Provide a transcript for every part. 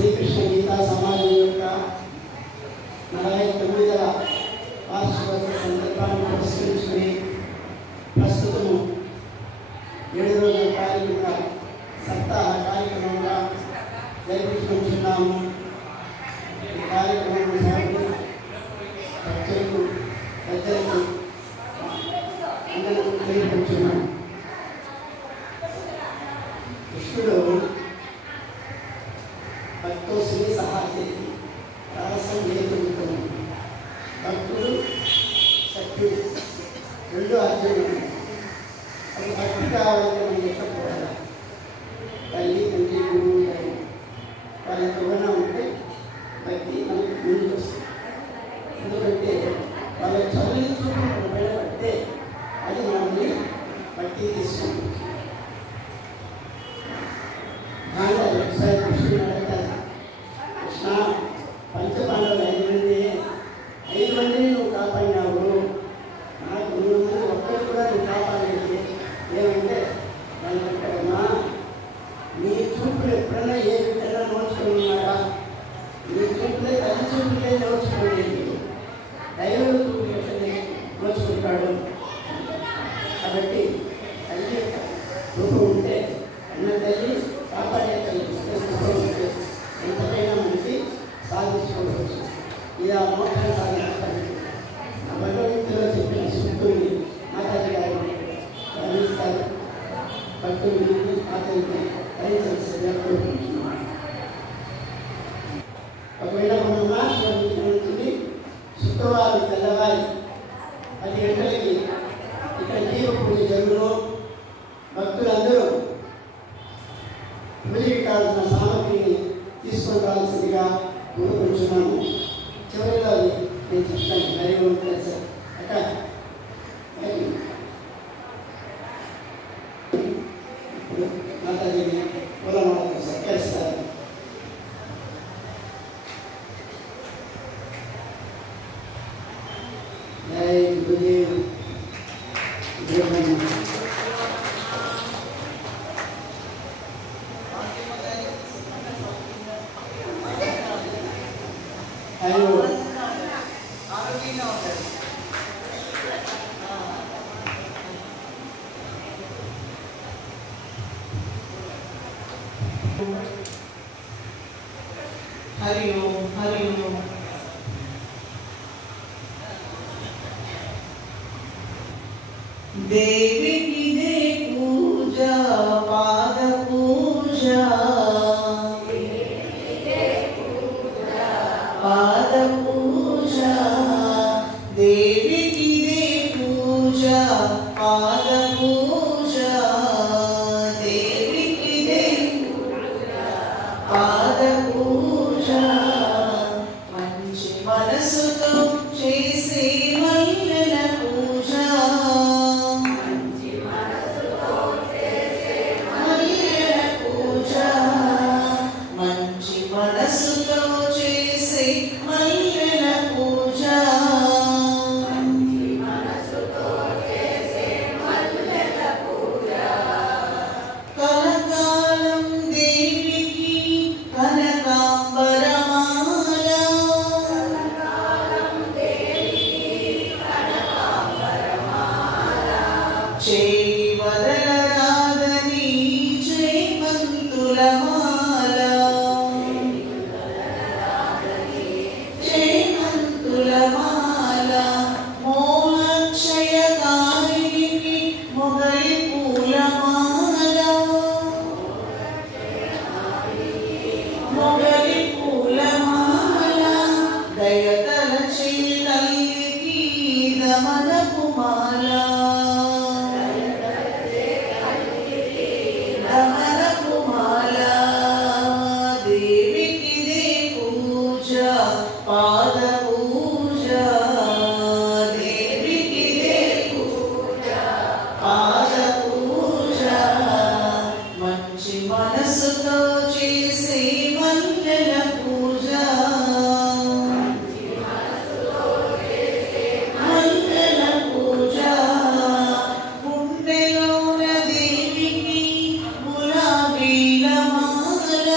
శ్రీకృష్ణ గీతా సమాజం యొక్క 49వ వార్షికోత్సవ సందర్భాన్ని పురస్కరించుకుని ప్రస్తుతము 7 రోజుల కార్యక్రమంగా సప్తాహ కార్యక్రమంగా జరిపించుకుంటున్నాము. ఈ కార్యక్రమం భక్తులకు పెద్దలకు అందరికీ తెలియపరుచున్నాము. కృష్ణుడు భక్తోస్మి సహాయతి రహస్యం ఏదుకుంటుంది. భక్తుడు సత్యుడు 2 అర్జునుడు. అది భక్తి కావాలంటే మనం చెప్పకూడదు. తల్లి తండ్రి గురువు గారు వాళ్ళ ఎవరైనా ఉంటే భక్తి మనకి ముందుకు వస్తుంది. ఎందుకంటే వాళ్ళ చదివించుకుని మనం బయటపడితే అది మనల్ని భక్తి తీసుకుంటుంది. ఒకసారి కృష్ణుడు అడగతారు, కృష్ణ పంచపాండవులు 5 మందిని నువ్వు కాపాడినావు, నాకు 3 మంది ఒక్కరు కూడా నువ్వు కాపాడలేదు ఏమంటే వాళ్ళు అంటారమ్మా, నీ చూపులు ఎప్పుడైనా ఏ విధంగా నోచుకొని ఉన్నాడా? నీ చూపులే తల్లి చూపులే నోచుకోలేదు, దైవం చూపులు ఎట్లనే నోచుకుంటాడు. కాబట్టి తల్లి యొక్క రూపం ఉంటే అన్న తల్లి కాపాడే తల్లి రూపం ఉంటే ఎంతకైనా మనకి సాధించుకోవచ్చు. ఇది ఆ మోక్షాన్ని సాధించడానికి భగవద్గీతలో చెప్పిన సూక్తుల్ని మాతాజీ గారు గమనిస్తారు. భక్తుల్ని మాతల్ని ధరించాల్సిందిగా కోరుకుంటున్నాం. ఒకవేళ మనం మార్చి శుక్రవారం తెల్లవారి 10 గంటలకి ఇక్కడ దీప పూజ జరుగును. భక్తులందరూ పూజకి కావాల్సిన సామగ్రిని తీసుకొని రావాల్సిందిగా కోరుకుంటున్నాము. చివరిలో నేను చెప్తాను, లైవ్ ఉంటుంది సార్ అక్క. ఇప్పుడు మాతాజీని పూలమాలతో సత్కరిస్తారు. జై గురుదేవ్. हरि ओम हरि ओम। देवी की दे पूजा पाद पूजा, पाद पूजा, देवी की दे पूजा पाद पूजा, देवी की दे पाद पूजा, मंచి మనసుతో చేసే మల్లెల పూజ, మల్లెల పూజ, మంచి మనసుతో చేసే మల్లెల పూజ, కలకాలం దేవికి కనకాంబరమాల, చేయి వదలరాదని చేమంతుల మాల, చేమంతుల మాల, మోక్షయకారిణికి మొగలి పూల మాల, మొగలి పూల మాల, దయతలచి తల్లికి దమనపు మాల, దమనపు మాల, దేవికి దే పూజ పాద పూజ, దేవికి దే పూజ పాద పూజ, మంచి మనసుతో చేసే మల్లెల పూజ, మల్లెల పూజ, గుండెలోన దేవికి గులాబీల మాల,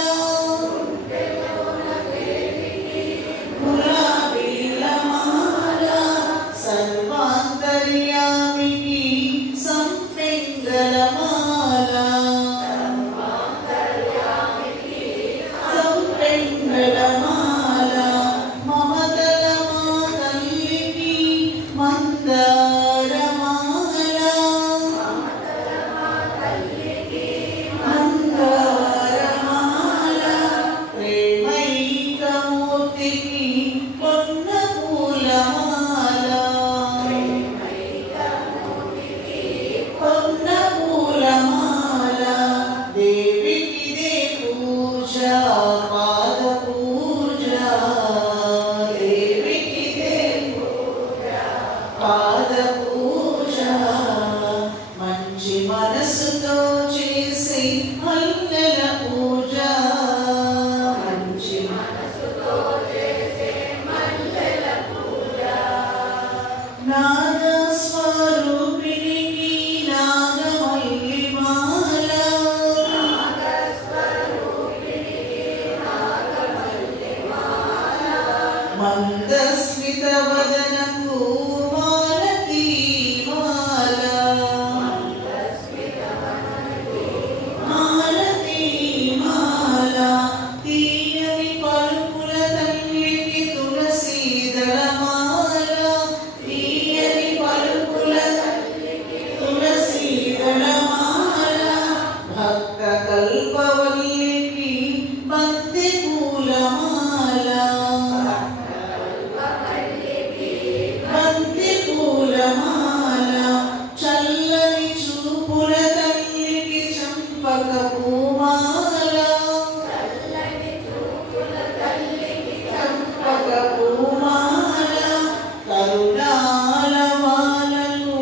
మందస్మిత వదనకు మాలతీ మాల మాలతీ మాల తీయని పలుకుల తల్లికి తులసీదళ మాల తీయని పలుకుల తులసీదళ మాల భక్త కల్పవల్లికి బంతి పూల మాల బంతి పూల మాల చల్లని చూపుల తల్లికి చంపక పూమాల చంపక పూమాల కరుణాల మాలను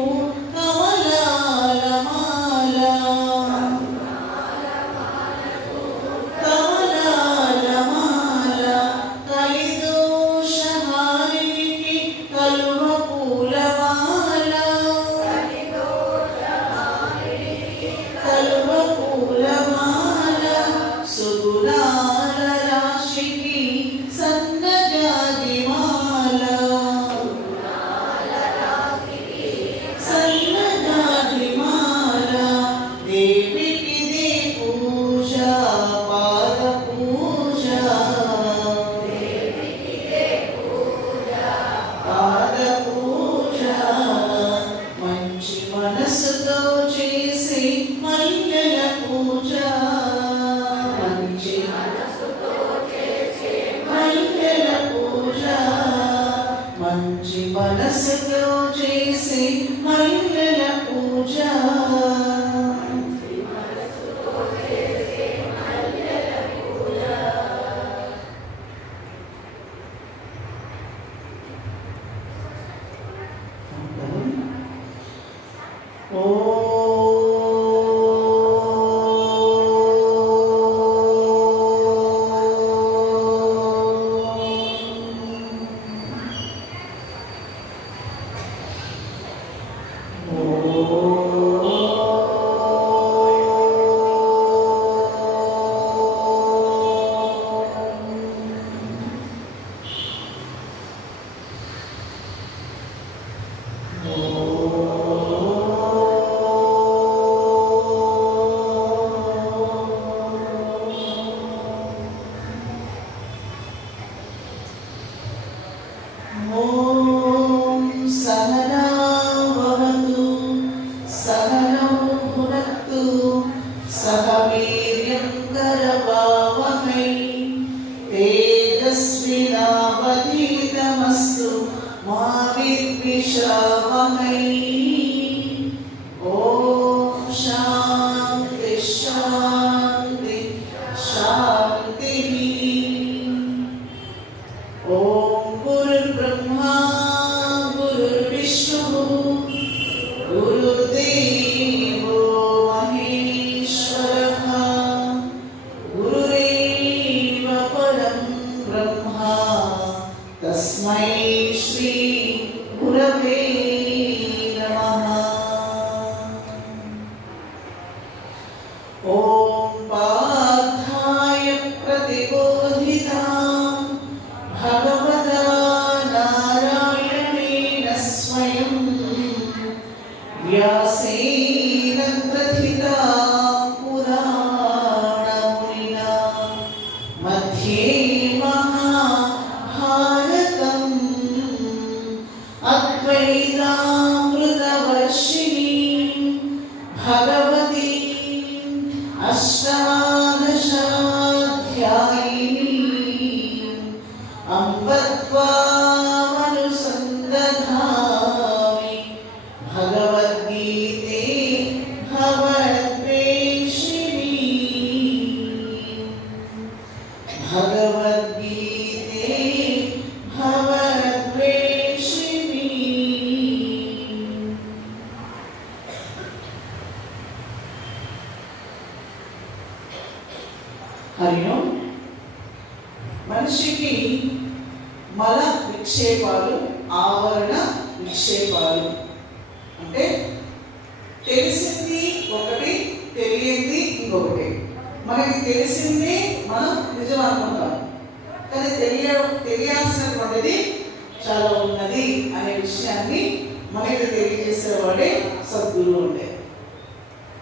కమలాల మాల కమలాల మాల కలిదోషహారికి కలువ పూల మాల కలువ పూల మాల సుగుణాల రాశికి సన్నజాజి మాల సన్నజాజి మాల దేవికి దే పూజ పాద పూజ పాద పూజ మంచి మనసుతో చేసి మల్లెల పూజ మంచి మల్లెల పూజ మంచి మనసుతో చేసి మల్లెల పూజ ఓం సహనా భవతు సహనౌ భునక్తు సహ వీర్యం కరవావహై తేజస్వినావధీతమస్తు మా విద్విషావహై ఓం శాంతి శాంతి శాంతి ఓం గురుర్బ్రహ్మా గురుర్విష్ణు గురుదేవో మహేశ్వరః గురురేవ పరం బ్రహ్మ తస్మై శ్రీ గురవే నమః ఓం పార్థాయ ప్రతిబోధితాం భగవతా నారాయణేన స్వయం వ్యాసేన గ్రథితాం పురాణమునినా మధ్యే మహాభారతం అద్వైతామృతవర్షిణీం భగవతీం అష్టాదశాధ్యాయినీం అంబ త్వామనుసందధామి భగవద్గీతే భవద్వేషిణీ భగవద్గీతే భవద్వేషిణీ హరి ఓం. మనిషికి మల విక్షేపాలు ఆవరణ విక్షేపాలు అంటే తెలిసింది ఒకటి, తెలియంది ఇంకొకటి. మనకి తెలిసింది మనం నిజం అనుకుంటాం, కానీ తెలియాల్సినటువంటి అనేది చాలా ఉన్నది అనే విషయాన్ని మనకి తెలియజేసేవాడే సద్గురువు అంటే.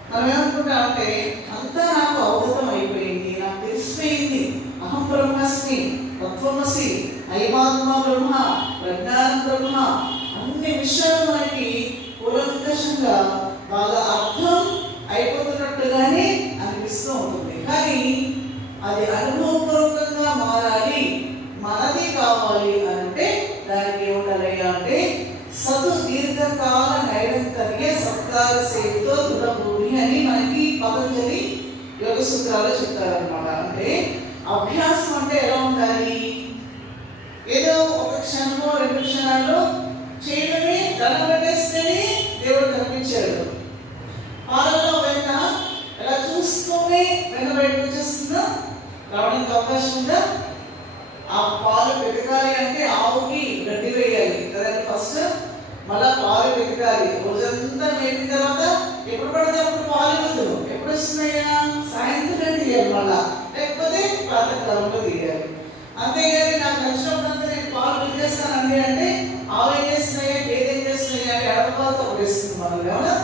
మనం ఏమనుకుంటామంటే అంతా నాకు అవగతం అయిపోయింది, నాకు తెలిసిపోయింది, అహం బ్రహ్మస్మి, తత్వమసి, అయమాత్మ బ్రహ్మ, ప్రజ్ఞానం బ్రహ్మ, అన్ని విషయాలు మనకి కూలంకషంగా బాగా అర్థం అయిపోతున్నట్టుగానే అనిపిస్తూ ఉంటుంది. కానీ అది అనుభవపూర్వకంగా మారాలి, మనది కావాలి అంటే దానికి ఏముండాలి అంటే సతు దీర్ఘకాల నైరంతర్య సత్కార సేవతో దృఢభూమి అని మనకి పతంజలి యోగ సూత్రాలు చెప్తారనమాట. అంటే అభ్యాసం అంటే ఎలా ఉండాలి? ఏదో ఒక క్షణమో 2 క్షణాల్లో చేయడమే, దండం పెట్టేస్తేనే దేవుడు కనిపించాడు. పాలలో వెంట ఎలా చూస్తూనే వెంట బయటకు వచ్చేస్తుందా? రావడానికి అవకాశం ఉందా? ఆ పాలు వెతకాలి అంటే ఆవుకి గడ్డి వేయాలి కదండి ఫస్ట్, మళ్ళా పాలు వెతకాలి. రోజంతా వేసిన తర్వాత ఎప్పుడు పడితే అప్పుడు పాలు వద్దు, ఎప్పుడు వస్తున్నాయా? సాయంత్రం తీయాలి, మళ్ళా లేకపోతే ప్రాతకాలంలో తీయాలి. అంతేగాని నాకు నచ్చినప్పుడంతా నేను పాలు వెతికేస్తానండి అంటే ఆవు ఏం చేస్తున్నాయా, గేదె ఏం చేస్తున్నాయా అంటే అడపాలతో పడేస్తుంది మనం ఏమన్నా.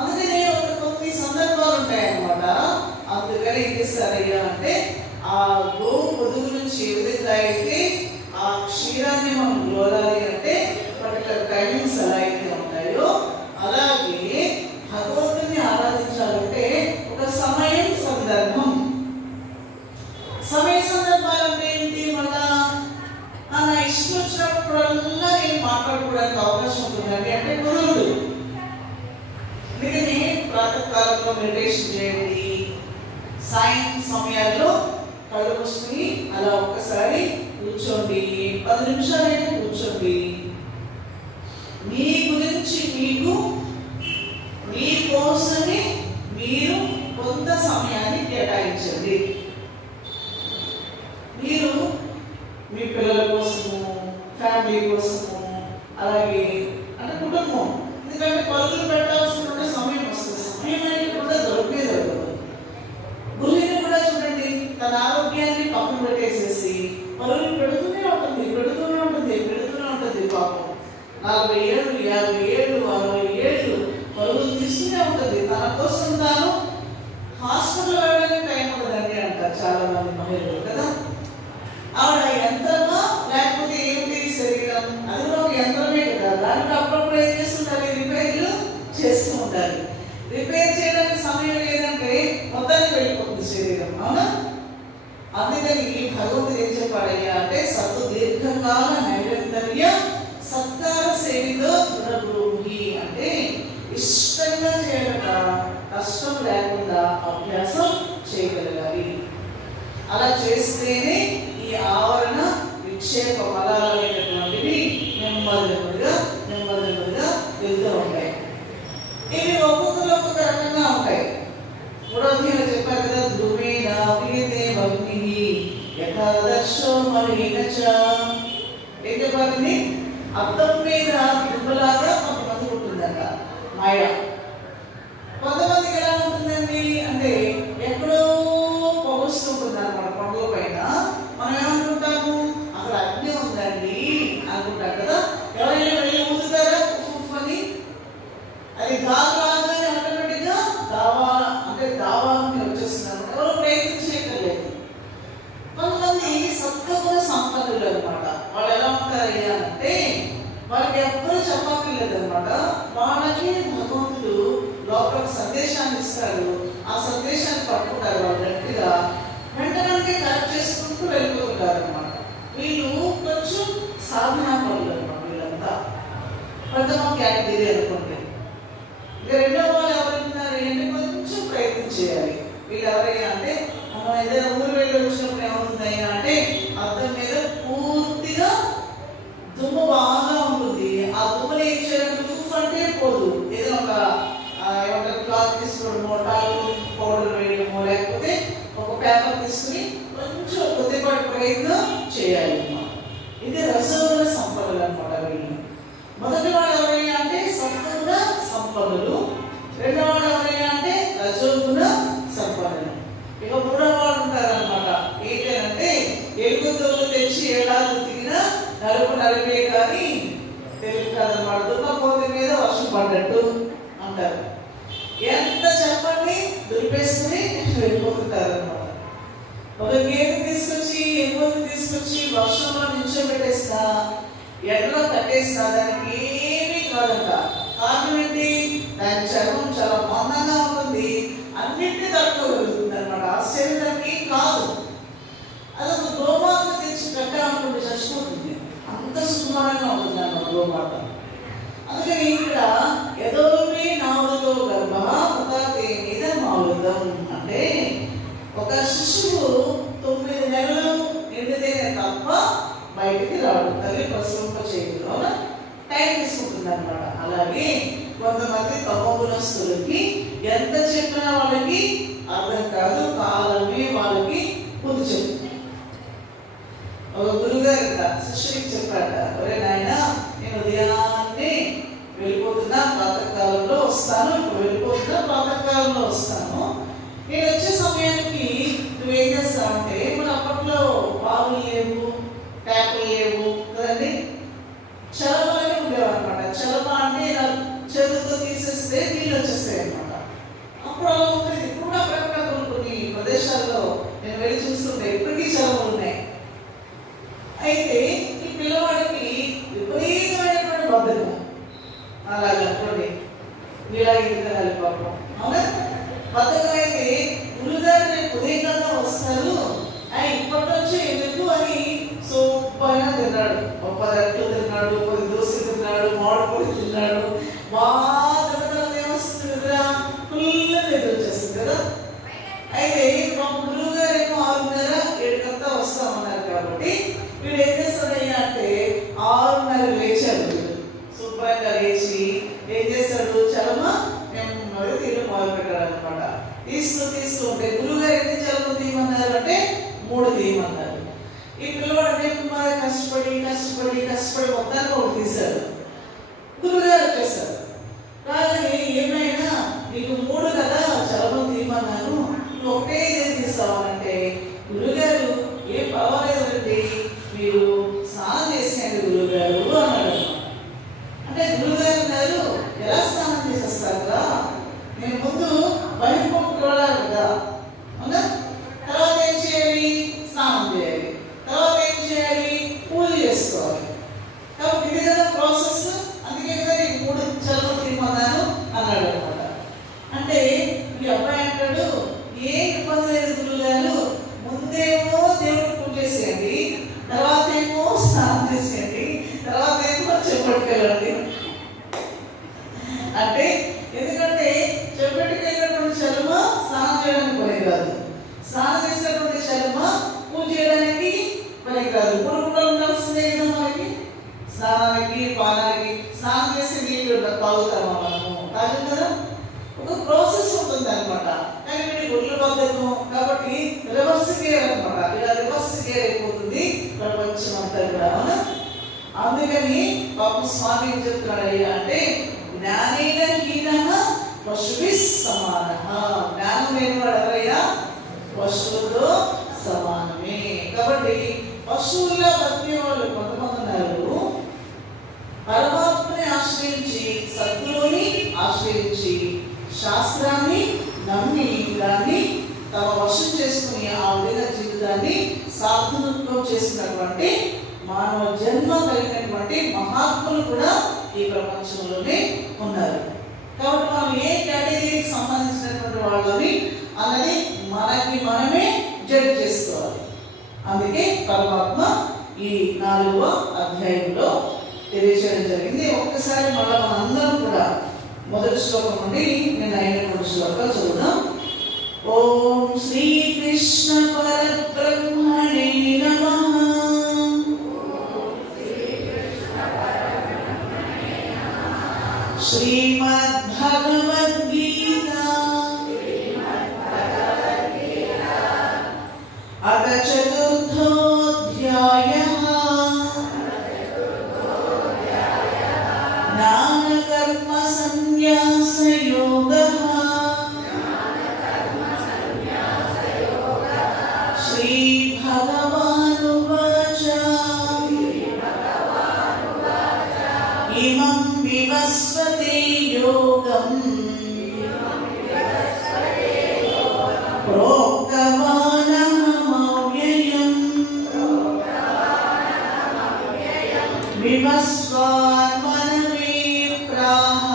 అందుకని కొన్ని సందర్భాలు ఉంటాయన్నమాట. అందుకని ఏం చేస్తారయ్యా అంటే ఆ గోవు పొదుగు నుంచి ఏ విధంగా అయితే ఆ క్షీరాన్ని మనం లోలాలి అంటే పర్టికులర్ టైమింగ్స్ ఎలా అయితే ఉంటాయో అలాగే భగవంతుని ఆరాధించాలంటే ఒక సమయం సందర్భం. సమయ సందర్భాలు అంటే ఏంటి? మళ్ళా నా ఇష్టం వచ్చినప్పుడల్లా నేను మాట్లాడుకోవడానికి అవకాశం ఉంటుందండి అంటే కుదరదు. అందుకని ప్రాతకాలంలో మెడిటేషన్ చేయండి, సాయం సమయాల్లో కళ్ళు మూసుకుని అలా ఒక్కసారి కూర్చోండి, 10 నిమిషాలైనా కూర్చోండి. మీ గురించి మీకు, మీ కోసమే మీరు కొంత సమయాన్ని కేటాయించండి. మీరు మీ పిల్లల కోసము, ఫ్యామిలీ కోసము, అలాగే అంటే కుటుంబం, ఎందుకంటే పరుగులు పెట్టాల్సిన సమయం వస్తుంది. సమయం అనేది కూడా దొరికేది దొరకదు. గురువుని కూడా చూడండి, తన ఆరోగ్యాన్ని పక్కన పెట్టేసేసి పరుగులు పెడుతూనే ఉంటుంది పాపం. 40 ఏళ్ళు, 50 ఏళ్ళు, 60 ఏళ్ళు పరుగులు తీస్తూనే ఉంటుంది. తన కోసం తాను హాస్పిటల్ వెళ్ళడానికి టైం ఉండదండి అంటారు చాలా మంది మహిళలు కదా. ఆవిడ యంత్రమా లేకపోతే ఏమిటి శరీరం? అది కూడా ఒక యంత్రమే కదా. దానికి అప్పుడప్పుడు ఏం చేస్తుంటారు? రిపేర్లు చేస్తూ ఉంటారు. రిపేర్ చేయడానికి సమయం లేదంటే మొత్తానికి వెళ్ళిపోతుంది శరీరం, అవునా? అందుకని భగవంతుడు ఏం చెప్పాడయ్యా అంటే సత్తు దీర్ఘకాల నైరంతర్య సత్కార సేవితో దృఢభూమి అంటే ఇష్టంగా చేయక కష్టం లేకుండా అభ్యాసం చేయగలగాలి. అలా చేస్తేనే ఈ ఆవరణ విక్షేప బలాలైనటువంటివి నెమ్మదిగా వెళ్తూ ఉంటాయి. ఇవి ఒక్కొక్కరు ఒక్కొక్క రకంగా ఉంటాయి. 3వ అధ్యాయంలో చెప్పారు కదా, ధ్రువేణ ప్రియతే భక్తి యథాదర్శో మలినచ. ఏం చెప్పారండి? అద్దం మీద దుబ్బలాగా కొంతమంది ఉంటుందట మాయ. కొంతమందికి ఎలా ఉంటుందండి అంటే ఎక్కడో పొగుస్తుంటుంది అన్నమాట కొండల పైన. మనం ఏమనుకుంటాము? అక్కడ అగ్ని ఉందండి అనుకుంటాం కదా. ఎవరైనా వెళ్ళి ఊదుతారా అని? అది గాలి ఆటోమేటిక్గా దావాలని వచ్చేస్తున్నారు. ఎవరు ప్రయత్నించలేదు. కొంతమంది సత్వగుణ సంపన్నులు అనమాట. వాళ్ళు ఎలా ఉంటారు అంటే వాళ్ళకి ఎవ్వరూ చెప్పక్కర్లేదు అనమాట. వాళ్ళకి భగవంతుడు లోపల సందేశాన్ని ఇస్తాడు. ఆ సందేశాన్ని పట్టుకుంటారు వాళ్ళు గట్టిగా, వెంటనే కరెక్ట్ చేసుకుంటూ వెళ్ళిపోతుంటారు అనమాట. వీళ్ళు కొంచెం సాధనా పనులు అనమాట. వీళ్ళంతా ప్రథమ కేటగిరీ అనుకోండి. ఇక 2వ వాళ్ళు ఎవరుంటున్నారు అంటే కొంచెం ప్రయత్నం చేయాలి. వీళ్ళు ఎవరైనా అంటే మనం ఏదైనా ఊరు వెళ్ళి వచ్చినప్పుడు ఏమవుతుంది అంటే అద్దం మీద పూర్తిగా దుమ్ము బాగా ఉంటుంది. ఆ దుమ్ములు ఏం చేయాలంటే అంటే పోదు. ఏదో ఒక ఏమంటారు క్లాత్ తీసుకోవడమో, టాల్ పౌడర్ వేయడమో, లేకపోతే ఒక పేపర్ తీసుకుని కొంచెం కొద్దిపాటి ప్రయత్నం చేయాలి. ఇది రసగుణ సంపన్నులు అనమాట. వీళ్ళు మొదటి వాడు ఎవరైనా అంటే సత్వగుణ సంపన్నులు, 2వ వాడు ఎవరైనా అంటే రజోగుణ సంపన్నులు. ఇక 3వ వాడు ఉంటారనమాట. ఏంటంటే ఎలుగుతో తెచ్చి ఏడాది తిరిగినా నలుపే కానీ తెలుగు కాదన్నమాట. దున్నపోతు మీద వర్షం పడ్డట్టు అంటారు. ఎంత చెప్పండి దులిపేసుకుని వెళ్ళిపోతుంటారు అనమాట. ఒక గేదె తీసుకొచ్చి వర్షంలో నిల్చోబెట్టేస్తా, ఎండలో కట్టేస్తా, దానికి ఏమీ కాదంట. కారణం ఏంటి? దాని చర్మం చాలా మందంగా ఉంటుంది, అన్నింటినీ తట్టుకోగలుగుతుంది అనమాట. ఆశ్చర్యం దానికి ఏం కాదు. అదొక గోమాత తెచ్చి కట్టాలనుకుంటే చచ్చిపోతుంది, అంత సుకుమారంగా ఉంటుంది అన్నమాట గోమాత. అందుకని ఇక్కడ ఎదోమి నాలుగో గర్భ ముఖాతే మీద మాలుదం అంటే ఒక శిశువు 9 నెలలు నిండితేనే తప్ప బయటికి రాడు. తల్లి ప్రసవింప చేయదు, టైం తీసుకుంటుంది అనమాట. అలాగే కొంతమంది తమోగుణస్తులకి ఎంత చెప్పినా వాళ్ళకి అర్థం కాదు, కాలమే వాళ్ళకి బుద్ధి చెప్తుంది. ఒక గురుగారు ఇక్కడ శిష్యుడికి చెప్పాట, ఒరే నాయన నేను ఉదయాన్నే వెళ్ళిపోతున్నా, ప్రాతకాలంలో వస్తాను, ఇప్పుడు వెళ్ళిపోతున్నా ప్రాతకాలంలో వస్తాను. నేను వచ్చే సమయానికి నువ్వేం చేస్తావు అంటే, మన అప్పట్లో బావులు లేవు, ట్యాపులు లేవు కదండి, చలమలనే ఉండేవన్నమాట. చలమ అంటే ఇలా చేతులతో తీసేస్తే నీళ్ళు వచ్చేస్తాయి అనమాట. అప్పుడు అలా ఉంటుంది. ఇప్పుడు కూడా అక్కడక్కడ కొన్ని ప్రదేశాల్లో నేను వెళ్ళి చూస్తుంటే ఇప్పటికీ చలమలు ఉన్నాయి. అయితే ఈ పిల్లవాడికి విపరీతమైనటువంటి బద్ధకం. అలాగే అనుకోండి, వీళ్ళ పాపం అవునా, బద్ధకం. అయితే గురుగారు రేపు ఉదయంగా వస్తారు, ఇప్పటి నుంచి ఎందుకు అని సూపర్గా తిన్నాడు. 10 అట్లు తిన్నాడు, 10 దోశలు తిన్నాడు, మామిడిపొడి తిన్నాడు. బాగా ఏమొస్తుంది కదా, ఫుల్గా నిద్ర వచ్చేస్తుంది కదా. అయితే మా గురువు గారు ఏమో 6:30-7 వస్తామన్నారు కాబట్టి వీడు ఏం చేస్తాడయ్యా అంటే 6:30 లేచాడు. శుభ్రంగా లేచి ఏం చేస్తాడు, చలమా నెమ్మదిగా తీరు మొదలు పెట్టాడు అనమాట. తీస్తూ ఉంటే గురువుగారు ఎన్ని చలమలు తీయమన్నారు అంటే 3 తీయమన్నారు. ఈ పిల్లవాడు నెమ్మదిగా కష్టపడి మొత్తాన్ని ఒకటి తీశాడు. గురువుగారు వచ్చేసారు. కానీ ఏమైనా నీకు 3 కదా చలమలు తీయమన్నాను, నువ్వు ఒకటే ఇదే తీస్తావనంటే, గురువుగారు ఏం పర్వాలేదండి, మీరు స్నానం చేసేయండి గురువుగారు అన్నాడు. అంటే గురువుగారు అన్నారు, ఎలా స్నానం చేసేస్తారు కదా, నేను ముందు బహిర్ముఖం చూడాలి కదా, అవునా, తర్వాత ఏం చేయాలి, స్నానం చేయాలి, తర్వాత ఏం చేయాలి, పూజ చేసుకోవాలి. కాబట్టి ఇది కదా ప్రాసెస్. అందుకే కదా ఈ 3 చలమలు తీయమన్నాను అన్నాడు అనమాట. అంటే ఈ అబ్బాయి అంటాడు, ఏం ఇబ్బంది లేదు గురువుగారు, ముందేమో దేవుడు పూజ చేసేయండి, తర్వాత ఏమో స్నానం చేసేయండి, తర్వాత ఏమో చెప్పట్టుకెళ్ళండి. అంటే ఎందుకంటే చెప్పట్టుకెళ్ళినటువంటి చర్మ స్నానం చేయడానికి పనికిరాదు, స్నానం చేసినటువంటి చర్మ పూజ చేయడానికి పనికిరాదు. ఇప్పుడు కూడా ఉండాల్సిందే కదా మనకి, స్నానానికి పానానికి. స్నానం చేసి నీళ్ళు తాగుతామా మనము, తాగం కదా. ఒక ప్రాసెస్ ఉంటుంది అనమాట. కానీ వీడి ఒళ్ళు బద్దకం కాబట్టి రివర్స్ గేర్ అనమాట. ఇలా రివర్స్ గేర్ అయిపోతుంది ప్రపంచం అంతా కూడా. అందుకని పాపం స్వామి ఏం చెప్తున్నాడు అయ్యా అంటే, జ్ఞానేన హీనః పశుభిః సమానః. జ్ఞానం లేనివాడు ఎవరయ్యా, పశువుతో సమానమే. కాబట్టి పశువుల్లో బతికే వాళ్ళు కొంతమంది ఉన్నారు, పరమాత్మని ఆశ్రయించి సద్గురువుని ఆశ్రయించి శాస్త్రాన్ని నమ్మి దాన్ని తమ వశం చేసుకుని ఆ విధంగా జీవితాన్ని సార్థకం చేసినటువంటి మానవ జన్మ కలిగినటువంటి మహాత్ములు కూడా ఈ ప్రపంచంలోనే ఉన్నారు. కాబట్టి మనం ఏ కేటగిరీకి సంబంధించినటువంటి వాళ్ళని అన్నది మనకి మనమే జడ్జ్ చేసుకోవాలి. అందుకే పరమాత్మ ఈ 4వ అధ్యాయంలో తెలియజేయడం జరిగింది. ఒక్కసారి మళ్ళీ మనందరం కూడా మొదటి శ్లోకం నుండి నేను అయినటువంటి శ్లోకాలు చదువుదాం. ఓం శ్రీకృష్ణ పరబ్రహ్మణే నమః. శ్రీమద్భగవద్గీత అథ చతుర్థోऽధ్యాయః. జ్ఞానకర్మ సన్యాసయోగః. శ్రీభగవానువాచ వివస్వాన్ మనమే ప్రాహ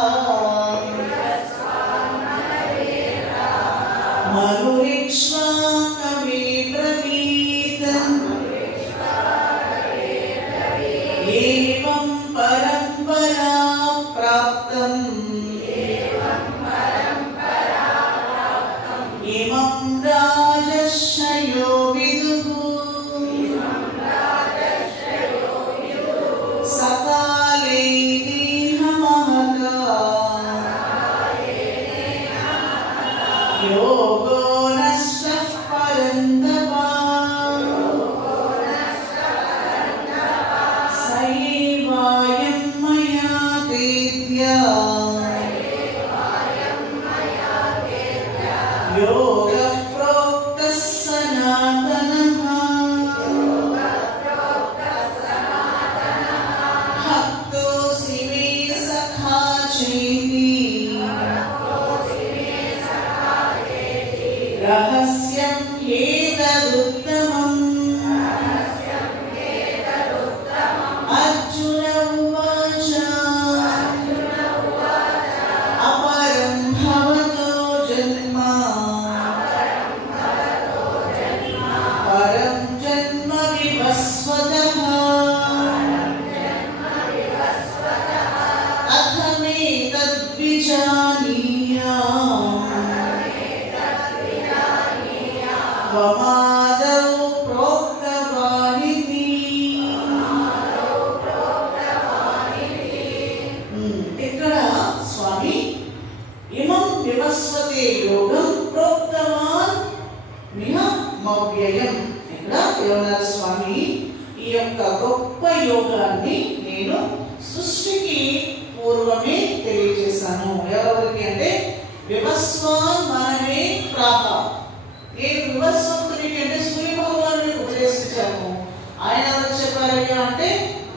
మనురిక్ష్వా కవే బ్రవీత్ ఏవం పరంపరా ప్రాప్తం ఇమం రాజర్షయో విదుః సకాలే దేహమహతా యోగో నష్టః పరంతపా సైవాయం మయా తేత్యా యోగః ప్రోక్తః సనాతనః భక్తోసి మే సఖా చేతి రహస్యం ఏతదుత్తమం అర్జున ఉవాచ అపరం భవతో జన్మ పరం జన్మ వివస్వతః త్వమాదౌ ప్రోక్తవానితి. ఇక్కడ స్వామి ఇమం వివస్వతే యోగం ప్రోక్తవాన్ మిహ మవ్యయం. ఇక్కడ ఏమన్నారు స్వామి, ఈ యొక్క గొప్ప యోగాన్ని నేను సృష్టికి పూర్వమే తెలియజేశాను. ఎవరికి అంటే వివస్వాన్ మనమే ప్రాహ. నేను వివస్వంతునికి అంటే సూర్య భగవానుడికి ఉపదేశించాను. ఆయన ఎవరికి చెప్పారయ్యా అంటే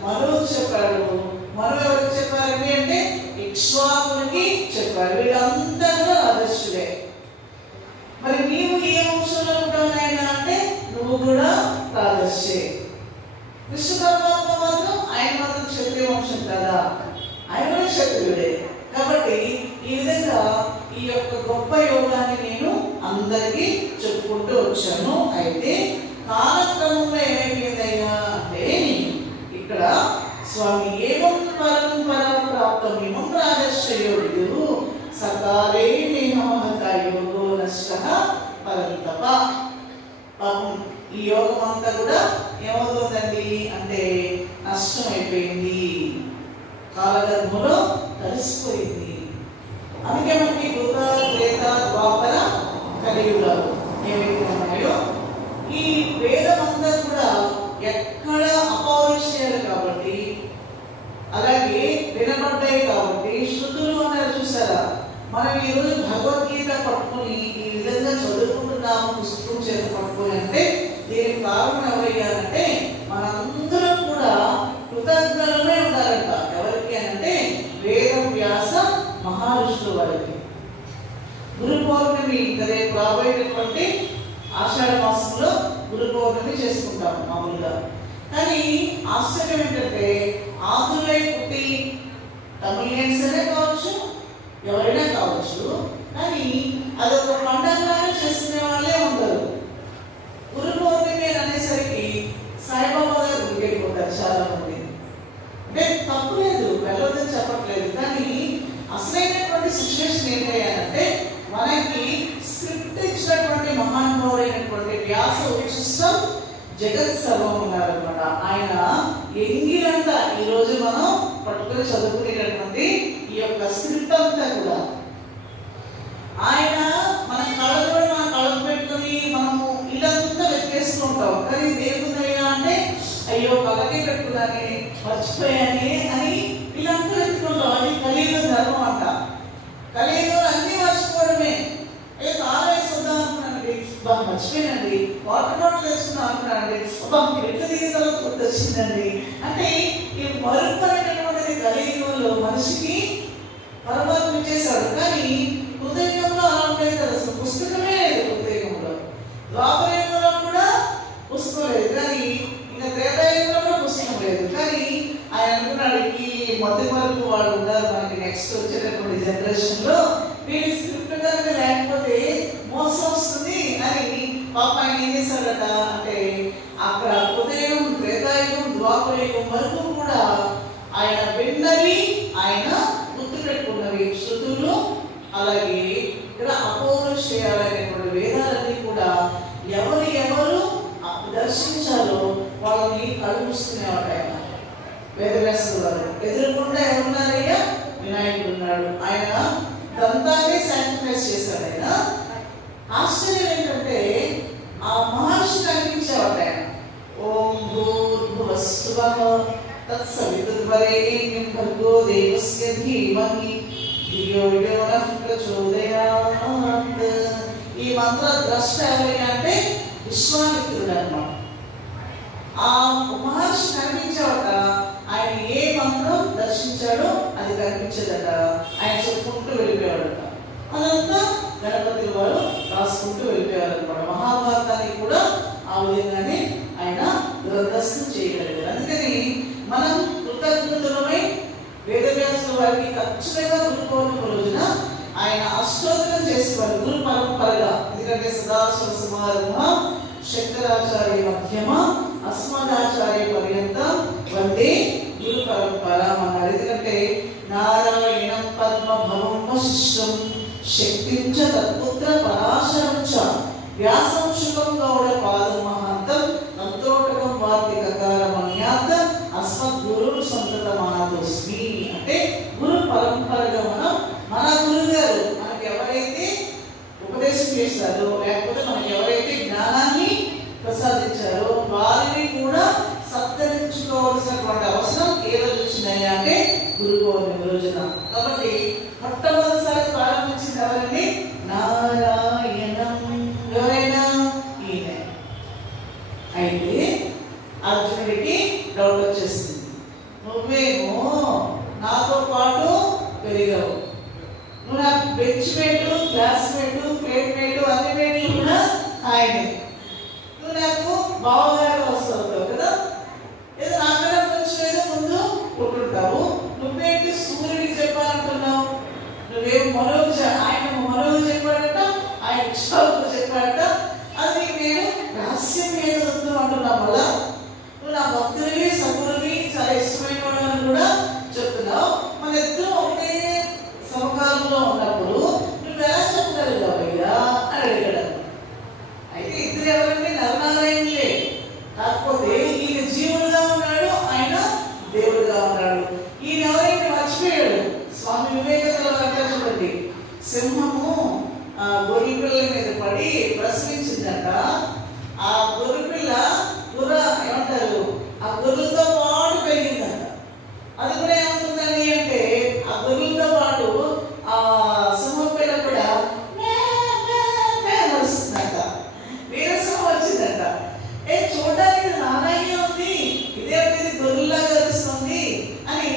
మనువుకు చెప్పాడు. మనువు ఎవరికి చెప్పారండి అంటే ఇక్ష్వాకునికి చెప్పారు. వీళ్ళంతా కూడా ఆదర్శులే. మరి నీవు ఏ వంశంలో ఉంటావు నాయన అంటే నువ్వు కూడా ఆదర్శే. కృష్ణ పరమాత్మ మాత్రం ఆయన మాత్రం క్షత్రియ వంశం కదా, ఆయన కూడా క్షత్రియుడే. కాబట్టి ఈ విధంగా ఈ యొక్క గొప్ప యోగాన్ని నేను అందరికీ చెప్పుకుంటూ వచ్చాను. అయితే కాలక్రమంలో ఏమైపోయిందయ్యా అంటే ఇక్కడ స్వామి ఏవం పరంపరా ప్రాప్తం ఇమం రాజర్షయో విదుః సకాలే దేహమహతా యోగో నష్టః పరంతప. పాపం ఈ యోగం అంతా కూడా ఏమవుతుందండి అంటే నష్టం అయిపోయింది, కాలగర్భంలో కలిసిపోయింది. అందుకే మనకి కృత త్రేత ద్వాపర కలియుగాలు ఏవైతే ఉన్నాయో ఈ వేదం అంతా కూడా ఎక్కడ అపౌరుషేయాలు కాబట్టి, అలాగే వినబడ్డాయి కాబట్టి శృతులు అన్నారు చూసారా. మనం ఈరోజు భగవద్గీత పట్టుకుని ఈ విధంగా చదువుకుంటున్నాము పుస్తకం చేత పట్టుకుని అంటే దీనికి కారణం ఎవరయ్యారంటే మనందరం కూడా కృతజ్ఞులమే ఉండాలంట. ఎవరికి అంటే వేద వ్యాస మహర్షుల వారికి. గురు పౌర్ణమి రేపు రాబోయేటటువంటి ఆషాఢ మాసంలో గురు పౌర్ణమి చేసుకుంటాం మామూలుగా. కానీ ఆశ్చర్యం ఏంటంటే ఆదులై పుట్టి తమిళియన్స్ అనే కావచ్చు, ఎవరైనా కావచ్చు, కానీ అదొక పండగలాగా చేసుకునే వాళ్ళే ఉంటారు. గురు పౌర్ణమి అనేసరికి సాయిబాబా గారు గురికెళ్ళిపోతారు చాలా మంది. అంటే తప్పు లేదు, వెళ్ళొద్దని చెప్పట్లేదు. కానీ అసలైనటువంటి సిచ్యువేషన్ ఏంటంటే మనకి స్క్రిప్ట్ ఇచ్చినటువంటి మహానుభావుడైనటువంటి వ్యాస ఉచిష్టం జగత్ సర్వం ఉన్నారనమాట. ఆయన ఎంగిలంతా ఈ రోజు మనం పట్టుకొని చదువుకునేటటువంటి ఈ యొక్క స్క్రిప్ట్ అంతా కూడా ఆయన మన కళ్ళలో మన కళ్ళకు పెట్టుకుని మనము ఇదంతా వెతికేసుకుంటాం. కానీ దేవుదయ్యా అంటే అయ్యో కళ్ళకే పెట్టుకున్నానే మర్చిపోయానే అని ఇదంతా వెతుకుంటాం. అది కలియుగ ధర్మం అంట. కలియుగం అన్ని మర్చిపోవడమే. అయ్యో తాళేసి వద్దాం అనుకున్నానండి, బాగా మర్చిపోయానండి. వాటర్ బాటిల్ వేసుకున్నాం అనుకున్నానండి, బాగా ఎట్లా దిగుదల గుర్తొచ్చిందండి. అంటే ఈ మరుపరైనటువంటిది కలియుగంలో మనిషికి పరమాత్మ చేశాడు. కానీ హృదయంలో అలా ఉండేది కదా, అసలు పుస్తకమే లేదు హృదయంలో. ద్వాపరయుగంలో కూడా పుస్తకం లేదు, కానీ ఇంకా త్రేతాయుగంలో కూడా పుస్తకం లేదు. కానీ ఆయన జనరేషన్లో వీరి స్క్రిప్ట్ కనుక లేకపోతే మోసం వస్తుంది అని పాప ఆయన ఏం చేశాడట అంటే అక్కడ ఉదయం త్రేతాయుగం ద్వాపరయుగం వరకు కూడా ఆయన విన్నవి ఆయన గుర్తు పెట్టుకున్నవి శృతులు అలాగే ఇక్కడ అపౌరుషేయాలనేటువంటి వేదాలన్నీ కూడా ఎవరు దర్శించాలో వాళ్ళని కళ్ళు మూసుకునేవాడు ఆయన. వేదవ్యాసుడు వారు ఎదురుకుండా ఎవరున్నారయ్యా? వినాయకుడు ఉన్నాడు. ఆయన దంతాన్ని సాక్రిఫైస్ చేశాడు. ఆయన ఆశ్చర్యం ఏంటంటే ఆ మహర్షి కనిపించేవాడు ఆయన. ఓం భూర్భువస్సువః తత్సవితుర్వరేణ్యం భర్గో దేవస్య ధీమహి ధియో యో నః ప్రచోదయాత్. ఈ మంత్ర ద్రష్ట ఎవరైనా అంటే విశ్వామిత్రుడు అన్నమాట. ఆ మహర్షి కనిపించాడట. ఆయన ఏ మంత్రం దర్శించాడో అది కనిపించేదట. ఆయన చెప్పుకుంటూ వెళ్ళిపోయాడట. అదంతా గణపతి వారు రాసుకుంటూ వెళ్ళిపోయారు అనమాట. మహాభారతాన్ని కూడా ఆ విధంగానే ఆయన గ్రంథస్థం చేయగలిగారు. అందుకని మనం కృతజ్ఞతలమై వేదవ్యాసుల వారికి ఖచ్చితంగా గురు పౌర్ణమి రోజున ఆయన అష్టోత్తరం చేసేవారు గురు పరంపరగా. ఎందుకంటే సదాశివ సమారంభ శంకరాచార్య మధ్యమ అస్మదాచార్య పర్యంత వందే గురు పరంపర అన్నారు. ఎందుకంటే నారాయణం పద్మభవం వశిష్ఠం శక్తించ తత్పుత్ర పరాశరం చ వ్యాసం శుభం గౌడ పాదం మహాంతం నంతోటకం వార్తికకారమన్యాత అస్మద్గురు సంతతమానతోస్మి. అంటే గురు పరంపరగా మనం మన గురువు గారు మనకి ఎవరైతే ఉపదేశం చేస్తారో లేకపోతే మనకి ఎవరైతే జ్ఞానాన్ని ప్రసాదించారో వారిని కూడా సత్కరించుకోవాల్సినటువంటి అవసరం ఏ రోజు వచ్చిందని అంటే గురు పౌర్ణమి రోజున. కాబట్టి మొట్టమొదటిసారి ప్రారంభించింది ఎవరండి? నారాయణం. ఎవరైనా ఈయన. అయితే అర్జునుడికి డౌట్ వచ్చేసింది. నువ్వేమో నాతో పాటు పెరిగావు, నువ్వు నాకు bench mate, classmate, plate mate, అన్ని మేట్లు కూడా ఆయనే. నువ్వు నాకు బావగారు వస్తావు కదా, ఏదో నాకన్నా కొంచెం ఏదో ముందు పుట్టుంటావు. నువ్వేంటి సూర్యుడికి చెప్పాలంటున్నావు? నువ్వేం ఆయన మనోడు చెప్పాడట, ఆయన విశ్వాలకు చెప్పాడట. అది నేను రహస్యం ఏదో అంటున్నావు వల్ల నువ్వు నా భక్తుడివి సగుడివి చాలా ఇష్టమైన వాళ్ళని కూడా చెప్తున్నావు. మన ఇద్దరు ఒకటే సమకాలంలో ఉన్నప్పుడు నువ్వు ఎలా చెప్పగలిగావయ్యా అని అడిగాడు. అయితే ఇద్దరు ఎవరంటే నరనారాయణులే. కాకపోతే ఈయన జీవుడుగా ఉన్నాడు, ఆయన దేవుడుగా ఉన్నాడు. ఈయన ఎవరైతే మర్చిపోయాడు. స్వామి వివేకానంద అంటారు చూడండి, సింహము గొర్రె పిల్ల మీద పడి ప్రసవించిందట. ఆ గొర్రె పిల్ల ఏమంటారు ఆ గొర్రెలతో పాటు పెరిగిందట. అది కూడా ఏమవుతుందండి అంటే ఆ గొర్రెలతో పాటు ఆ సింహం పిల్ల కూడా నడుస్తుందట. వీరసింహం వచ్చిందట. చూడడానికి నారాయణ ఉంది, ఇదేమిటి గొర్రెలాగా నడుస్తుంది అని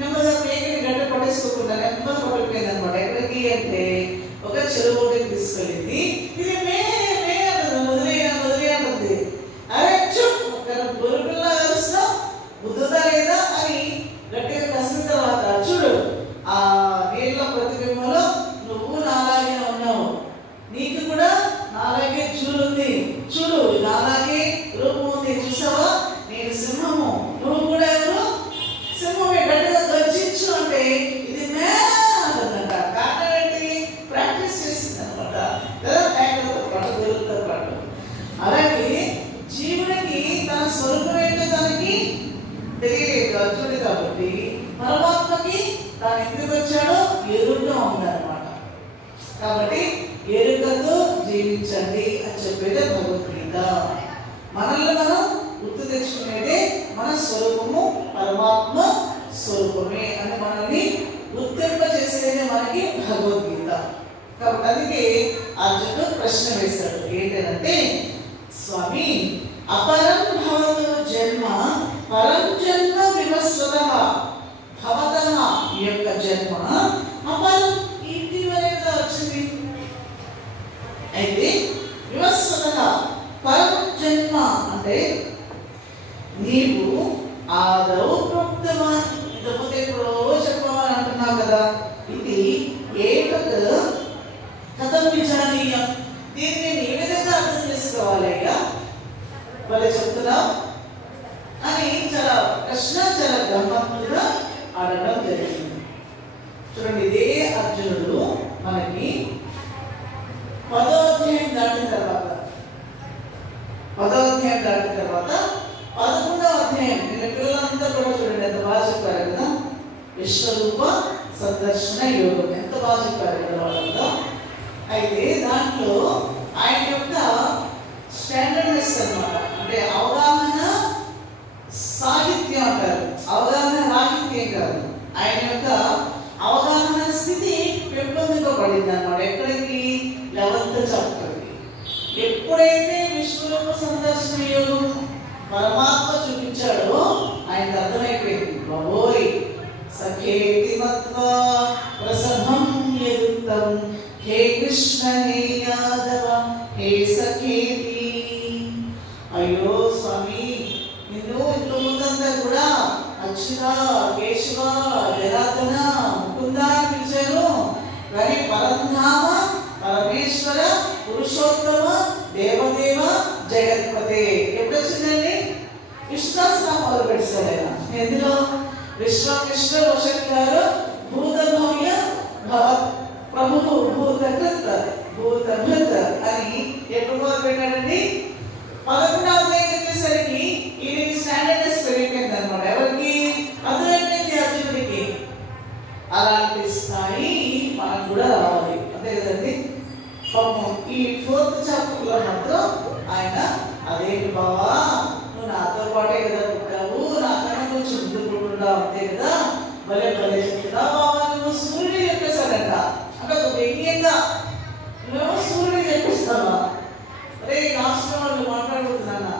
నెమ్మదిగా పేకని గడ్డ పట్టేసుకోకుండా నెమ్మది పడిపోయింది అనమాట. ఎక్కడికి అంటే ఒక చెరువు తీసుకెళ్ళింది. ఇది వదిలేయండి. అరే గొర్రెపిల్ల కలుస్తాం బుద్ధుదా లేదా అని గట్టిగా కసిన తర్వాత చూడు ఆ నీళ్ళ ప్రతిబింబంలో నువ్వు నాలాగే ఉన్నావు, నీకు కూడా నాలాగే చూడుంది, చూడు నాలాగే రూపం ఉంది, చూసావా నేను సింహము, నువ్వు కూడా ఎవరు సింహమే, గట్టిగా గర్జించు అంటే ఇది మేదంట. కారణం ఏంటి? ప్రాక్టీస్ చేసింది అనమాట కదా, గొర్రెలతో పాటు. అలాగే జీవుడికి తన స్వరూపం ఏంటో తనకి తెలియలేదు అర్జునుడు. కాబట్టి పరమాత్మకి తాను ఎందుకు వచ్చాడో ఎరుగ్గా ఉందన్నమాట. కాబట్టి ఎరుకతో జీవించండి అని చెప్పేదే భగవద్గీత. మనల్ని మనం గుర్తు తెచ్చుకునేదే మన స్వరూపము పరమాత్మ స్వరూపమే అని మనల్ని గుర్తింపజేసేదే మనకి భగవద్గీత. కాబట్టి అందుకే అర్జునుడు ప్రశ్న వేశాడు. ఏంటంటే స్వామి అపరం భవతు జన్మ పరం జన్మ వివస్వతః భవతః. ఈ యొక్క జన్మ అపరం ఇటీవలగా వచ్చింది. అయితే వివస్వతః పరం జన్మ అంటే నీవు ఆదౌ ప్రోక్తవాన్ ఇంతకుముందు ఎప్పుడో చెప్పమని అంటున్నావు కదా. ఇది ఏ విజానీయం. దీన్ని నేను ఏ విధంగా అర్థం చేసుకోవాలయ్యా వాళ్ళు చెప్తున్నా అని చాలా ప్రశ్న చాలా గమ్మత్తుగా ఆడడం జరిగింది. చూడండి, ఇదే అర్జునుడు మనకి 10వ అధ్యాయం దాటిన తర్వాత 11వ అధ్యాయం నిన్న పిల్లలంతా కూడా చూడండి ఎంత బాగా చెప్పారు కదా. విశ్వరూప సందర్శన యోగం ఎంత బాగా చెప్పారు కదా వాళ్ళంతా. అయితే దాంట్లో ఆయన యొక్క స్టాండర్డ్నెస్ అన్నమాట, అంటే అవగాహన సాహిత్యం అంటారు, అవగాహన రాహిత్యం కాదు. ఆయన యొక్క అవగాహన స్థితి పెంపొందింపబడింది అన్నమాట. ఎక్కడికి? 11వ చాప్టర్కి. ఎప్పుడైతే విశ్వరూప సందర్శన యోగం పరమాత్మ చూపించాడో ఆయనకు అర్థమైపోయింది, బాబోయ్ సఖేతి మత్వా ప్రసభం యదుక్తం హే కృష్ణ హే యాదవ హే సఖేతి. అయ్యో స్వామి, నిన్ను ఇంత ముందంతా కూడా అచ్యుత కేశవ జనార్దన ముకుంద అని పిలిచాను, కానీ పరంధామ పరమేశ్వర పురుషోత్తమ దేవదేవ జగత్పతే ఎప్పుడు వచ్చిందండి? విశ్వాసం మొదలు పెట్టాడు ఆయన. ఎందులో? విశ్వకృష్ణ వశంకారు భూతభవ్య ప్రభు భూతకృత భూతభృత అని ఎప్పుడు మొదలు పెట్టాడండి? 11వ అధ్యాయం వచ్చేసరికి ఈయనకి స్టాండర్డ్నెస్ పెరిగిపోయింది అనమాట. ఎవరికి? అర్థమైపోయింది అర్జునుడికి. అలాంటి స్థాయి మనకు కూడా రావాలి, అంతే కదండి. పాపం ఈ 4th చాప్టర్లో మాత్రం ఆయన అదేంటి బావా, నువ్వు నాతో పాటే కదా పుట్టావు, నాకన్నా కొంచెం ముందు పుట్టుంటావు అంతే కదా, భలే భలే చెప్తున్నా బావా నువ్వు సూర్యుడు చెప్పేశాడంట. అంటే ఒక వ్యక్తిగా నువ్వు సూర్యుడు చెప్పిస్తావా? అరే రాష్ట్రం వాళ్ళు మాట్లాడుతున్నానా?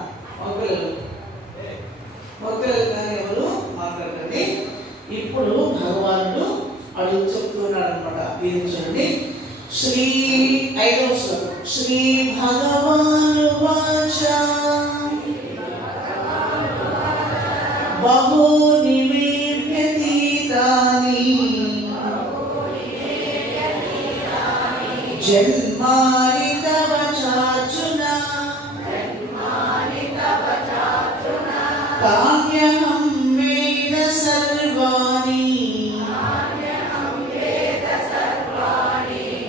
మొక్కలు కానీ ఎవరు మాట్లాడండి. ఇప్పుడు భగవానుడు అడుగు చెప్తున్నాడు అనమాట. ఇది చూడండి, శ్రీ 5వ శ్లోకం. శ్రీ భగవానువాచ బహూని మే వ్యతీతాని జన్మాని తవ చార్జున కామ్యహం వేద సర్వాణి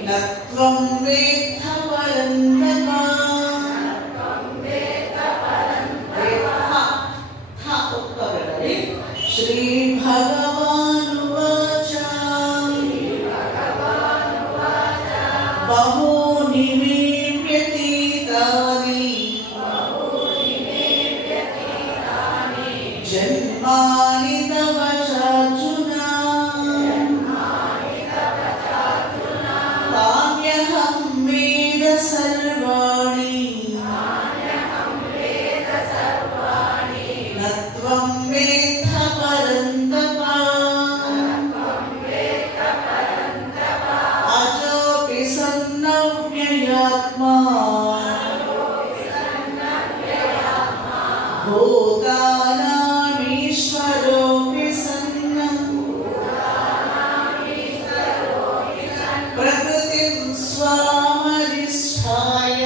నత్వం వేత్థ పరంతప. శ్రీ భగవానువాచ బహూని మే వ్యతీతాని జన్మాని తవ చార్జున కామ్యహం వేద సర్వాణి నత్వం వేత్థ పరంతప. అజోపి సన్నవ్యయాత్మా భూతానామీశ్వరోపి సన్న ప్రకృతిం స్వామధిష్ఠాయ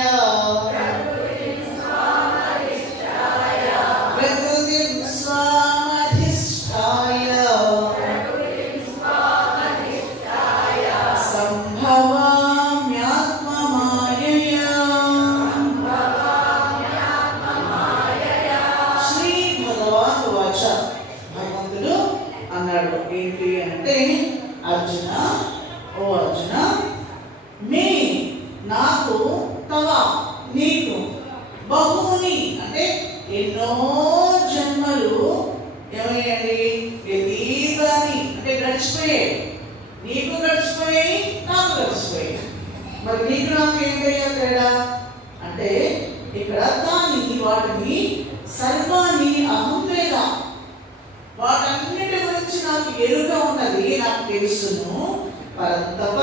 సంభవామ్యాత్మమాయయా. శ్రీ భగవానువాచ, భగవంతుడు అన్నాడు ఏంటి అంటే, అర్జున ఓ అర్జున, మే నాకు తవ నీకు బహుని అంటే ఎన్నో జన్మలు ఏమయ్యండి వ్యతీతాని అంటే గడిచిపోయాయి. నీకు గడిచిపోయాయి, నాకు గడిచిపోయాయి. మరి నీకు నాకు ఏంటయ్యా తేడా అంటే, ఇక్కడ తాని వాటిని సర్వాన్ని అహం వేద, వాటన్నిటి గురించి నాకు ఎరుక ఉన్నది, నాకు తెలుసును. పరంతప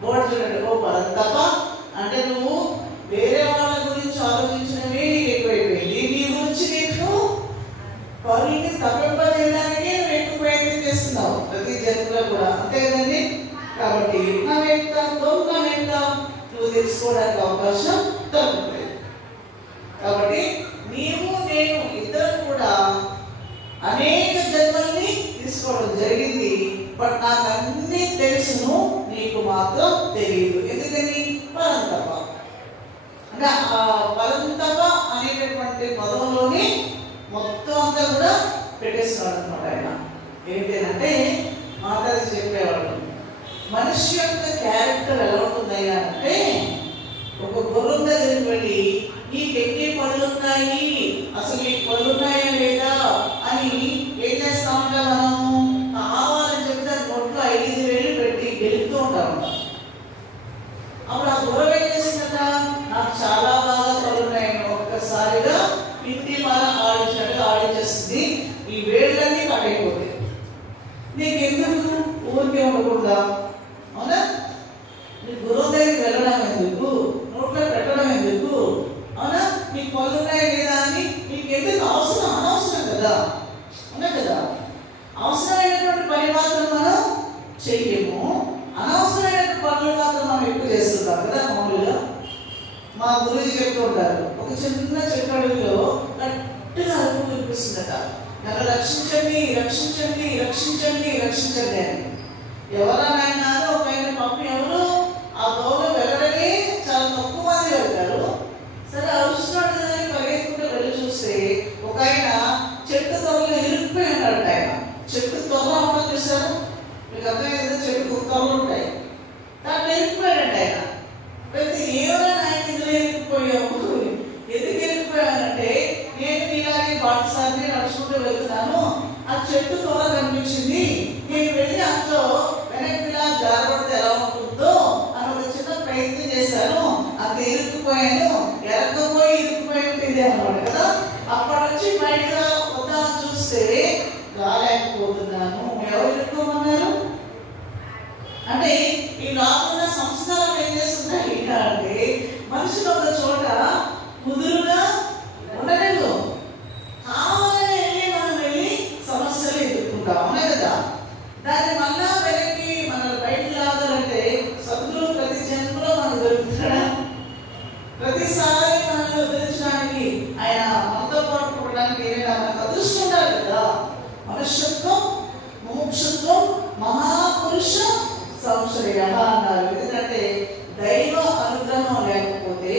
బోర్డు చూడండి, ఓ పరంతప అంటే నువ్వు వేరే వాళ్ళ గురించి ఆలోచించినవే నీకు ఎక్కువైపోయింది. నీ గురించి నీకు పౌరుని తప్పింపజేయడానికే నువ్వు ఎక్కువ ప్రయత్నం చేస్తున్నావు ప్రతి జన్మలో కూడా, అంతే కదండి. కాబట్టి నా వ్యక్తం ముందు తెలుసుకోవడానికి అవకాశం దొరుకుతుంది. కాబట్టి నీవు నేను ఇద్దరు కూడా అనేక జన్మల్ని తీసుకోవడం జరిగింది. బట్ నాకు అన్ని తెలుసును, నీకు మాత్రం తెలియదు. ఎందుకని? పరంతప. అంటే ఆ పరంతప అనేటటువంటి పదంలోనే మొత్తం అంతా కూడా పెట్టేస్తున్నాడు అనమాట ఆయన. ఏంటంటే మాట్లాడి చెప్పేవాడు, మనిషి యొక్క క్యారెక్టర్ ఎలా ఉంటుందయ్యా అంటే, ఒక గుర్రం దగ్గరికి వెళ్ళి నీకు ఎన్ని పళ్ళు ఉన్నాయి, అసలు నీకు పళ్ళు ఉన్నాయా లేదా అని ఏం చేస్తామంటే మనము కావాలని చెప్తే నోట్లో 5 వేలు పెట్టి గెలుపుతూ ఉంటాం. అప్పుడు ఆ గుర్రం ఏం చేసిందట, నాకు చాలా బాగా పళ్ళు ఉన్నాయని ఒక్కసారిగా పిండి మన ఆడించినట్టుగా ఆడించేస్తుంది. ఈ వేళ్ళన్నీ కట్టయిపోతాయి. నీకు ఎందుకు ఊరికే ఉండకుండా? అవునా? నీ గురువు దగ్గరికి వెళ్ళడం ఎందుకు, నోట్లో పెట్టడం ఎందుకు? అవునా? నీకు పళ్ళు ఉన్నాయా లేదా అని నీకు ఎందుకు అవసరం? అనవసరం కదా, అవునా కదా? అవసరమైనటువంటి పని మాత్రం మనం చెయ్యము, అనవసరమైనటువంటి పనులు మాత్రం మనం ఎక్కువ చేస్తుంటాం కదా. మామూలుగా మా గురుజీ చెప్తూ ఉంటారు, ఒక చిన్న చెట్టు అడుగులో గట్టిగా అరుపు వినిపిస్తుందట, నన్ను రక్షించండి రక్షించండి రక్షించండి రక్షించండి అని. ఎవరైనా ఒక ఆయన పంపి ఎవరు ఆ దోవలో వెళ్ళడమే చాలా తక్కువ మంది వెళ్తారు. సరే అరుస్తున్నాడు కదా అని పరిగెత్తుకుంటే వెళ్ళి చూస్తే ఒక ఆయన చెట్టు తొరలో ఇరుక్కుపోయి ఉన్నాడు. ఆయన చెట్టు తొర్ర ఉంటుంది చూసారు, మీకు అర్థమైంది, చెట్టు తొరలు ఉంటాయి, దాంట్లో ఇరుక్కుపోయాడంట ఆయన. అయితే ఏమైనా ఆయన ఇందులో ఇరుక్కుపోయాము, ఎందుకు ఇరుక్కుపోయానంటే నేను ఇలాగే బాటసారి నడుచుకుంటూ వెళ్తున్నాను, ఆ చెట్టు తొర కనిపించింది, నేను వెళ్ళి అందులో వెనక్కిలా జారబడితే ఎలా ఉంటుందో అని ఒక చిన్న ప్రయత్నం చేశాను, అంత ఇరుక్కుపోయాను, ఎరకపోయి ఇరుక్కుపోయి ఇదే అన్నమాట కదా. అప్పటి నుంచి బయటగా వద్దామని చూస్తే రాలేకపోతున్నాను. ఎవరు ఇరుక్కోమన్నారు అంటే ఈ లోపల సంస్కారం ఏం చేస్తున్నాయి అంటే మనుషులు ఒక చోట కుదురుగా ఉండలేదు, కావాలని వెళ్ళి మనం వెళ్ళి సమస్యలు ఎదుర్కొంటాం, అవునా కదా. దాన్ని మళ్ళా వెనక్కి మనం బయటకు రావాలంటే సద్గురు ప్రతి జన్మలో మనకు దొరుకుతాడా? ప్రతిసారి మనల్ని వదిలించడానికి ఆయన మనతో పాటు ఉండడానికి ఏదైనా మనకు అదృష్టం ఉండాలి కదా. మనుష్యత్వం ముముక్షత్వం మహాపురుష సంశ్రయ అన్నారు. ఎందుకంటే దైవ అనుగ్రహం లేకపోతే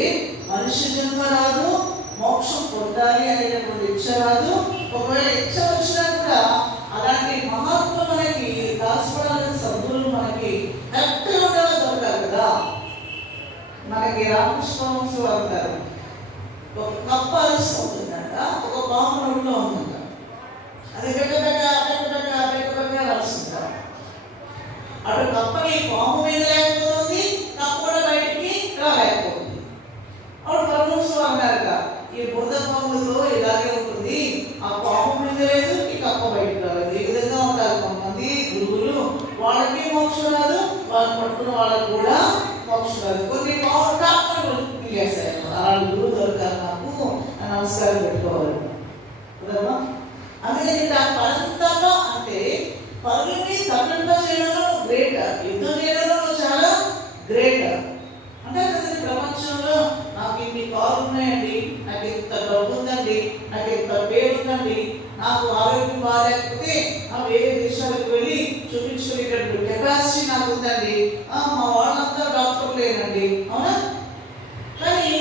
మనిషి జన్మ రాదు, మోక్షం పొందాలి అనేటటువంటి ఇచ్చ రాదు. ఒకవేళ ఇచ్చ వచ్చినా కూడా అలాంటి మహాత్ములు మనకి దాచుకోవడానికి సద్గురులు మనకి కరెక్ట్గా ఉండాలో దొరకాలి కదా. మనకి రామకృష్ణ వంశం అంటారు, ఒక కప్ప అరుస్తూ ఉంటుందంట, ఒక పాము నోట్లో ఉందంట, అది బెక్కబెక్క అరుస్తుంటారు. అటు కప్పని పాము మీద లేకపోతుంది, కప్ప కూడా బయటికి రాలేకపోతుంది. అప్పుడు పరమహంస అన్నారట, ఈ బురద పాములతో ఇలాగే ఉంటుంది, ఆ పాము మీద లేదు, ఈ కప్ప బయటకు రాలేదు. ఈ విధంగా ఉంటారు కొంతమంది గురువులు, వాళ్ళకి మోక్షం రాదు, వాళ్ళు పట్టుకున్న వాళ్ళకి కూడా మోక్షం రాదు. కొన్ని పాములు కాకుండా మిగేస్తాయి. అలాంటి గురువు దొరకాలి నాకు, నమస్కారం పెట్టుకోవాలి కదా. అందుకని పరంతప అంటే పరులని తప్పింప చేయడంలో గ్రేట్, యుద్ధం చేయడంలో చాలా గ్రేట్. అంటే ప్రపంచంలో నాకు ఇన్ని కార్లు ఉన్నాయండి, నాకు ఇంత డబ్బు ఉందండి, నాకు ఇంత పేరు ఉందండి, నాకు ఆరోగ్యం బాగాలేకపోతే వేరే దేశాలకు వెళ్ళి చూపించుకునేటటువంటి కెపాసిటీ నాకు ఉందండి, మా వాళ్ళంతా డాక్టర్ లేనండి, అవునా. కానీ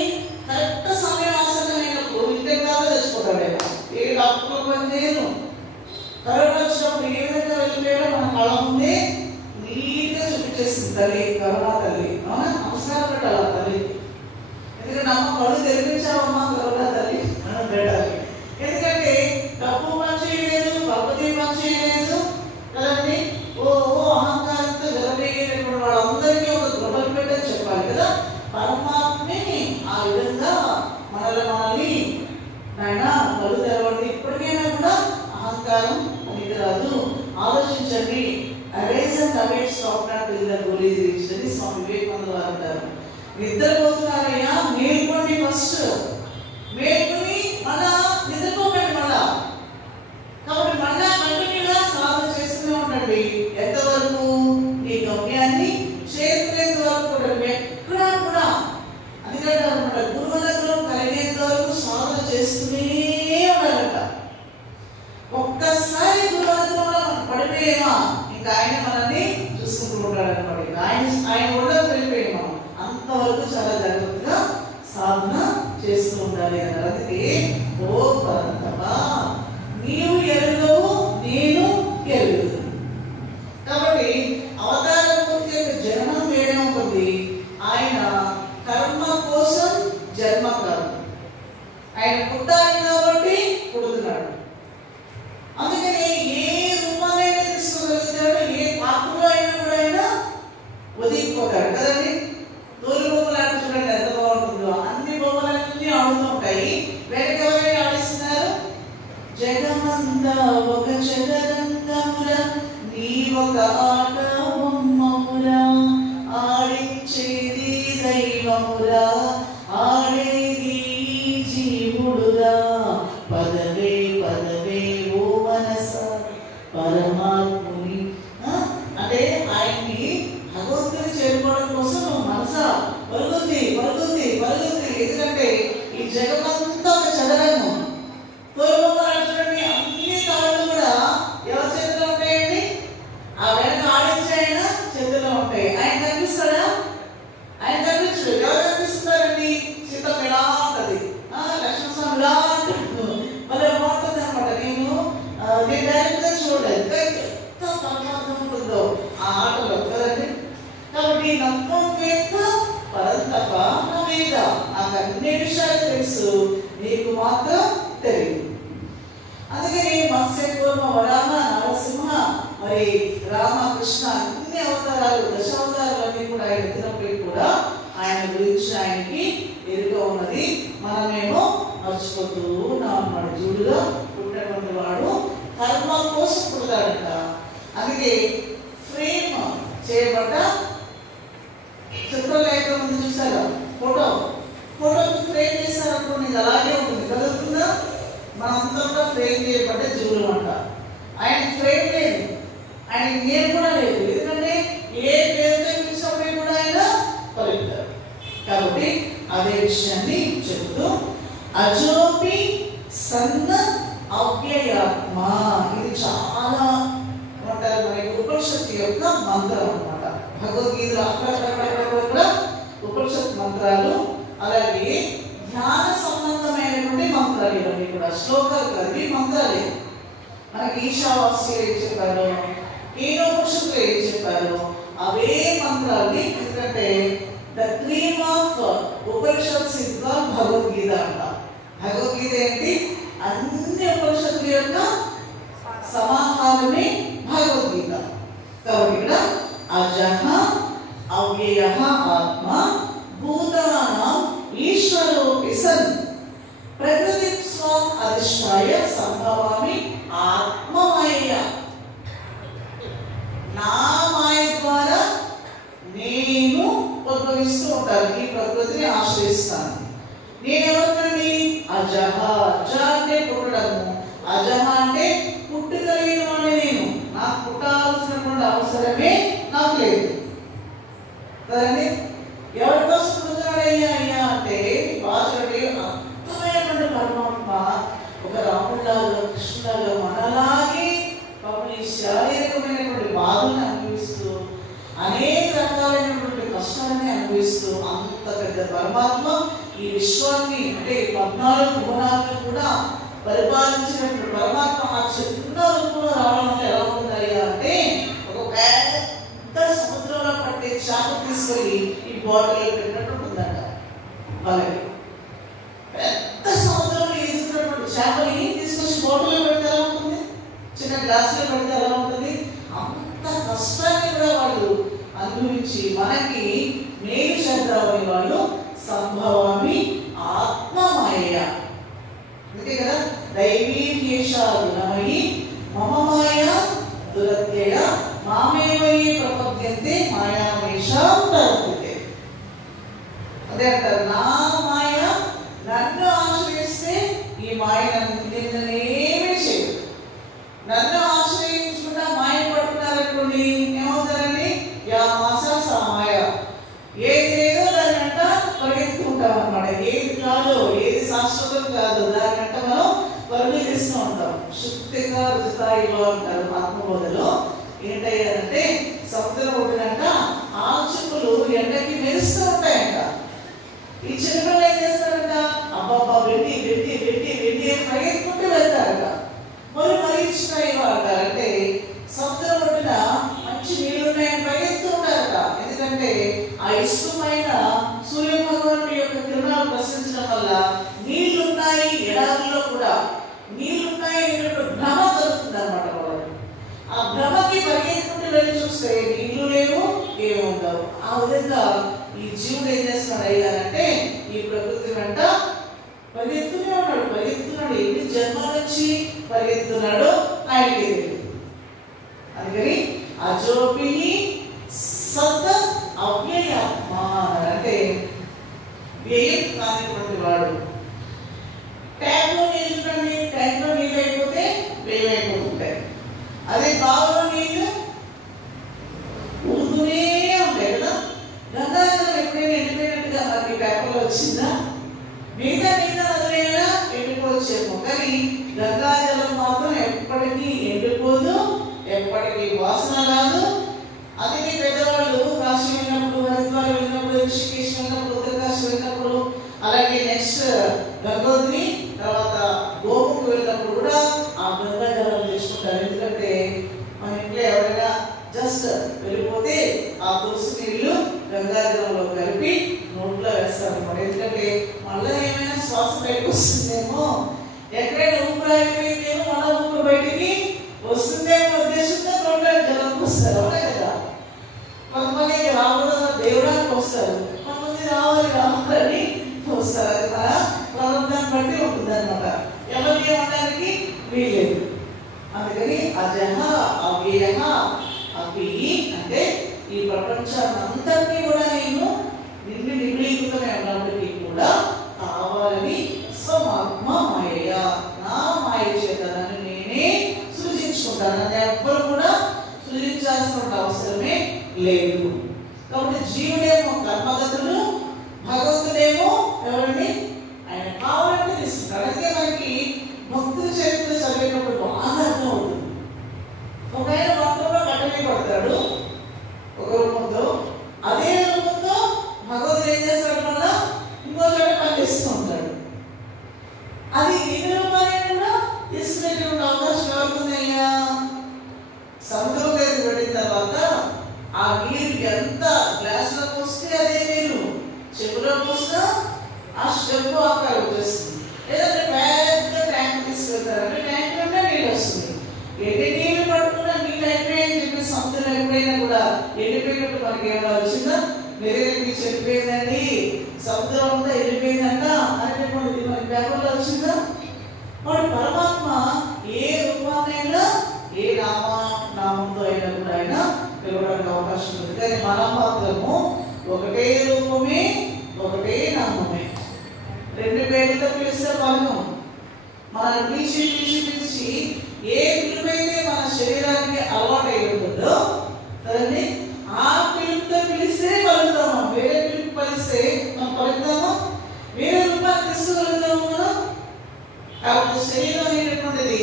కరెక్ట్ సమయం ఆసన్నమైనప్పుడు ఇంతే కాదు తెచ్చుకుంటాడు. ఏ డాక్టర్ పని నేను కరోనా వచ్చినప్పుడు ఏ విధంగా వెళ్ళిపోయాడో మన కళ ముందే నీట్గా చూపించేస్తుంది తల్లి, కరోనా తల్లి, అవునా. నమస్కారం పెట్టాలి తల్లి, ఎందుకంటే నమ్మ కళ్ళు తెరిపించావమ్మా కరోనా తల్లి అని పెట్టాలి. ఎందుకంటే డబ్బు మంచి లేదు, పద్ధతి మంచి లేదు కదండి. ఓ అహంకారంతో జరగేటటువంటి వాళ్ళందరికీ ఒక గొడవలు పెట్టని చెప్పాలి కదా. పరమాత్మే ఆ విధంగా మనల్ని నాయన కళ్ళు తెరవండి, ఇప్పటికైనా కూడా అహంకారం అనేది రాదు, ఆలోచించండి. స్వామి వివేకానంద వారు అంటారు, నిద్రపోతున్నారయ్యా మేల్కోండి, ఫస్ట్ మేల్కొని మళ్ళా నిద్రపోకండి. మళ్ళా కాబట్టి మళ్ళా కంటిన్యూగా సాధన చేస్తూనే ఉండండి. ఎంతవరకు? నీ గమ్యాన్ని చేరుకునేంత వరకు కూడా ఎక్కడా కూడా వెళ్ళిపోయామా ఇంకా ఆయన మనల్ని చూసుకుంటూ ఉంటాడు అనమాట. ఆయన కూడా వెళ్ళిపోయామా అంతవరకు చాలా జాగ్రత్తగా సాధన చేస్తూ ఉండాలి అన్నారు. అందుకే ఓ పరంతమా నీవు ఎరుగవు నేను ఎరుగదు. కాబట్టి అవతారమూర్తి యొక్క జన్మం వేయడం కొద్ది ఆయన కర్మ కోసం జన్మ కాదు, ఆయన పుట్టాలి కాబట్టి పుడుతున్నాడు. అందుకని ఏ రూపాన్నైనా తీసుకోగలుగుతాడు, ఏ పాత్రలో అయినా కూడా ఆయన ఒదిగిపోతాడు కదండి. తోలు బొమ్మలు ఆట చూడండి ఎంత బాగుంటుందో, అన్ని బొమ్మలన్నీ ఆడుతూ ఉంటాయి. వెనక ఎవరైనా ఆడిస్తున్నారు, జగమంతా ఒక చదరంగమురా నీ ఒక ఆట బొమ్మమురా ఆడించేది దైవమురా ఆడేది జీవుడురా పదవే పదవే ఓ మనస పరమాత్ముని. అంటే ఆయన్ని భగవంతుని చేరుకోవడం కోసం మనస పరుగుద్ది పరుగుద్ది పరుగుద్ది. ఎందుకంటే ఈ జగమంతా ఒక చదరంగం. చూడండి అన్ని తాళ్ళు కూడా ఎవరి చేతిలో ఉంటాయండి, ఆ వెనక ఆడించే ఆయన చేతిలో ఉంటాయి. ఆయన కనిపిస్తాడా? ఆయన కనిపించడు. ఎవరు కనిపిస్తున్నారండి? సీతమ్మ ఎలా ఉంటుంది, లక్ష్మణస్వామి ఇలా ఉంటుంది, మళ్ళీ బాగుంటుంది అనమాట. నేను డైరెక్ట్ గా చూడలేదు, ఎంత పరమార్థం ఉంటుందో ఆ ఆటలో కదండి. కాబట్టి నమ్మకం వేద పరంతప వేద, నాకు అన్ని విషయాలు తెలుసు, నీకు మాత్రం తెలియదు. అందుకని మత్స్య కూర్మ వరాహ నరసింహ మరి రామకృష్ణ అన్ని అవతారాలు దశావతారాలన్నీ కూడా ఆయన ఎత్తినప్పటికీ కూడా ఆయన గురించి ఆయనకి ఎరుక ఉన్నది. మనమేమో మర్చిపోతూ ఉన్నాం అన్నమాట. జీవుడుగా పుట్టినటువంటి వాడు కర్మ కోసం పుడతాడంట. అందుకే ఫ్రేమ్ చేయబడ్డ చిత్రలేఖ ముందు చూసారా, ఫోటోకి ఫ్రేమ్ చేశారనుకోండి, ఇది అలాగే ఉంటుంది కదులుతుందా. మనంతా కూడా ఫ్రేమ్ చేయబడ్డ జీవులు అంట. ఆయన ఫ్రేమ్ లేదు, ఆయన నేమ్ కూడా లేదు. ఎందుకంటే ఏ పేరుతో పిలిచినప్పుడు కూడా ఆయన పలుకుతారు. కాబట్టి అదే విషయాన్ని చెబుతూ అజోపి సన్న అవ్యయాత్మ, ఇది చాలా ఏమంటారు మనకి ఉపనిషత్తు యొక్క మంత్రం అన్నమాట. భగవద్గీతలో అక్కడ కూడా ఉపనిషత్ మంత్రాలు, అలాగే ధ్యాన సంబంధమైనటువంటి మంత్రాలు ఇవన్నీ కూడా శ్లోకాలు కాదు, మంత్రాలే. మనకి ఈశావాస్య ఏం చెప్పారు, ఈనోపనిషత్తులో ఏం చెప్పారు, అవే మంత్రాల్ని. ఎందుకంటే ద క్రీమ్ ఆఫ్ ఉపనిషత్ సిద్ధ భగవద్గీత అంట. భగవద్గీత ఏంటి, అన్ని ఉపనిషత్తుల యొక్క సమాహారమే భగవద్గీత. కాబట్టి ఇక్కడ అజహ అవ్యయ ఆత్మ భూతానాం ఈశ్వరోపి సన్ ప్రకృతి స్వం అధిష్టాయ సంభవామి ఆత్మమయ. నా మాయ ద్వారా నేను ఉద్భవిస్తూ ఉంటాను, ఈ ప్రకృతిని ఆశ్రయిస్తాను. నేనెవరికండి, అజహ. అజ అంటే పుట్టడము, అజహ అంటే పుట్టుకలేని వాడిని నేను. నాకు పుట్టాల్సినటువంటి అవసరమే నాకు లేదు కదండి. ఎవరి కోసం పుడుతున్నాడయ్యా అయ్యా అంటే వాచుడి అర్థమైనటువంటి పరమాత్మ ఒక రాముడిలాగా కృష్ణులాగా మనలాగే పాపం ఈ శారీరకమైనటువంటి బాధను అనుభవిస్తూ అనేక రకాలైనటువంటి కష్టాలని అనుభవిస్తూ అంత పెద్ద పరమాత్మ ఈ విశ్వాన్ని అంటే 14 భువనాలను కూడా పరిపాలించినటువంటి పరమాత్మ ఆ చిన్న రూపంలో రావడం అంటే ఎలా ఉంటుందయ్యా అంటే ఒక పెద్ద సముద్రంలో పట్టే చేప తీసుకొని ఈ బాటిల్లో పెట్టినట్టు ఉంటుందంట. అలాగే పెద్ద సముద్రంలో ఎదుగుతున్నటువంటి చేపని తీసుకొచ్చి బాటిల్లో పెడితే ఎలా ఉంటుంది, చిన్న గ్లాసులో పెడితే ఎలా ఉంటుంది. అంత కష్టాన్ని కూడా వాళ్ళు అనుభవించి మనకి మేలు చేద్దామని వాళ్ళు సంభవామి ఆత్మమాయ. అందుకే కదా దైవీయేషాగుణమయి మమ మాయ దురత్యయ మామేవయే ప్రపద్యంతే మాయామేషాం తరపుతే. అదే అంటారు, నా మాయ నన్ను ఆశ్రయిస్తే ఈ మాయ నిన్నేమీ చేయదు. నన్ను ఆశ్రయించకుండా మాయ పడుతున్నారనుకోండి ఏమవుతారండి, యా మాస సమాయ. ఏది లేదో దాని అంట పరిగెత్తుకుంటాం అన్నమాట. ఏది కాదో, ఏది శాశ్వతం కాదో దాని అంట మనం పరిగెత్తిస్తూ ఉంటాం. శుద్ధిగా రుచితాయిలో అంటారు ఆత్మబోధలో. ఏంటంటే సముద్రం ఒడ్డునంట ఆల్చిప్పలు ఎండకి మెరుస్తూ ఉంటాయంట. ఈ చిన్నపిల్లలు ఏం చేస్తారంట, అబ్బాబ్బా వెండి వెండి వెండి వెండి అని పరిగెత్తుకుంటూ వెళ్తారట. మరి ఇచ్చినాయి అంటే సముద్రం ఒడ్డున మంచి నీళ్లు ఉన్నాయని పరిగెత్తూ ఉంటారట. ఎందుకంటే ఆ ఇష్టమైన సూర్య భగవానుడి యొక్క కిరణాలు ప్రసరించడం వల్ల నీళ్లున్నాయి, ఎడారిలో కూడా నీళ్లున్నాయి అనేటువంటి భ్రమ కలుగుతుంది అనమాట. ఆ భ్రమకి పరిగెత్తుకుంటూ వెళ్ళి చూస్తే నీళ్లు లేవు, ఏమి ఉండవు. ఆ విధంగా ఈ జీవుడు ఏం చేస్తున్నాడు అయ్యారంటే ఈ ప్రకృతి వెంట పరిగెత్తునే ఉన్నాడు. ఎన్ని జన్మల నుంచి పరిగెత్తున్నాడో ఆయనకి తెలియదు. అందుకని అజోపిని సత్ అవ్యయాత్మ అంటే వ్యయం కానిటువంటి వాడు. ట్యాంక్లో నీళ్ళు అయిపోతే వ్యయం అయిపోతుంటాయి. అదే బావిలో నీళ్ళు ఊరుతూనే ఉంటాయి కదా. గంగాజలం ఎప్పుడైనా ఎండిపోయినట్టుగా మనకి పేపర్లో వచ్చిందా? మిగతా నదులైనా ఎండిపోవచ్చేమో, కానీ గంగాజలం మాత్రం ఎప్పటికీ ఎండిపోదు, ఎప్పటికీ వాసన రాదు. అందుకే పెద్దవాళ్ళు కాశీ వెళ్ళినప్పుడు, హరిద్వార్ వెళ్ళినప్పుడు, ఋషికేశ్ వెళ్ళినప్పుడు, ఉత్తరకాశీ వెళ్ళినప్పుడు, అలాగే నెక్స్ట్ గంగోత్రి తర్వాత గోముకు వెళ్ళినప్పుడు కూడా ఆ గంగాజలం తీసుకుంటారు. ఎందుకంటే మన ఇంట్లో ఎవరైనా జస్ట్ వెళ్ళిపోతే ఆ తులసి నీళ్లు గంగాజలంలో కలిపి నోట్లో వేస్తారు అన్నమాట. ఎందుకంటే మళ్ళీ ఏమైనా శ్వాస బయటకు వస్తుందేమో, ఎక్కడైనా ఊపిరి అయిపోయిందేమో మళ్ళీ ఊపిరి బయటికి వస్తుందేమో ఉద్దేశంతో నోట్లో జలం వస్తారు. అవునే కదా. కొంతమంది రాకూడదు దేవుడానికి వస్తారు, కొంతమంది రావాలని వస్తారు. అది మన ప్రారంభాన్ని బట్టి ఉంటుంది అనమాట. ఎవరిని ఏమనడానికి వీలేదు. అందుకని అజహ అవ్యయ అవి అంటే ఈ ప్రపంచాన్ని అంతటినీ కూడా నేను నిబిడీకృతమై ఉన్నప్పటికీ కూడా కావాలని స్వమాత్మ మాయ, నా మాయ చేత నన్ను నేనే సృజించుకుంటాను. నన్ను ఎవ్వరు కూడా సృజించాల్సిన అవసరమే లేదు. కాబట్టి జీవుడేమో కర్మగతుడు, భగవంతుడేమో ఎవరిని ఆయన కావాలంటే తీసుకుంటాడు. అందుకే మనకి భక్తుల చరిత్ర చదివేటప్పుడు బాగా అర్థం అవుతుంది. ఒక ఆయన మొత్తంలో కట్టమే పడతాడు ఒక రూపంతో, అదే రూపంతో భగవంతుడు ఏం చేస్తాడు మళ్ళా ఇంకో చోట పనిచేస్తూ ఉంటాడు. అది ఎన్ని రూపాయలు తీసుకునేటువంటి అవకాశం ఎవరుకుందయ్యా? సముద్రం దగ్గరికి వెళ్ళిన తర్వాత ఆ నీరు ఎంత గ్లాసులో పోస్తే అదే నీరు చెప్పులో పోసినా ఆ స్టెప్ ఆకారం వచ్చేస్తుంది. లేదంటే పెద్ద ట్యాంక్ తీసుకెళ్తారంటే ట్యాంక్ నుండే నీళ్ళు వస్తుంది. ఎన్ని నీళ్లు పడుతున్నా నీళ్ళు అయిపోయాయని చెప్పి సముద్రం ఎప్పుడైనా కూడా ఎండిపోయినట్టు మనకి ఏమైనా వచ్చిందా? మీరేమి చెప్పిపోయిందండి సముద్రం అంతా ఎండిపోయిందంట అని చెప్పండి మనకి పేపర్లో వచ్చిందా? వాడు పరమాత్మ ఏ రూపాన్నైనా ఏ నామంతో అయినా కూడా ఆయన పిలవడానికి అవకాశం ఉంది. కానీ మనం మాత్రము ఒకటే రూపమే ఒకటే నామమే, రెండు పేర్లతో పిలిస్తే మనం మనల్ని పిలిచి ఏ పిలుపైతే మన శరీరానికి అలవాటు అయి ఉంటుందో కదండి ఆ పిలుపుతో పిలిస్తే పలుకుతామా? వేరే పిలుపు పలిస్తే మనం పలుకుతామా? వేరే రూపాన్ని తీసుకోగలుగుతాము మనం. కాబట్టి శరీరం అనేటటువంటిది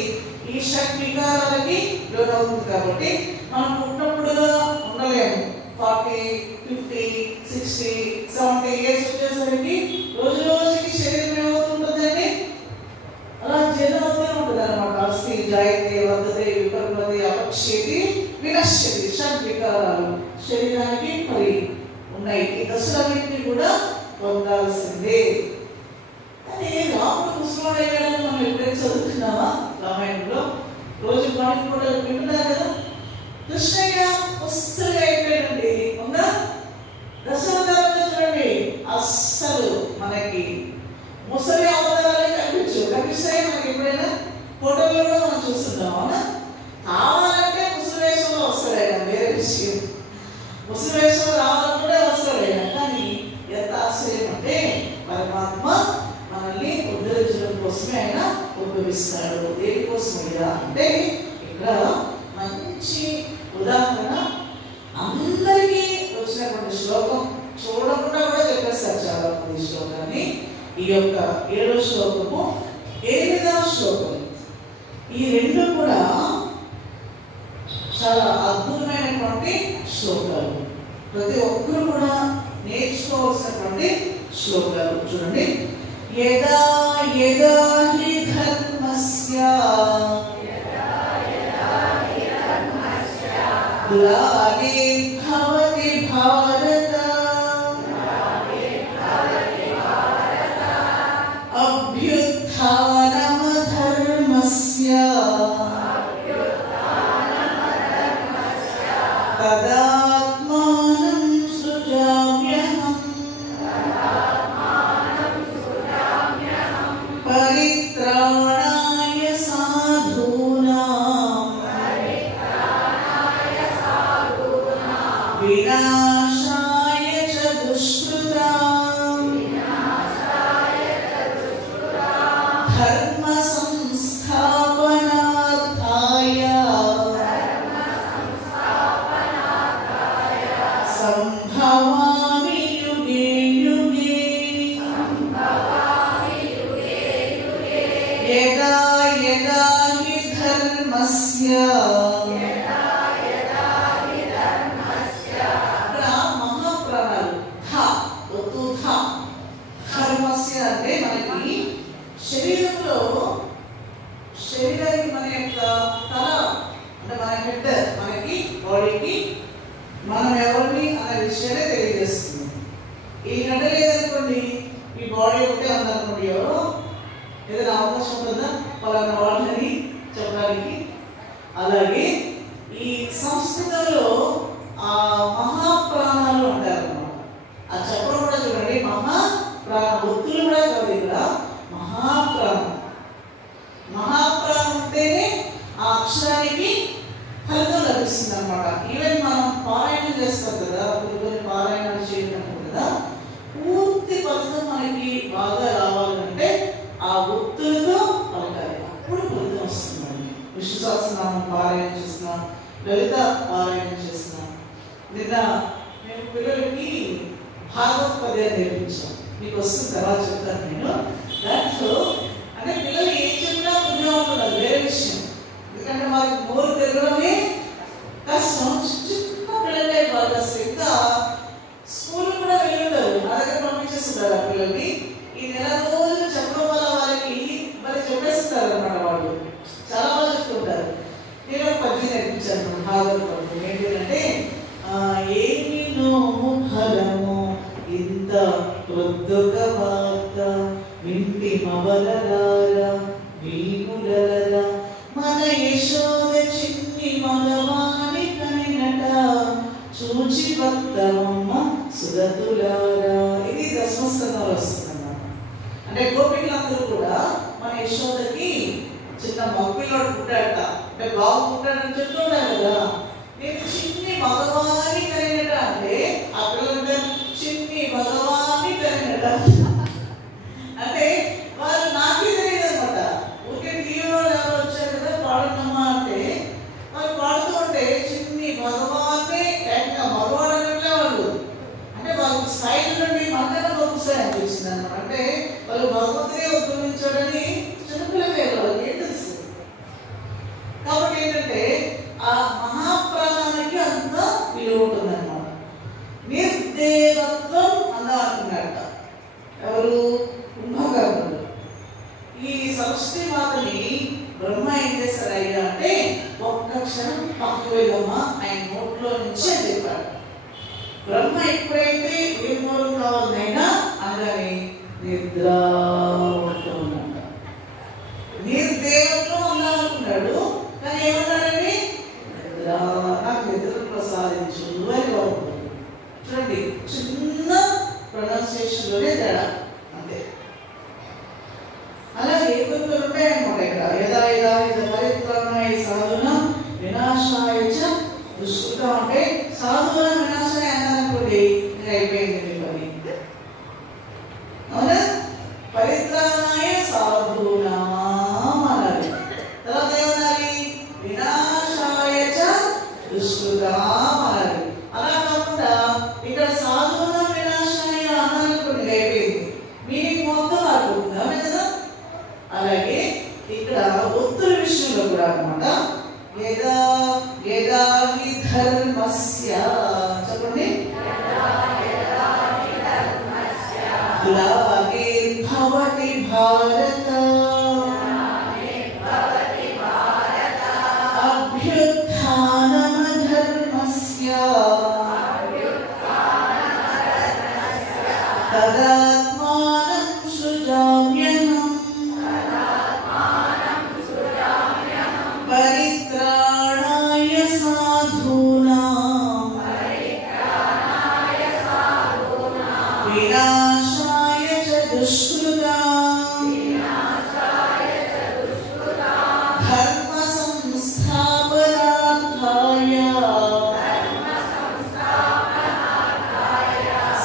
ఈ షట్ వికారాలకి లోనవుతుంది. కాబట్టి మనం పుట్టినప్పుడుగా ఉండలేము. 40, 50, 60, 70 ఇయర్స్ వచ్చేసరికి రోజు రోజుకి శరీరం ఏమవుతుంటుందండి? అలా జనం అవుతూనే ఉంటుంది అనమాట. అస్థి జాయితే వర్ధతే వికల్పతే అపక్షేతి వినశ్యతి. షట్ వికారాలు శరీరానికి మరి ఉన్నాయి. ఈ దశలన్నింటినీ కూడా పొందాల్సిందే. అదే రాముడు ముసలోడు అయ్యాడని మనం ఎప్పుడైతే చదువుతున్నామా రామాయణంలో? రోజు మార్నింగ్ కూడా వింటున్నారు కదా. కృష్ణయ్య ముసలిగా అయిపోయాడండి. ఉందా? దశరథంలో చూడండి అస్సలు మనకి ముసలి అవతారాలే కనిపిస్తాయి మనకి. ఎప్పుడైనా ఫోటోలో కూడా మనం చూస్తున్నాం. అవునా? కావాలంటే ముసలి వేషంలో వస్తాడు ఆయన, వేరే విషయం. ముసలి వేషంలో రావాలని కూడా వస్తాడు ఆయన. కానీ ఎంత ఆశ్చర్యం అంటే పరమాత్మ మనల్ని ఉద్ధరించడం కోసమే ఆయన ఉద్భవిస్తాడు. దేనికోసం అంటే ఇక్కడ మంచి ఉదాహరణ అందరికీ వచ్చినటువంటి శ్లోకం చూడకుండా కూడా చెప్పేస్తారు చాలా మంది శ్లోకాన్ని. ఈ యొక్క 7వ శ్లోకము 8వ శ్లోకం. ఈ రెండు కూడా చాలా అద్భుతమైనటువంటి శ్లోకాలు. ప్రతి ఒక్కరు కూడా నేర్చుకోవాల్సినటువంటి శ్లోకాలు. చూడండి, యదా యదా హి ధర్మస్య గ్లానిర్భవతి భారత అభ్యుత్థానమధర్మస్య తదాత్మానం సృజామ్యహం పరిత్రాణాయ సాధూనాం వినాశాయ చ దుష్కృతాం ధర్మ సంస్థాపనార్థాయ సంభవామి యుగే యుగే. యదా యదా హి ధర్మస్య, ఇక్కడ మహాప్రాణాలు ధ ఒత్తు ధ. ధర్మస్య అంటే మనకి శరీరంలో, శరీరానికి మన యొక్క తల అంటే మన హెడ్, మనకి బాడీకి మనం ఎవరిని అనే విషయాన్ని తెలియజేస్తుంది. ఈ హెడ్ లేదనుకోండి, ఈ బాడీ ఒకటే ఉందనుకోండి, ఎవరో ఏదైనా అవకాశం ఉంటుందా పలానా వాళ్ళని చెప్పడానికి? అలాగే ఈ సంస్కృతంలో ఆ మహాప్రాణాలు అంటారు అన్నమాట. ఆ చెప్పడం కూడా చూడండి, మహాప్రాణ ఒత్తులు కూడా కాదు, ఇక్కడ మహాప్రాణం. మహాప్రాణం ఉంటేనే ఆ అక్షరానికి ఫలితం లభిస్తుంది అనమాట. ఈవెన్ మనం పారాయణం చేస్తాం కదా, కొన్ని పారాయణాలు చేయడం కదా, పూర్తి ఫలితం మనకి బాగా రావాలంటే ఆ ఒత్తులతో పలకాలి, అప్పుడు ఫలితం వస్తుందండి. విష్ణు సహస్రనామం పారాయణం చేస్తున్నాం, లలిత పారాయణం చేస్తున్నాం. నిన్న మేము పిల్లలకి భాగవత పద్యాన్ని నేర్పించాం. మీకు వస్తుంది తర్వాత చెప్తాను నేను. దాంట్లో అంటే పిల్లలు ఏం చెప్పినా పుణ్యం అవుతున్నారు, వేరే విషయం. ఎందుకంటే వాళ్ళకి నోరు తిరగడమే కష్టం. చిన్న పిల్లలే వాళ్ళు అసలు ఇంకా స్కూల్ కూడా వెళ్ళారు, నా దగ్గర పంపించేస్తున్నారు ఆ పిల్లల్ని. ఈ నెల రోజులు చెప్పడం వల్ల వాళ్ళకి మరి చెప్పేస్తున్నారు అన్నమాట. వాళ్ళు చాలా బాగా చెప్తుంటారు. నేను ఒక పద్యం నేర్పించాను, భాగవత పద్యం. ఏంటంటే, ఏమి నోము ఫలము ఇంత ప్రొద్దుక వార్త వింటి మవలలారా వీములరా మన యశోద చిన్ని మగవాణి కనినట చూచి భక్తమ్మ సురతులారా. ఇది దశమస్కందంలో వస్తుందన్నమాట. అంటే గోపికలందరూ కూడా మన యశోదకి చిన్న మగపిల్లాడు పుట్టాడట, అంటే బాబు పుట్టాడని చెప్తుంటారు కదా. నేను చిన్ని మగవాణి కలిగినట అంటే ఆ పిల్లలంటే చిన్ని మగవాణి కలిగినట అంటే వాళ్ళు నాకే తెలియదు అనమాట. ఊరికే టీవీలో ఎవరు వచ్చారు కదా పాడుతున్నామా అంటే వాళ్ళు పాడుతూ ఉంటే చిన్ని మగవాణి ఏకంగా మగవాడు అన్నట్లే వాళ్ళు. అంటే వాళ్ళ స్థాయి నుండి మనకన్నా గొప్ప స్థాయి అనిపిస్తుంది అనమాట. అంటే వాళ్ళు భగవంతుడే ఉద్భవించాడని చిన్నపిల్లలే, వాళ్ళకి ఏం తెలుసు. కాబట్టి ఏంటంటే ఆ మహాప్రాణానికి అంత విలువ ఉంటుంది అనమాట. నిర్దేవత్వం అందా అంటున్నాడట ఎవరు? కుంభకర్ణుడు. ఈ సరస్వతి మాతని బ్రహ్మ ఏం చేశారు అయ్యా అంటే, ఒక్క క్షణం పక్కకు వెళ్ళమ్మా ఆయన నోట్లో నుంచి అని చెప్పాడు. బ్రహ్మ ఎప్పుడైతే ఏం నోరు కావాలనైనా అనగానే నిద్ర ఉందంట. నిర్దేవత్వం అందాలనుకున్నాడు, కానీ ఏమన్నాడండి? నిద్ర, నాకు నిద్రను ప్రసాదించు అని బాగుంటుంది. చూడండి, చిన్న ప్రొనౌన్సియేషన్లోనే తేడా అంతే. అలాగే కొన్ని ఉంటాయన్నమాట ఇక్కడ. యదా యదా యదా పరిత్రాణాయ సాధునాం వినాశాయ చ దుష్కృతాం అంటే సాధువులను వినాశాయ అన్నారనుకోండి, ఇంకా అయిపోయింది మీ పని. అవునా? పరిత్రాణాయ సాధూనాం అన్నారు. తర్వాత ఏమన్నారు? వినాశాయ చ దుష్కృతాం అన్నారు. అలా కాకుండా ఇక్కడ సాధూనాం వినాశాయ అన్నారనుకోండి, అయిపోయింది. మీనింగ్ మొత్తం మారిపోతుంది, అవునా కదా? అలాగే ఇక్కడ ఒత్తుల విషయంలో కూడా అన్నమాట. యదా యదా హి ధర్మస్య చెప్పండి గ్లానిర్భవతి భారత అభ్యుత్థానమధర్మస్య తదాత్మానం సృజామ్యహం పరిత్రాణాయ సాధూనాం వినాశాయ చ దుష్కృతాం ధర్మ సంస్థాపనార్థాయ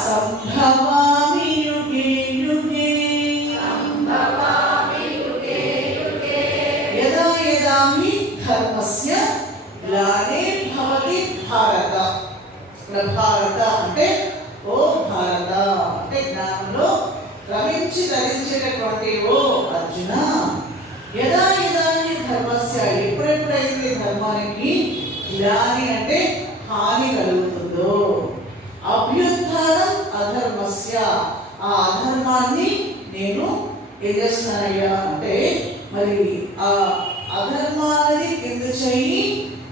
సంభవామి యుగే యుగే యదా యదా హి ధర్మస్య గ్లానిర్భవతి భారత. భారత అంటే ఓ భారత అంటే జ్ఞానంలో రమించి ధరించేటటువంటి ఓ అర్జున, యదా యదా హి ధర్మస్య ఎప్పుడెప్పుడైతే ధర్మానికి గ్లాని అంటే హాని కలుగుతుందో, అభ్యుత్థానం అధర్మస్య ఆ అధర్మాన్ని నేను ఏం చేస్తున్నానయ్యా అంటే మరి ఆ అధర్మాన్ని కింద చెయ్యి,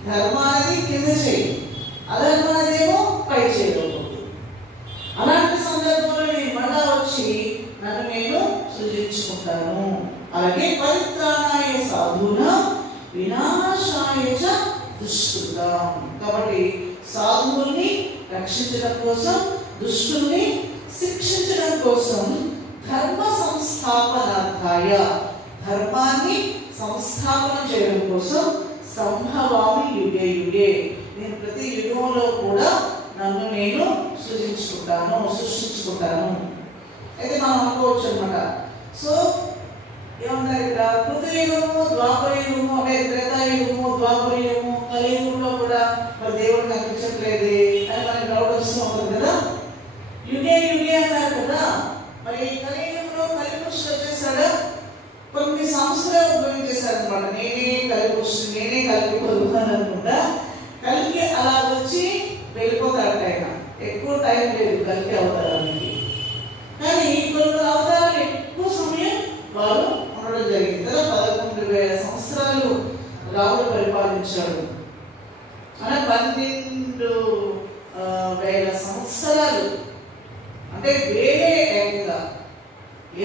ధర్మాన్ని కింద చెయ్యి, అధర్మానేమో పై చేయకూడదు. అలాంటి సందర్భంలో నేను మళ్ళా వచ్చి నన్ను నేను సృజించుకుంటాను. అలాగే పరిత్రాణాయ సాధూనాం వినాశాయ చ దుష్కృతాం. కాబట్టి సాధువుల్ని రక్షించడం కోసం, దుష్టుల్ని శిక్షించడం కోసం ధర్మ సంస్థాపనార్థాయ ధర్మాన్ని సంస్థాపన చేయడం కోసం సంభవామి యుగే యుగే నేను ప్రతి యుగంలో కూడా నన్ను నేను సృష్టించుకుంటాను. అయితే మనం అనుకోవచ్చు అనమాట. సో ఏమన్నారు ఇక్కడ కృతయుగము, ద్వాపరయుగము, అంటే త్రేతాయుగము, ద్వాపరయుగము, కలియుగంలో కూడా మరి దేవుడు కనిపించట్లేదే అని మనకి డౌట్ వస్తూ ఉంటుంది కదా. యుగే యుగే అన్నారు కదా, మరి కలియుగంలో కలిపురుషుడు వచ్చేసాడా? కొన్ని సంవత్సరాలు ఉపయోగించేశారనమాట. నేనే కలిపురుషుడు, నేనే కలిపి పొందుతాను అనుకుంటా. కలిగి అలా వచ్చి వెళ్ళిపోతాడు. ఆయన ఎక్కువ టైం లేదు కలిగి అవతారానికి. కానీ కొన్ని అవతారాలు ఎక్కువ సమయం వారు ఉండడం జరిగింది కదా. 11,000 సంవత్సరాలు రాముడు పరిపాలించాడు. అంటే 12,000 సంవత్సరాలు అంటే వేరే ఏకంగా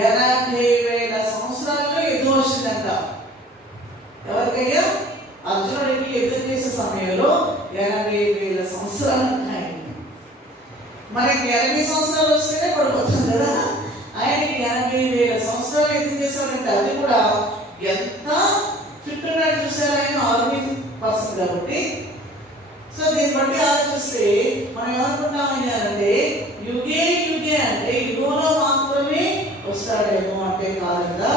80,000 సంవత్సరాల్లో ఎదురు వచ్చిందంట. ఎవరికయ్యా? అర్జునుడికి ఎదురు చేసే సమయంలో 80,000 సంవత్సరాలు ఉన్నాయి. మనకి 80 సంవత్సరాలు వస్తేనే పడిపోతుంది కదా. ఆయనకి 80,000 సంవత్సరాలు ఎదురు చేశాడంటే అది కూడా ఎంత ఫిట్ ఉన్నాడు చూసారు ఆయన, ఆర్మీ పర్సన్ కాబట్టి. సో దీన్ని బట్టి ఆలోచిస్తే మనం ఏమనుకుంటామయ్యారంటే యుగే యుగే అంటే యుగంలో మాత్రమే వస్తాడేమో అంటే కాదు కదా,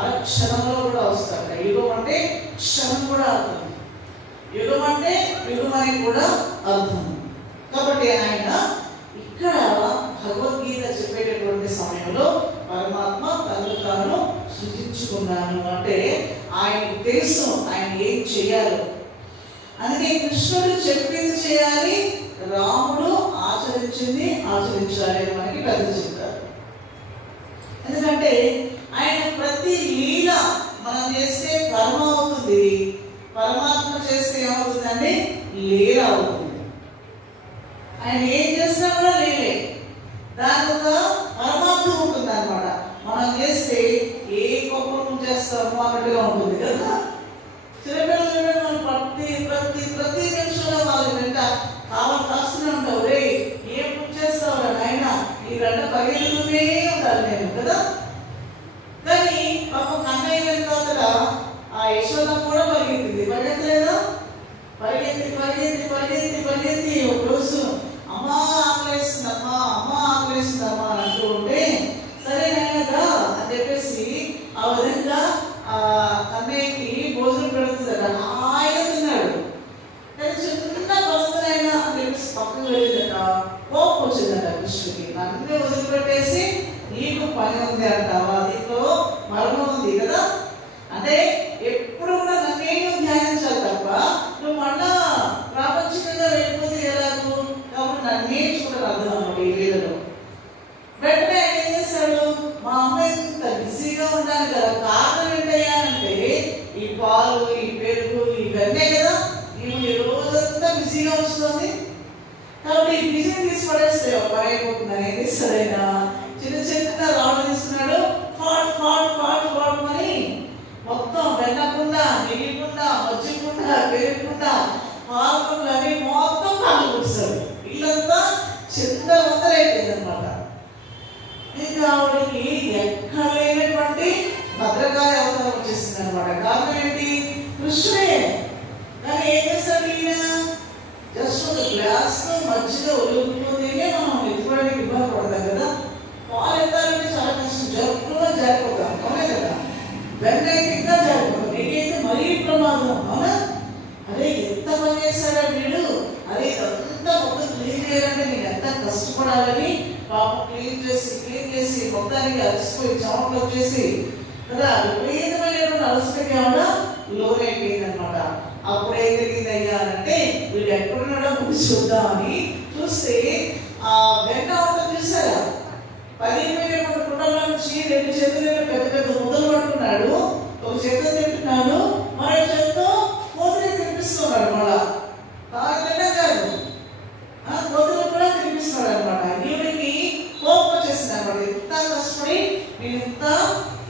అరక్షణంలో కూడా వస్తాడు. యుగం అంటే క్షణం కూడా అర్థం, యుగం అంటే యుగం అని కూడా అర్థం. కాబట్టి ఆయన ఇక్కడ భగవద్గీత చెప్పేటటువంటి సమయంలో పరమాత్మ తను తాను సృజించుకున్నాను అంటే ఆయనకు తెలుసు ఆయన ఏం చేయాలో. అందుకే కృష్ణుడు చెప్పింది చేయాలి, రాముడు ఆచరించింది ఆచరించాలి అని మనకి పెద్ద చెప్తారు. ఎందుకంటే ఆయన ప్రతి లీల మనం చేస్తే కర్మ అవుతుంది, పరమాత్మ చేస్తే ఏమవుతుందండి? లీల అవుతుంది. ఆయన ఏం చేసినా కూడా లీలే, దాని ఒక పరమాత్మ ఉంటుంది అనమాట. మనం చేస్తే ఏ కోపం చేస్తామో అన్నట్టుగా ఉంటుంది కదా. చిన్నపిల్లలు మనం ప్రతి ప్రతి ప్రతి నిమిషంలో వాళ్ళ వెంట కాస్తూనే ఉంటావు. రే ఏం పూజ చేస్తావు నాయన, ఈ గంట పరిగెత్తుతూనే ఉండాలి నేను కదా. కానీ పాపం కన్నయ్య వెనుక ఆ యశోద కూడా పరిగెత్తింది, పరిగెత్తలేదా? పరిగెత్తి పరిగెత్తి పరిగెత్తి పరిగెత్తి ఒక రోజు అమ్మా ఆకలేస్తుందమ్మా, అమ్మా ఆకలేస్తుందమ్మా అని అంటూ ఉంటే సరే నాయనగా అని చెప్పేసి ఆ విధంగా ఆ కన్నయ్యకి భోజనం పెడుతుందట. హాయిగా తిన్నాడు. కానీ చిన్న పడుతుందైనా అని చెప్పేసి పక్కకు వెళ్ళిందట. మరి బిజీని తీసి పడేస్తే పని అయిపోతుందని ఏం చేస్తాడు ఆయన? చిన్న చిన్న రాళ్ళు తీసుకున్నాడు, ఫాట్ ఫాట్ ఫాట్ ఫాట్ అని మొత్తం వెన్నకుండా నెయ్యకుండా మజ్జిగకుండా పెరుగుకుండా పాలకులని మొత్తం కాలు కూర్చాడు. ఇల్లంతా చిన్న వందరైపోయింది అనమాట. ఇంకా ఆవిడకి ఎక్కడ లేనటువంటి భద్రకాయ అవతారం వచ్చేసింది అనమాట. కారణం ఏంటి? కృష్ణుడే. కానీ ఏం చేస్తాడు ఈయన? జస్ట్ ఒక గ్లాస్ తో మజ్జిగ ఒలుగుతుందేనే మనం ఎత్తుకోవడానికి ఇబ్బంది పడతాం కదా. పాలు ఎత్తాలంటే చాలా కష్టం, జరుపుగా జారిపోతాం, అవునే కదా. వెన్న అయితే ఇంకా జారిపోతాం, నెయ్యి అయితే మరీ ప్రమాదం, అవునా? అదే ఎంత పని చేస్తాడా వీడు, అదే అంతా మొత్తం క్లీన్ చేయాలంటే నేను ఎంత కష్టపడాలని పాపం క్లీన్ చేసి మొత్తానికి అలసిపోయి చెమటలు వచ్చేసి కదా విపరీతమైనటువంటి అలసిపోయి ఆవిడ లోనైపోయింది అనమాట. అప్పుడు ఏం జరిగింది అయ్యా అంటే, వీడు ఎక్కడున్నాడో ముందు చూద్దామని చూస్తే ఆ వెన్న ఉంటుంది చూసారా, 10 కుండల నుంచి 2 చేతులు పెద్ద పెద్ద ముద్దలు పట్టుకున్నాడు. ఒక చేతితో తింటున్నాడు, మరో చేతితో కోతులు తినిపిస్తున్నాడు. మళ్ళా తాగకుండా కాదు, కోతులు కూడా తినిపిస్తున్నాడు అనమాట. ఈవిడికి కోపం వచ్చేసింది అనమాట. ఎంత కష్టపడి నేను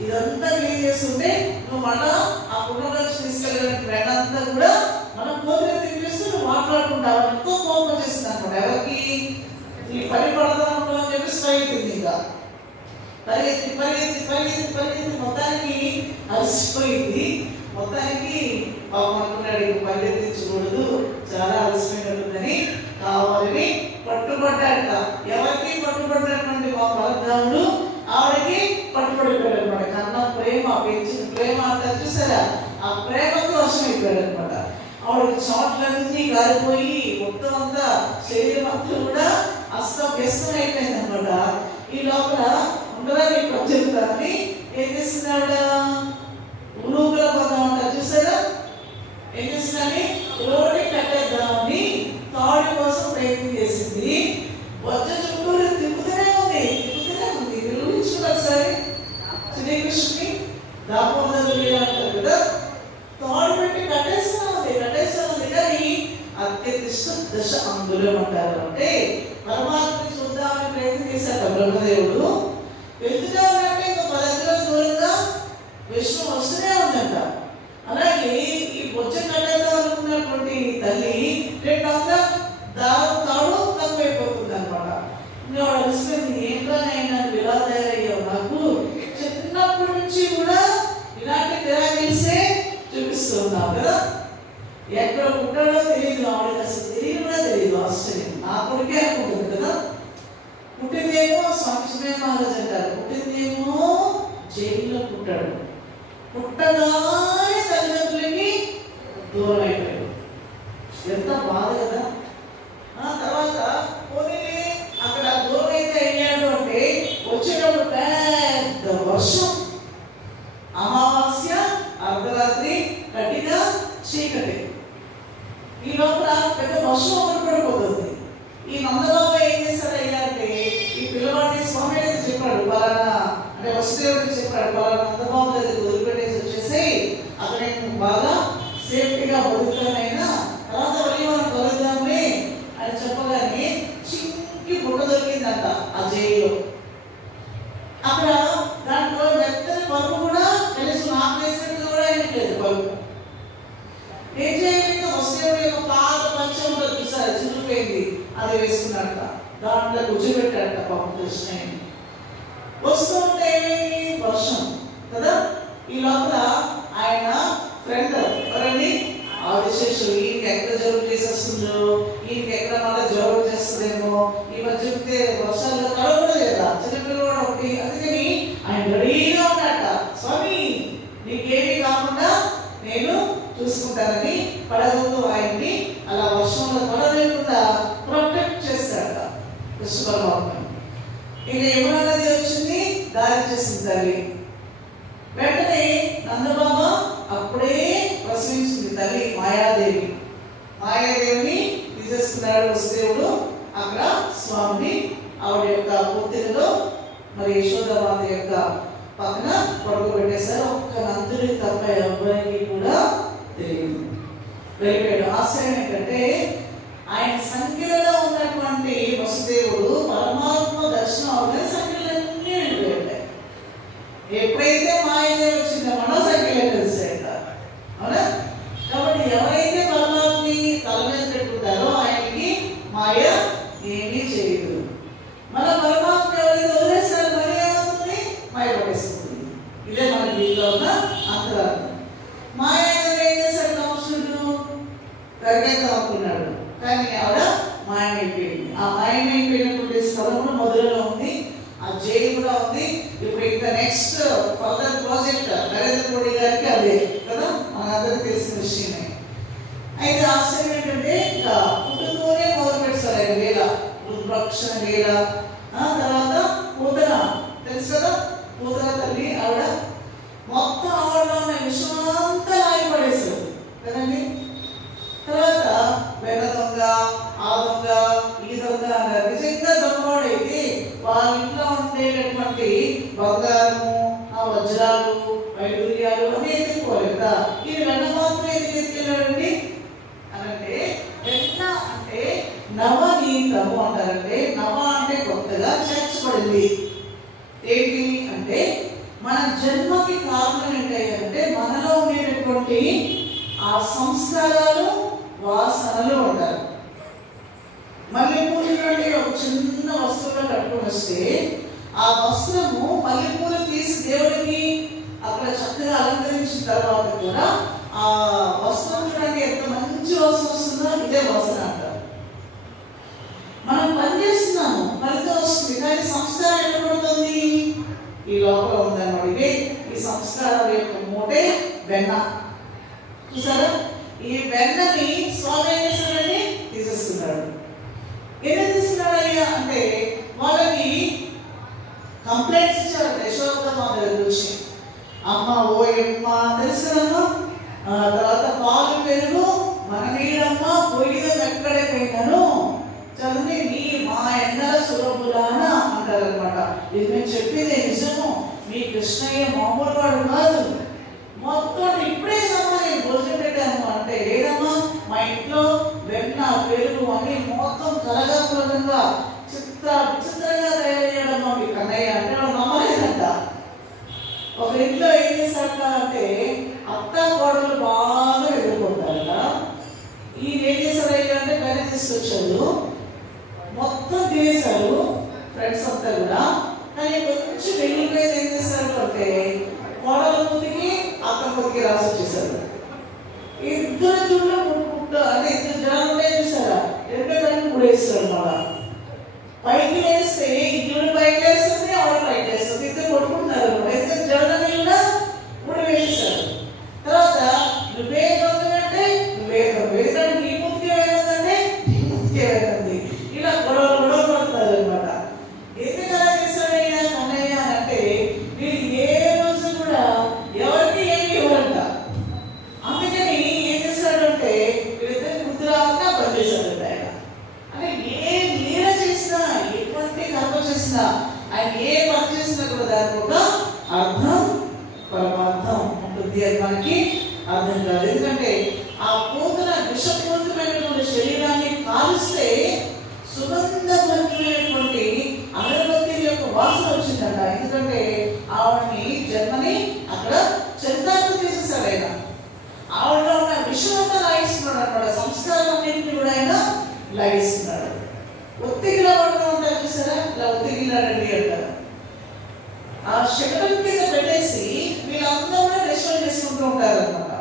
ఇదంతా క్లీన్ చేస్తుంటే నువ్వు మళ్ళా ఆ కుండలో తీసుకెళ్ళడానికి వెనంతా కూడా మనం కోతులు తినిపిస్తూ నువ్వు మాట్లాడుకుంటావు, ఎంతో కోపం వచ్చేసింది అనమాట. ఎవరికి? ఈ పని పడతాను అని చెప్పి స్ట్రైతుంది. ఇంకా పరిగెత్తి పరిగెత్తి పరిగెత్తి పరిగెత్తి మొత్తానికి అలసిపోయింది. మొత్తానికి పాపం అనుకున్నాడు పరిగెత్తించకూడదు, చాలా అలసిపోయినట్టుందని కావాలని పట్టుబడ్డాట. ఎవరికి పట్టుబడినటువంటి మా పరద్దాముడు ఆవిడకి పట్టుబడిపోయాడు అనమాట. కన్నా ప్రేమ, పెంచిన ప్రేమ అంటారు చూసారా, ఆ ప్రేమకు వశమైపోయాడు అనమాట. ఆవిడకి చోట్లన్నీ గారిపోయి మొత్తం అంతా శరీరం అంతా కూడా అస్తవ్యస్తం అయిపోయింది అనమాట. ఈ లోపల ఉండగా మీకు చెప్తారని ఏం చేస్తున్నాడు? ఉరుకుల పదం అంటారు చూసారా, ఏం చేస్తుందని రోడ్డు కట్టేద్దామని తాడు కోసం ప్రయత్నం చేసింది. వచ్చే చుట్టూరు తిప్పుతూనే ఉంది. ఊహించుకున్నారు సరే, శ్రీకృష్ణుని దామోదరుడు అంటారు కదా, తాడు పెట్టి కట్టేస్తా ఉంది. కానీ అత్యతిష్ట దశ అంగుళం అంటారు. అంటే పరమాత్మని చూద్దామని ప్రయత్నం చేశాడు బ్రహ్మదేవుడు. వెళ్తున్నాడంటే ఇంకా 10 అడుగుల దూరంగా విష్ణు వస్తూనే ఉందంట. అలాగే ఈ బొచ్చ కట్టేద్దాం అనుకున్నటువంటి తల్లి 2 అంతా దారం తాడు తక్కువైపోతుంది అనమాట. ఇంకా అలసిపోయింది. ఏంటోనైనా ఇలా తయారయ్యావు, నాకు చిన్నప్పటి నుంచి కూడా ఇలాంటి మిరాకిల్సే చూపిస్తున్నావు కదా. ఎక్కడ పుట్టాడో తెలియదు, ఆవిడకి అసలు తెలియదు కూడా తెలియదు. ఆశ్చర్యం. నా కొడుకే అనుకుంటుంది కదా. పుట్టిందేమో స్వామి మహారాజ్ అంటారు, పుట్టిందేమో జైల్లో పుట్టాడు. పుట్టగానే తల్లిదండ్రులకి దూరం అయిపోయాడు. ఎంత బాధ కదా. తర్వాత పోనీ అక్కడ దూరం అయితే అయ్యాడు అంటే వచ్చేటప్పుడు పెద్ద వర్షం, అమావాస్య, అర్ధరాత్రి, కఠిన చీకటి. ఈ లోపల పెద్ద వర్షం పడిపోతుంది. ఈ నందబాబు ఏం చేశాడు అయ్యా అంటే, ఈ పిల్లవాడిని స్వామి అయితే చెప్పాడు, పలానా అంటే వసుదేవుడికి చెప్పాడు, పలానా నందబాబు దగ్గర వదిలిపెట్టేసి వచ్చేసి అక్కడ నేను బాగా సేఫ్టీగా బతుకుతానైనా తర్వాత మళ్ళీ మనం కలుద్దాంలే అని చెప్పగానే చింకి బుట్ట దొరికిందంట ఆ జైల్లో. అక్కడ దాంట్లో మెత్తని పరుపు కూడా కనీసం నాకు వేసినట్టు కూడా ఏం లేదు. పరుపు ఏం చేయలేదు, వసుదేవుడి యొక్క పాత పంచం ఉంటుంది చూసారు, చిరిగిపోయింది, అది వేసుకున్నట్ట. దాంట్లో కూర్చోబెట్టాడట పాపం కృష్ణయ్యని. వస్తుంటే వర్షం కదా. ఈ లోపల ఆయన ఫ్రెండ్ ఎవరండి, ఆదిశేషుడు. ఈయనకి ఎక్కడ జరుగు చేసేస్తుందో, ఈయనకి ఎక్కడ మళ్ళీ జరుగు చేస్తుందేమో, ఈ మధ్య చెప్తే వర్షాల్లో తడవడం లేదా, చిన్నపిల్లవాడు ఒకటి. అందుకని ఆయన రెడీగా ఉన్నట్ట, స్వామి నీకేమీ కాకుండా నేను చూసుకుంటానని పడగలతో ఆయన్ని అలా వర్షంలో పడలేకుండా ప్రొటెక్ట్ చేస్తాడట కృష్ణ పరమాత్మ. ఇక యమునా నది వచ్చింది, దారి చేసింది తల్లి. వెంటనే నందబాబ అప్పుడే ప్రసవించింది తల్లి మాయాదేవి. మాయాదేవిని తీసేసుకున్నాడు వసుదేవుడు. అక్కడ స్వామిని ఆవిడ యొక్క పూర్తిలో మరి యశోదామాత యొక్క పక్కన పడుకోబెట్టేశారు. ఒక్క నందుడికి తప్ప ఎవరికి కూడా తెలియదు. వెళ్ళిపోయాడు. ఆశ్చర్యం ఏంటంటే ఆయన సంఖ్యలో ఉన్నటువంటి వసుదేవుడు పరమాత్మ దర్శనం అవగానే సంఖ్యలన్నీ వెళ్ళిపోయాయి. ఎప్పుడైతే మాయ వచ్చిందో మనో సంఖ్యలే తెలిసాయి. అవునా? కాబట్టి ఎవరైతే పరమాత్మని తల మీద పెట్టుకుంటారో ఆయనకి మాయ ఏమీ చేయదు. మన పరమాత్మ ఎవరైతే వదిలేస్తారు మరి ఏమవుతుంది? మాయ పట్టేస్తుంది. ఇదే మన దీంట్లో ఉన్న అంతరార్థం. మాయ ఏం చేశాడు? కంసుడు పరిగెత్తం అనుకున్నాడు, కానీ ఆవిడ మాయమైపోయింది. ఆ మాయమైపోయినటువంటి స్థలంలో మొదలులో ఉంది, ఆ జైలు కూడా ఉంది. ఇప్పుడు ఇంకా next further project Narendra Modi గారికి అదే కదా, మనందరికీ తెలిసిన విషయమే. అయితే ఆశ్చర్యం ఏంటంటే ఇంకా పుట్టుతూనే మొదలు పెడతారు ఆయన లీల, రుద్రాక్ష లీల. తర్వాత పూతన తెలుసు కదా, పూతన తల్లి ఆవిడ మొత్తం ఆవిడలో ఉన్న విషమంతా ఆగిపడేశారు కదండి. తర్వాత వెన దొంగ, ఆ దొంగ, ఈ దొంగ అన్నారు. నిజంగా దొంగవాడైతే వాళ్ళ ఇంట్లో ఉండేటటువంటి బంగారము, ఆ వజ్రాలు, వైడూర్యాలు అవి ఎత్తుకోలేదు కదా. ఇది వెన్న మాత్రం ఎందుకు ఎత్తుకెళ్ళాడండి అనంటే, వెన్న అంటే నవనీతము అంటారంటే, నవ అంటే కొత్తగా చేర్చబడింది. ఏంటి అంటే మన జన్మకి కారణం ఏంటంటే మనలో ఉండేటటువంటి ఆ సంస్కారాలు, వాసనలు ఉంటారు. మల్లెపూలు నుండి ఒక చిన్న వస్తువులో కట్టుకొని వస్తే ఆ వస్త్రము మల్లెపూలు తీసి దేవుడికి అక్కడ చక్కగా అలంకరించిన తర్వాత కూడా ఆ వస్త్రం చూడండి ఎంత మంచి వాసన వస్తుందో, ఇదే వాసన అంటారు. మనం పనిచేస్తున్నాము, ఫలితం వస్తుంది, కానీ సంస్కారం ఎక్కడ ఉంటుంది? ఈ లోపల ఉందన్నమాట. ఇదే ఈ సంస్కారాల యొక్క మూటే వెన్న. చూసారా? ఈ వెన్నని స్వామి ఏం చేస్తాడని తీసేస్తున్నాడు. ఏదో తీసుకున్నాడు అయ్యా అంటే వాళ్ళకి కంప్లైంట్స్ ఇచ్చారు యశోదమ్మ దగ్గర నుంచి. అమ్మ ఓయమ్మ తెలుసు కదమ్మా, తర్వాత పాలు పెరుగు మన నీడమ్మ పొయ్యిలో ఎక్కడే పోయినాను చదివి నీ మా ఎండల సులభులాన అంటారు అనమాట. ఇది నేను చెప్పింది నిజము, మీ కృష్ణయ్య మామూలు వాడు కాదు, మొత్తం ఇప్పుడే కదమ్మా నేను భోజనం పెట్టాను అంటే, లేదమ్మా మా ఇంట్లో వెన్న పెరుగు అని మొత్తం కలగాపులకంగా విచిత్రంగా తయారయ్యాడమ్మా మీ కన్నయ్య అంటే వాడు నమ్మలేదంట. ఒక ఇంట్లో ఏం చేశాట అంటే అత్త కోడలు బాగా ఎదుర్కొంటారట. ఈయన ఏం చేశాడయ్యా అంటే వెన్న తీసుకొచ్చాడు, మొత్తం తినేశారు ఫ్రెండ్స్ అంతా కూడా. కానీ కొంచెం వెళ్ళిపోయేది ఏం చేస్తారు అంటే కోడల ముందుకి అత్త ముందుకి రాసి వచ్చేసారు. ఇద్దరు చూడ అంటే ఇద్దరు జనాలు ఉండే చూసారా, రెండో దాన్ని ముడేస్తారు. మళ్ళా పైకి వేస్తే ఇద్దరు పైకి వేస్తుంది, ఆవిడ పైకి వేస్తుంది, ఇద్దరు కొట్టుకుంటున్నారు. ఇద్దరు జనాన్ని కూడా ముడి వేసేసారు. తర్వాత నువ్వే దొంగంటే నువ్వే దొంగ, ఎందుకంటే నీ ముందుకే వేయదంటే నీ ముందుకే వేయదండి, ఇలా గొడవ పడుతున్నారు అనమాట. ఎందుకు అలా చేశాడయ్యా కన్నయ్య అంటే వీళ్ళు ఏ రోజు కూడా ఎవరికి ఏమి ఇవ్వరంట. అందుకని ఏం చేశాడంటే వీళ్ళిద్దరు ముద్దురాగా పనిచేశాడంట ఆయన. అంటే ఏ లీల చేసినా, ఎటువంటి కర్మ చేసినా, ఆయన ఏ పని చేసినా కూడా దానికి ఒక అర్థం, పరమార్థం ఉంటుంది. అది మనకి అర్థం కాదు. ఎందుకంటే ఆ పూతన విషపూరితమైనటువంటి శరీరాన్ని కాలుస్తే సుగంధభరితమైనటువంటి అగరబత్తి యొక్క వాసన వచ్చిందంట. ఎందుకంటే ఆవిడని జన్మని అక్కడ చరితార్థం చేసేసాడు ఆయన. ఆవిడలో ఉన్న విషమంతా లాగిస్తున్నాడు అన్నమాట. సంస్కారాలన్నింటినీ కూడా ఆయన లాగిస్తున్నాడు. ఒత్తిగిలా పడుతూ ఉంటారు చూసారా, ఇలా ఒత్తిగిలాడండి అంటారు. ఆ శకటం కింద పెట్టేసి వీళ్ళందరూ కూడా రెస్టారెంట్ చేసుకుంటూ ఉంటారు అనమాట.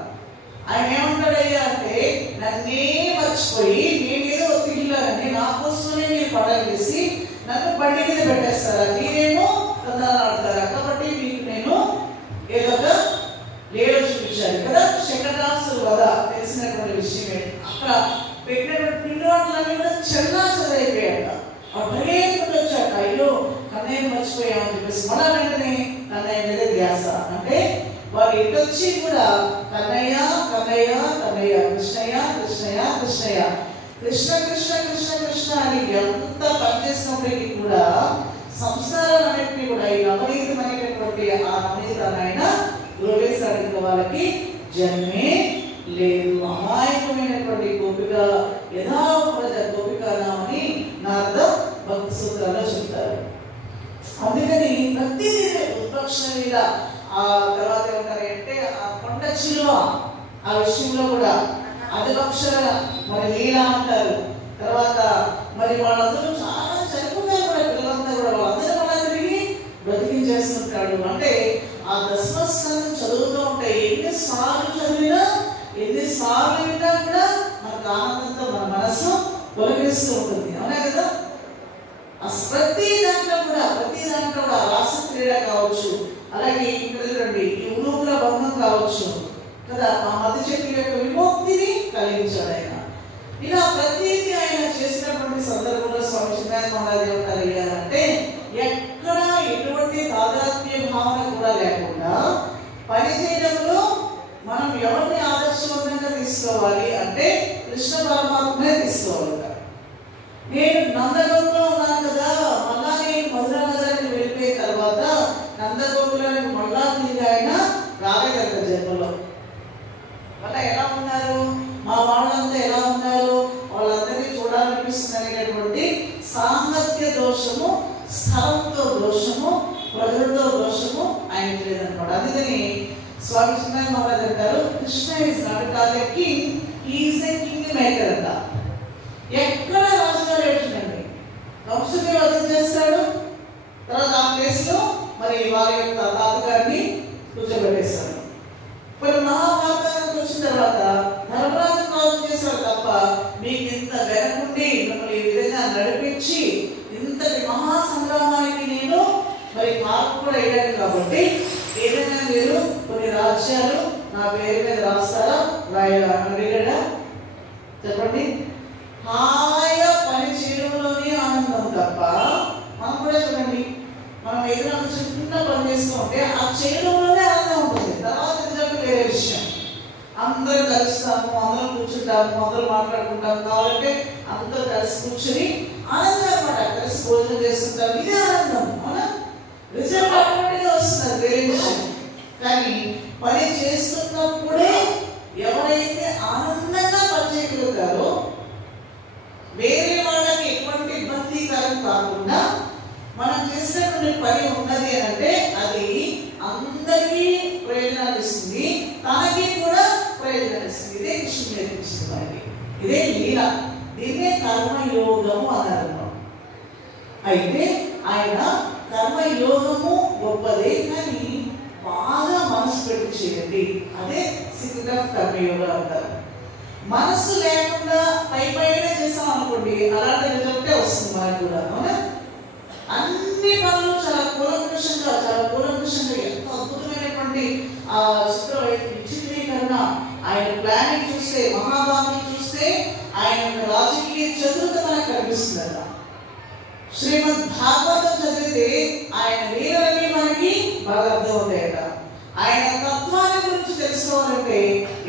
ఆయన ఏమంటాడయ్యా అంటే నన్నే మర్చిపోయి నేనేదో ఒత్తిగిలారని నా కోసమే మీరు పడగ వేసి నన్ను బండి మీద పెట్టేస్తారా, మీరేమో తందాలు ఆడతారా, కాబట్టి మీకు నేను ఏదో ఒక లేడో చూపించాను కదా. శకటాసురు వద తెలిసినటువంటి విషయమే. అక్కడ పెట్టినటువంటి పిండి వంటలన్నీ కూడా చెల్లా చదైపోయాట. ఆ భయంతో వచ్చాక అయ్యో కన్నయ్య మర్చిపోయామని చెప్పేసి మన వెంటనే కన్నయ్య మీద ధ్యాస. అంటే వారు ఎటొచ్చి కూడా కన్నయ్య కన్నయ్య కన్నయ్య, కృష్ణయ్య కృష్ణయ్య కృష్ణయ్య, కృష్ణ కృష్ణ కృష్ణ కృష్ణ అని ఎంత పనిచేసినప్పటికీ కూడా సంస్కారాలన్నింటినీ కూడా ఈ నవనీతమైనటువంటి ఆ నవనీతాన్ని ఆయన గురవేశాడు. వాళ్ళకి జన్మే లేదు. అమాయకమైనటువంటి గోపిక యథాప్రజ అధిపక్ష లీల, ఆ తర్వాత ఏమంటారు అంటే ఆ కొండ చిలువ, ఆ విషయంలో కూడా అధిపక్ష మరి లీల అంటారు. తర్వాత మరి వాళ్ళందరూ చాలా చనిపోతారు కూడా, పిల్లలంతా కూడా వాళ్ళందరూ మళ్ళా తిరిగి బ్రతికించేస్తుంటాడు. అంటే ఆ దశమస్కందం చదువుతూ ఉంటే ఎన్నిసార్లు చదివినా ఎన్నిసార్లు విన్నా కూడా మనకు ఆనందంతో మన మనసు తొలగిస్తూ ఉంటుంది. అవునా కదా? ప్రతి దాంట్లో కూడా రాస క్రీడ కావచ్చు, అలాగే ఇక్కడ చూడండి ఈ ఉరుకుల బంధం కావచ్చు కదా, ఆ మధ్య చెట్టు యొక్క విముక్తిని కలిగించాడు ఆయన. ఇలా ప్రతిదీ ఆయన చేసినటువంటి సందర్భంలో స్వామి చిన్మయానంద మహారాజ్ ఏమంటారు అంటే ఎక్కడ ఎటువంటి తాదాత్మ్య భావన కూడా లేకుండా పని చేయడంలో మనం ఎవరిని ఆదర్శవంతంగా తీసుకోవాలి అంటే కృష్ణ పరమాత్మే తీసుకోవాలి. నేను నందగోపులో ఉన్నాను కదా, మళ్ళా నేను మధురా నగరానికి వెళ్ళిపోయిన తర్వాత నందగోపులానికి మళ్ళా తిరిగి ఆయన రాలేదంట జన్మలో. మళ్ళా ఎలా ఉన్నారు, మా వాళ్ళంతా ఎలా ఉన్నారు, వాళ్ళందరినీ చూడాలనిపిస్తుంది అనేటటువంటి సాంగత్య దోషము, స్థలంతో దోషము, ప్రజలతో దోషము ఆయనకి లేదనమాట. అందుకని స్వామి చిన్మయానంద మహారాజ్ అంటారు Krishna is not called a king, he is a king maker అంట. ఎక్కడ రాజుగారు ఏంటండి కంసుని వధం చేస్తాడు, తర్వాత ఆ ప్లేస్ లో మరి వారి యొక్క తాతగారిని కూర్చోబెట్టేస్తాడు. మరి మహాభారతానికి వచ్చిన తర్వాత ధర్మరాజు రాజు చేశాడు తప్ప మీకు ఇంత వెనకుండి మిమ్మల్ని ఈ విధంగా నడిపించి ఇంతటి మహా సంగ్రామానికి నేను మరి మార్పు కూడా వేయలేదు. కాబట్టి ఏదైనా మీరు కొన్ని రాజ్యాలు నా పేరు మీద రాస్తారా, రాయడా చెప్పండి. హాయిగా పని చేయడంలోనే ఆనందం తప్ప మనం కూడా చూడండి, మనం ఏదైనా చిన్న పని చేస్తూ ఉంటే ఆ చేయడంలోనే ఆనందం ఉంటుంది. తర్వాత రిజల్ట్ వేరే విషయం. అందరూ కలుస్తాము, అందరం కూర్చుంటాము, అందరూ మాట్లాడుకుంటాము, కావాలంటే అందరూ కలిసి కూర్చుని ఆనందం అనమాట, కలిసి భోజనం చేస్తుంటాము, ఇదే ఆనందం. అవునా? రిజల్ట్ ఆటోమేటిక్గా వస్తుంది, వేరే విషయం. కానీ పని చేస్తున్నప్పుడే ఎవరైతే ఆనందంగా పనిచేయగలుగుతారో, వేరే వాళ్ళకి ఎటువంటి ఇబ్బందికరం కాకుండా మనం చేసినటువంటి పని ఉన్నది అంటే అది అందరికీ ప్రయోజనాలు ఇస్తుంది, తనకి కూడా ప్రయోజనాలు ఇస్తుంది. ఇదే కృష్ణుడు నేర్పించింది మనకి, ఇదే లీల, దీన్నే కర్మయోగము అన్నారు. అయితే ఆయన కర్మయోగము గొప్పదే, కానీ బాగా మనసు పెట్టి చేయండి, అదే సీక్రెట్ ఆఫ్ కర్మయోగం అంటారు. మనస్సు లేకుండా పైన చేసాం అనుకోండి, అలాంటి రిజల్టే వస్తుంది మనకు కూడా. అవునా? అన్ని పనులు చాలా కూలంకషంగా ఎంత అద్భుతమైనటువంటి ఆ చిత్రీకరణ, ఆయన ప్లానింగ్ చూస్తే, మహాభారతం చూస్తే ఆయన రాజకీయ చతురత మనకు కనిపిస్తుందట. శ్రీమద్ భాగవతం చదివితే ఆయన లీలలన్నీ మనకి బాగా అర్థమవుతాయట. ఆయన తత్వాన్ని గురించి తెలుసుకోవాలంటే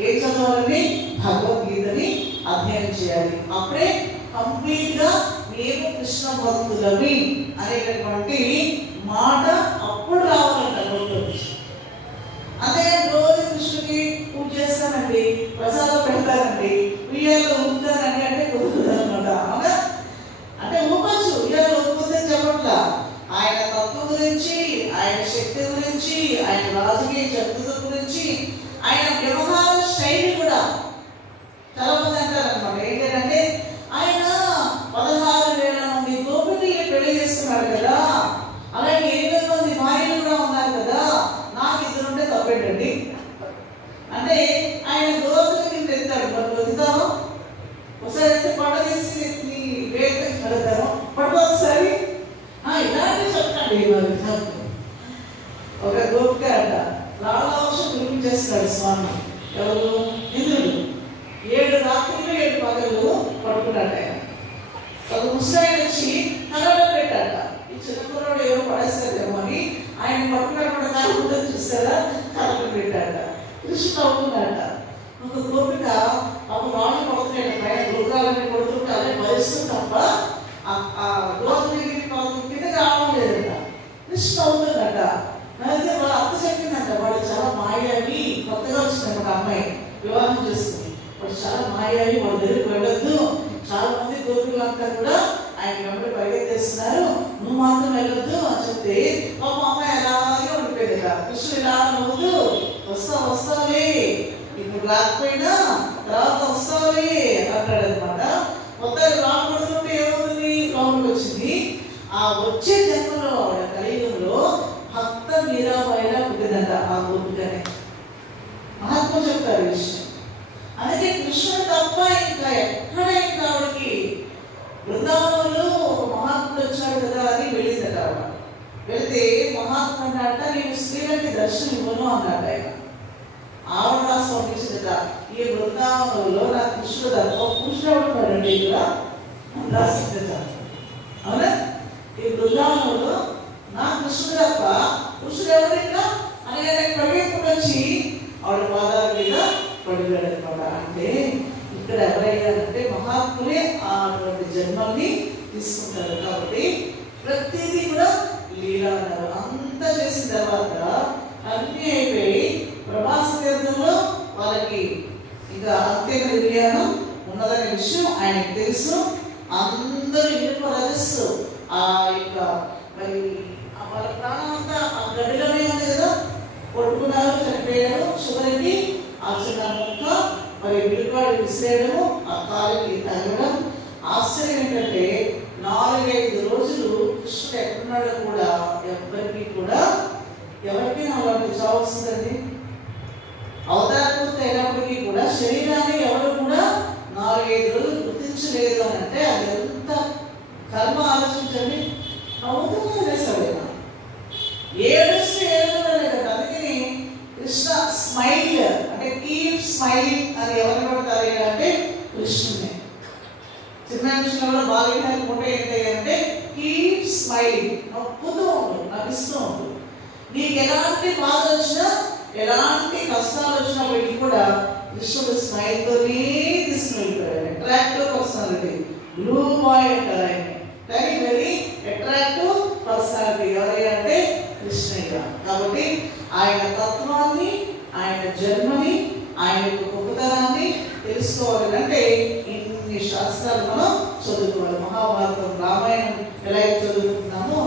ఏం చదవాలని? భగవద్గీతని అధ్యయనం చేయాలి. అప్పుడే కంప్లీట్ గా మేము కృష్ణ భక్తులవి అనేటటువంటి మాట అప్పుడు రావాలంట నోట్లో. అంతేగాని రోజు కృష్ణుడికి పూజ చేస్తానండి, ప్రసాదం పెడతానండి, ఉయ్యాలో ఊపుతానండి అంటే కుదరదు అనమాట. అవునా? అంటే ఊపచ్చు, ఉయ్యాలో ఊపుతుందని చెప్పట్లా. ఆయన తత్వం గురించి, ఆయన శక్తి గురించి, ఆయన రాజకీయ చతురత గురించి, ఆయన వ్యవహార శైలి కూడా చాలా మంది అంటారు అనమాట. ఏంటంటే ఆయన 16,000 మంది గోపికల్ని పెళ్లి చేసుకున్నాడు కదా, అలాగే 800 మంది భార్యలు కూడా ఉన్నారు కదా, నాకు ఇద్దరు ఉంటే తప్పేటండి. అంటే ఆయన గోపికలకి తెస్తాడు, మరి బతుకుతాము ఒకసారి అయితే పంట తీసి నీ వేట పెడతాను పడుకో ఒకసారి. ఇలాంటివి చెప్తాండి. ఒక గోపిక అంట రాళ్ళ వర్షం కురిపించేస్తాడు స్వామి. ఎవరు? ఇంద్రుడు. 7 రాత్రులు 7 పగలు పడుకున్నాడు ఆయన. ఒక ముసాయి వచ్చి కలవడం పెట్టాట. ఈ చిన్నకున్నాడు ఎవరు పడేస్తారేమో అని ఆయన పట్టుకున్నప్పుడు కాకుండా చూస్తారా, కలవడం పెట్టాట. కృష్ణ అవుతున్నాట. ఒక గోపిక అప్పుడు రాళ్ళు పడుతున్నాడు, పైన గోకాలని కొడుతుంటే అదే భరిస్తుంది తప్ప ఆ గోపికి కింద రావడం లేదట. కృష్ణ అవుతుందట. అయితే వాళ్ళ అత్త చెప్పిందంట, వాడు చాలా మాయావి, కొత్తగా వచ్చిందన్నమాట అమ్మాయి వివాహం చేసుకుని, వాడు చాలా మాయావి, వాడు దగ్గరికి వెళ్ళొద్దు, చాలా మంది గోపికలంతా కూడా ఆయన వెంబడి పరిగెత్తేస్తున్నారు. నువ్వు మాత్రం వెళ్ళొద్దు అని చెప్తే పాప అమ్మాయి అలాగే ఉండిపోయింది. కృష్ణుడు ఇలా నవ్వుతూ వస్తావులే, ఇప్పుడు రాకపోయినా తర్వాత వస్తావులే అంటాడు అనమాట. మొత్తం రాకూడదు ఏమవుతుంది, లోపలికి వచ్చింది. ఆ వచ్చే జన్మలో ఆవిడ కలియుగంలో భక్త మీరాబాయిలా పుట్టిందంట. ఆ ఊరికనే మహాత్మ చెప్తారు విషయం. అందుకే కృష్ణుడు తప్ప ఇంకా ఎక్కడ ఇంకా ఆవిడకి బృందావనంలో ఒక మహాత్ముడు వచ్చాడు కదా అని వెళ్ళిందట. ఆవిడ వెళితే మహాత్మ అన్నట్ట నేను స్త్రీలకి దర్శనం ఇవ్వను అన్నాడు ఆయన. ఆవిడ రాసి పంపించిందట, ఈ బృందావనంలో నా కృష్ణుడు తప్ప పురుషుడు ఉన్నాడండి ఇక్కడ అని రాసిందట. అవునా, ఈ బృందావనంలో నా కృష్ణుడు తప్ప పురుషుడు ఎవరు ఇంకా అని పరిగెత్తుకుని వచ్చి ఆవిడ పాదాల మీద పడిగాడు అనమాట. అంటే ఇక్కడ ఎవరయ్యారంటే మహాత్ములే అటువంటి జన్మల్ని తీసుకుంటారు. కాబట్టి ప్రతిదీ కూడా లీలా అన్నారు. అంతా చేసిన తర్వాత అన్నీ అయిపోయి ప్రభాస తీర్థంలో వాళ్ళకి ఇంకా అంతిమ నిర్యాణం ఉన్నదనే విషయం ఆయనకు తెలుసు. అందరూ ఇనుప రజస్సు ఆ యొక్క మరి వాళ్ళ ప్రాణం అంతా ఆ గడిలోనే ఉంది కదా, కొట్టుకున్నారు, చనిపోయాడు. చివరికి ఆ చిన్న ముక్క మరి విడుపాడు విసిరేయడము, ఆ కాలికి తగ్గడం. ఆశ్చర్యం ఏంటంటే 4-5 రోజులు కృష్ణుడు ఎక్కడున్నాడో కూడా ఎవరికి అలాంటి చావు వస్తుందండి. అవతారపూర్తి అయినప్పటికీ కూడా శరీరాన్ని ఎవరు కూడా 4-5 రోజులు గుర్తించలేదు అని అంటే అది ఎంత కర్మ ఆలోచించండి. నవ్వుతూ చేస్తాడు, ఏడుస్తే ఏడుతున్నాడు కదా. అందుకని కృష్ణ స్మైల్ అంటే కీప్ స్మైలింగ్ అని ఎవరిని పడతారు అంటే కృష్ణుని. చిన్న విషయంలో కూడా బాగా ఉంటే ఏంటంటే కీప్ స్మైలింగ్, నవ్వుతూ ఉండు, నవ్విస్తూ ఉండు. నీకు ఎలాంటి బాధ వచ్చినా ఎలాంటి కష్టాలు వచ్చినా వీటికి కూడా కృష్ణుడు స్మైల్తోనే తీసుకువెళ్తాడు. అట్రాక్టివ్ పర్సనాలిటీ, బ్లూ బాయ్ అంటారు ఆయన. వెరీ వెరీ అట్రాక్టివ్ పర్సనాలిటీ ఎవరైనా అంటే కృష్ణయ్య. కాబట్టి ఆయన తత్వాన్ని, ఆయన జన్మని, ఆయన యొక్క గొప్పతనాన్ని తెలుసుకోవాలి అంటే ఇన్ని శాస్త్రాలు మనం చదువుకోవాలి. మహాభారతం, రామాయణం ఎలా చదువుకుంటున్నామో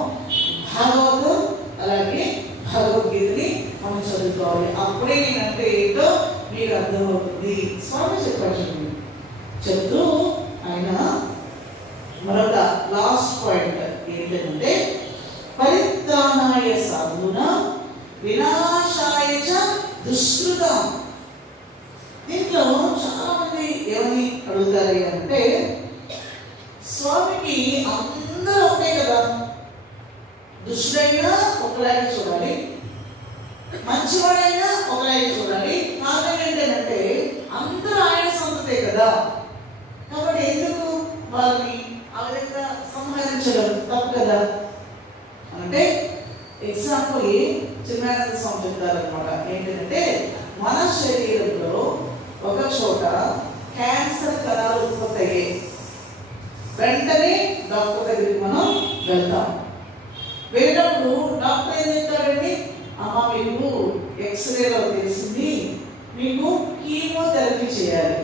భాగవతం అలాగే భగవద్గీతని మనం చదువుకోవాలి. అప్పుడే నేనంటే ఏంటో మీకు అర్థమవుతుంది. స్వామి చెప్పారు చెప్తూ ఆయన మరొక లాస్ట్ పాయింట్ ఏంటంటే పరిత్రాణాయ సాధూనా వినాశాయ చ దుష్కృతం. దీంట్లో చాలా మంది ఏమని అడుగుతారు అంటే స్వామికి అందరూ ఒకే కదా, దుష్టుడైనా ఒకలాగే చూడాలి, మంచివాడైనా ఒకలాగే చూడాలి. కారణం ఏంటంటే అందరూ ఆయన సంతతే కదా. కాబట్టి ఎందుకు వాళ్ళని ఆ విధంగా సంహరించడం తప్పు కదా అంటే ఎగ్జాంపుల్ చిన్నానంద స్వామి చెప్తారనమాట. ఏంటంటే మన శరీరంలో ఒక చోట క్యాన్సర్ కణాలు ఉత్పత్తి అయ్యాయి, వెంటనే డాక్టర్ దగ్గరికి మనం వెళ్తాం. వెళ్ళినప్పుడు డాక్టర్ ఏం చెప్తాడండి, అమ్మ మీకు ఎక్స్రేలో తెలిసింది, మీకు కీమోథెరపీ చేయాలి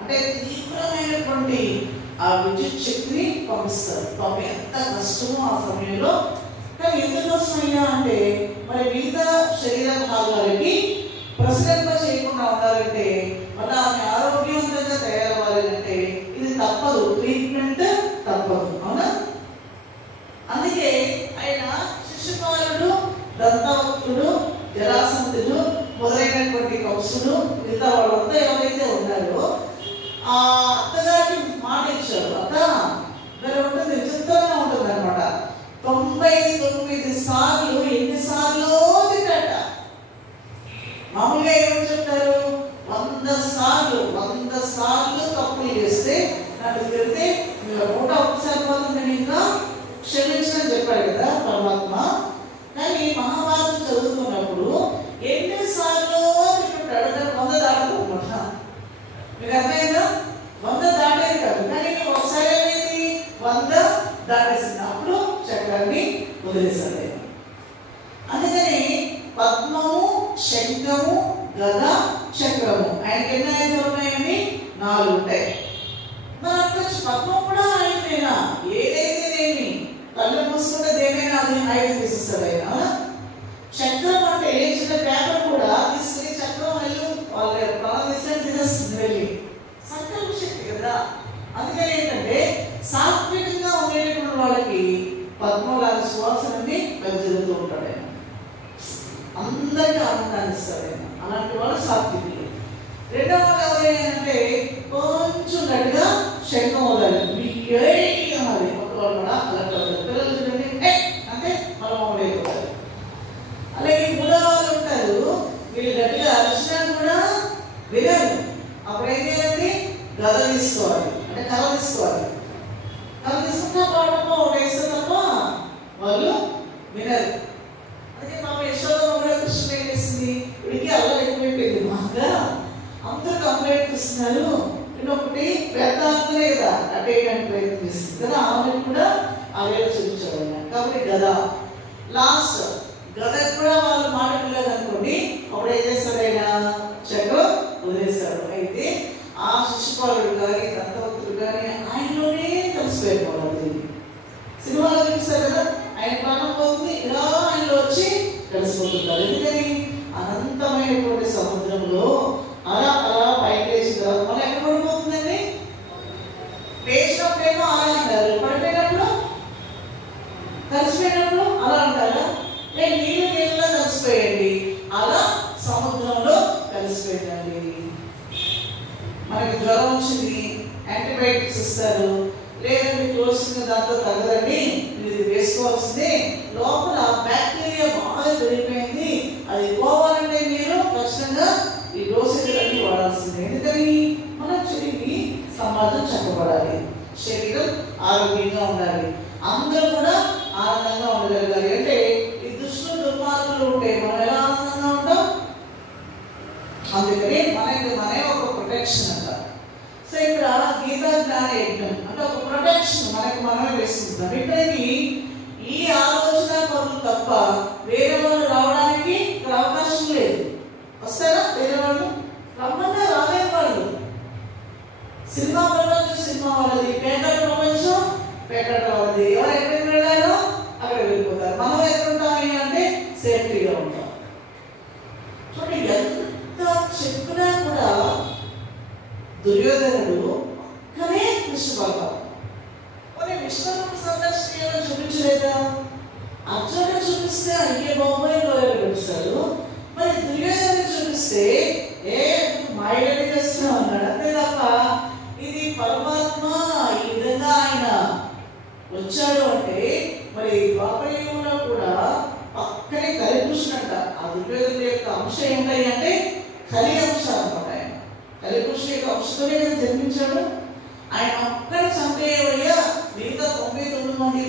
అంటే తీవ్రమైనటువంటి ఆ విద్యుత్ శక్తిని పంపిస్తారు. పాపం ఎంత కష్టమో ఆ సమయంలో. కానీ ఎందుకోసమయ్యా అంటే మరి మిగతా శరీర భాగాలకి ప్రసరింప చేయకుండా ఉండాలంటే, మళ్ళీ ఆమె ఆరోగ్యవంతంగా తయారవ్వాలి అంటే ఇది తప్పదు, ట్రీట్మెంట్ తప్పదు. అవునా? అందుకే ఆయన శిశుపాలుడు, దంతవక్తుడు, జరాసంధుడు మొదలైనటువంటి కంసుడు మిగతా వాళ్ళంతా ఎవరైతే ఉన్నారో ఆ అత్తగారికి మాట ఇచ్చారు. అత్త మరి ఉంటుంది, చెప్తూనే ఉంటుంది అనమాట. 99 సార్లు ఎన్నిసార్లు తింటాట. మామూలుగా ఏమని చెప్తారు, 100 సార్లు తప్పులు చేస్తే నన్ను తిడితే మీరు పూట ఒకసారి పోతుంది ఇంకా క్షమించని చెప్పాడు కదా పరమాత్మ. కానీ మహాభారతం చదువుతున్నప్పుడు ఎన్నిసార్లు తింటాడు, 100 దాటుకోమాట. మీకు అర్థమైందా? 100 దాటేది కాదు, కానీ ఒకసారి అనేది 100 దాటేసింది. అప్పుడు చక్రాన్ని వదిలేసాడు. అందుకని పద్మము, శంఖము, గద, చక్రము ఆయనకి ఎన్ని ఆయుధాలు ఉన్నాయని 4 ఉంటాయి. మరి అట్లా పద్మం కూడా ఆయన సామాన్యమైన ఏదైతేనేమి కళ్ళు మూసుకుంటే దేనైనా అది 5 తీసేస్తాడు ఆయన. చక్రం అంటే చిన్న పేపర్ కూడా తీసుకుని చక్రం వెళ్ళి వాళ్ళ ప్రాణం తీసుకొని తినేస్తుంది వెళ్ళి. సంకల్ప శక్తి కదా. అందుకని ఏంటంటే సాత్వికంగా ఉండేటువంటి వాళ్ళకి పద్మలాగా సువాసనని వెదజల్లుతూ ఉంటాడు ఆయన. అందరికీ ఆనందాన్ని ఇస్తాడు ఆయన. అలాంటి వాళ్ళు సాత్వికులు. రెండవ వాళ్ళు ఎవరైనా కొంచెం గట్టిగా శంఖం వదలాలి, అనాలి. ఒకవాళ్ళు కూడా అలాంటి పిల్లలు చూడండి అంటే మనం అయిపోతారు. అలాగే మూడో వాళ్ళు ఉంటారు, వీళ్ళు గట్టిగా అరిచినా కూడా వినరు. అప్పుడు ఏం చేయాలి? గద తీసుకోవాలి, అంటే కర్ర తీసుకోవాలి. కర్ర తీసుకున్నా పాడమో ఒక వేస్తే తప్ప వాళ్ళు వినరు. అందుకే మా యశోదమ్మ కూడా కృష్ణ ఏం చేసింది, వీడికి అల్లరి ఎక్కువైపోయింది. మాగా అందరూ కంప్లైంట్ ఇస్తున్నారు, ఒకటి పెద్ద ఆత్మలే కదా అటేయడానికి ప్రయత్నం చేస్తుంది కదా, ఆమె కూడా అవే చూపించాడు. కాబట్టి గద లాస్ట్ గద కూడా వాళ్ళు మాట పిల్లదనుకోండి, అప్పుడు ఏం చేస్తాడు ఆయన? చక్రం వదిలేస్తాడు. అయితే ఆ శిశుపాలుడు కానీ దంతవంతుడు కానీ ఆయనలోనే కలిసిపోయిపోవాలి. సినిమాలో చూపిస్తారు కదా, ఆయన ప్రాణం పోతుంది, ఇలా ఆయనలో వచ్చి కలిసిపోతుంటారు. ఎందుకని అనంతమైనటువంటి సముద్రంలో అలా అలా పైకి లేచిన తర్వాత మనం ఎక్కడ పడిపోతుందండి? లేచినప్పుడేమో అలా అంటారు, పడిపోయినప్పుడు కలిసిపోయినప్పుడు అలా అంటారా? నేను నీళ్ళలో కలిసిపోయండి, అలా సముద్రంలో కలిసిపోయిందండి. మనకి జ్వరం వచ్చింది, యాంటీబయాటిక్స్ ఇస్తారు, లేదంటే క్లోసింగ్ దాంతో తగ్గదండి, ఇది వేసుకోవాల్సిందే. లోపల బ్యాక్టీరియా బాగా పెరిగిపోయింది, అది పోవాలంటే మీరు ఖచ్చితంగా ఈ డోసేజీలన్నీ వాడాల్సిందే. ఎందుకని మన చెవికి సమాజం చక్కబడాలి, శరీరం ఆరోగ్యంగా ఉండాలి, అందరూ కూడా ఆనందంగా ఉండగలగాలి. అంటే ఈ దుష్టులు దుర్మార్గులు ఉంటే మనం ఎలా ఆనందంగా ఉంటాం? అందుకని మనమే ఒక ప్రొటెక్షన్ అంట. సో ఇక్కడ గీతా జ్ఞాన యజ్ఞం అంటే ఒక ప్రొటెక్షన్ మనకి మనమే వేసుకుంటాం. ఇక్కడికి ఈ ఆలోచన పనులు తప్ప వేరే వాళ్ళు రావడానికి ఇక్కడ అవకాశం లేదు. వస్తారా వేరే వాళ్ళు? రమ్మన్నా రాలేని వాళ్ళు. సినిమా ప్రపంచం సినిమా వాళ్ళది, పేకాట ప్రపంచం పేకాట వాళ్ళది. ఎవరు ఎక్కడికి వెళ్ళారో అక్కడ వెళ్ళిపోతారు. మనం ఎక్కడుంటాం అంటే సేఫ్టీగా ఉంటాం. చూడండి, ఎంత చెప్పినా కూడా దుర్యోధనుడు ఒక్కనే కృష్ణ బలరాం కొన్ని విష్ణువుని సందర్శన చూపించలేదా? అర్జునుడు చూపిస్తే అయ్యే బాబాయ్ లోయలు చూపిస్తాడు, మరి దుర్యోధనుడు చూపిస్తే మాయలని చేస్తున్నా ఉన్నాడు. అంతే తప్ప ఇది పరమాత్మ ఈ విధంగా ఆయన వచ్చాడు అంటే మరి ద్వాపరయుగంలో కూడా పక్కనే కలికృష్ణ అంట. ఆ దుర్యోధనుడి యొక్క అంశం ఏంటి అంటే కలి అంశం అనమాట. ఆయన కలికృష్ణ యొక్క అంశతోనే కదా జన్మించాడు. ఆయన ఒక్కడి చంపేవయ్యా, మిగతా 99 మంది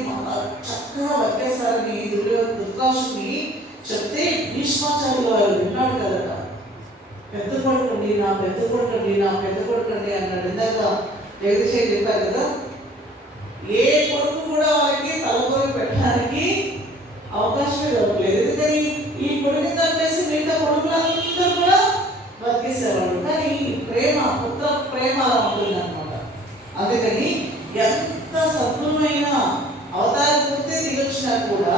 చక్కగా బతికేస్తారని ధృతరాష్ట్రుని చెప్తే భీష్మాచార్యులు వారు విన్నాడు కదట. పెద్ద కొడుకండి, నా పెద్ద కొడుకండి, నా పెద్ద కొడుకండి అన్నాడు. ఇందాక జగదీశ్వరి చెప్పారు కదా, ఏ కొడుకు కూడా వాళ్ళకి తలకొరి పెట్టడానికి అవకాశమే దొరకలేదు. ఎందుకని ఈ కొడుకుని తప్పేసి మిగతా కొడుకులందరూ కూడా బతికేసేవాడు. కానీ ప్రేమ, పుత్ర ప్రేమ అలా ఉంటుంది అనమాట. అందుకని ఎంత సద్గుణమైన అవతార పూర్తి దిగొచ్చినా కూడా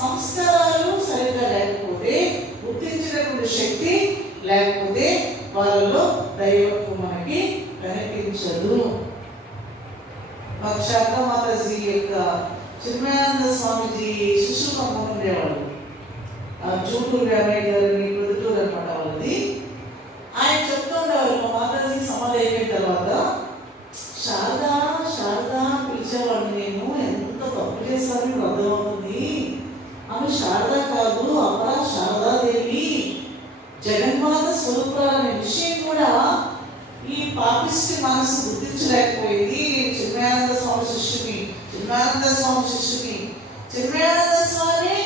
సంస్కారాలు సరిగ్గా లేకపోతే, గుర్తించినటువంటి శక్తి లేకపోతే వాళ్ళలో దైవత్వం మనకి కనిపించదు. శారదామాతాజీ యొక్క చిన్మయానంద స్వామిజీ శిష్యులు కొంతమంది ఉండేవాళ్ళు. జూటూరు రామయ్య గారిని ప్రొద్దుటూరు అనమాట వాళ్ళది. ఆయన చెప్తూ ఉండేవారు, మా మాతాజీకి సమాధి అయిపోయిన తర్వాత శారదా శారదా పిలిచేవాడిని నేను, ఎంత తప్పు చేస్తానని అర్థమవుతుంది. ఆమె శారదా కాదు, అక్కడ శారదాదేవి జగన్మాత స్వరూపాలనే విషయం కూడా ఈ పాపిష్టి మనసు గుర్తించలేకపోయింది. నేను చిన్మయానంద స్వామి శిష్యుని, చిన్మయానంద స్వామి శిష్యుని, చిన్మయానంద స్వామి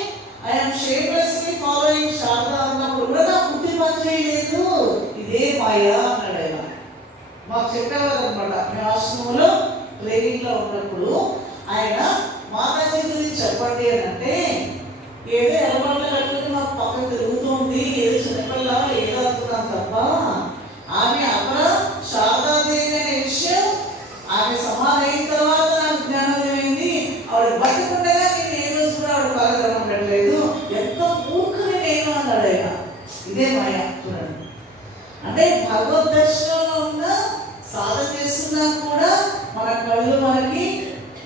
ఐఎమ్ షేమ్లెస్లీ ఫాలోయింగ్ శారదా అన్నప్పుడు కూడా నాకు బుద్ధి పనిచేయలేదు, ఇదే మాయా అన్నాడు ఆయన. మాకు చెప్పేవారు అనమాట. మేము ఆశ్రమంలో ట్రైనింగ్ లో ఉన్నప్పుడు ఆయన మాతాజీ గురించి చెప్పండి అని అంటే, ఏదో ఎర్రబట్ల కట్టుకుని మాకు పక్కన తిరుగుతుంది, ఏదో చిన్నపిల్ల ఏదో అనుకున్నాం తప్ప ఆమె అక్కడ శారదాదేవి అనే విషయం ఆమె సమాధి అయిన తర్వాత నాకు ఇదే మాయ. చూడండి, అంటే భగవద్ దర్శనంలో ఉన్న సాధన చేస్తున్నా కూడా మన కళ్ళు మనకి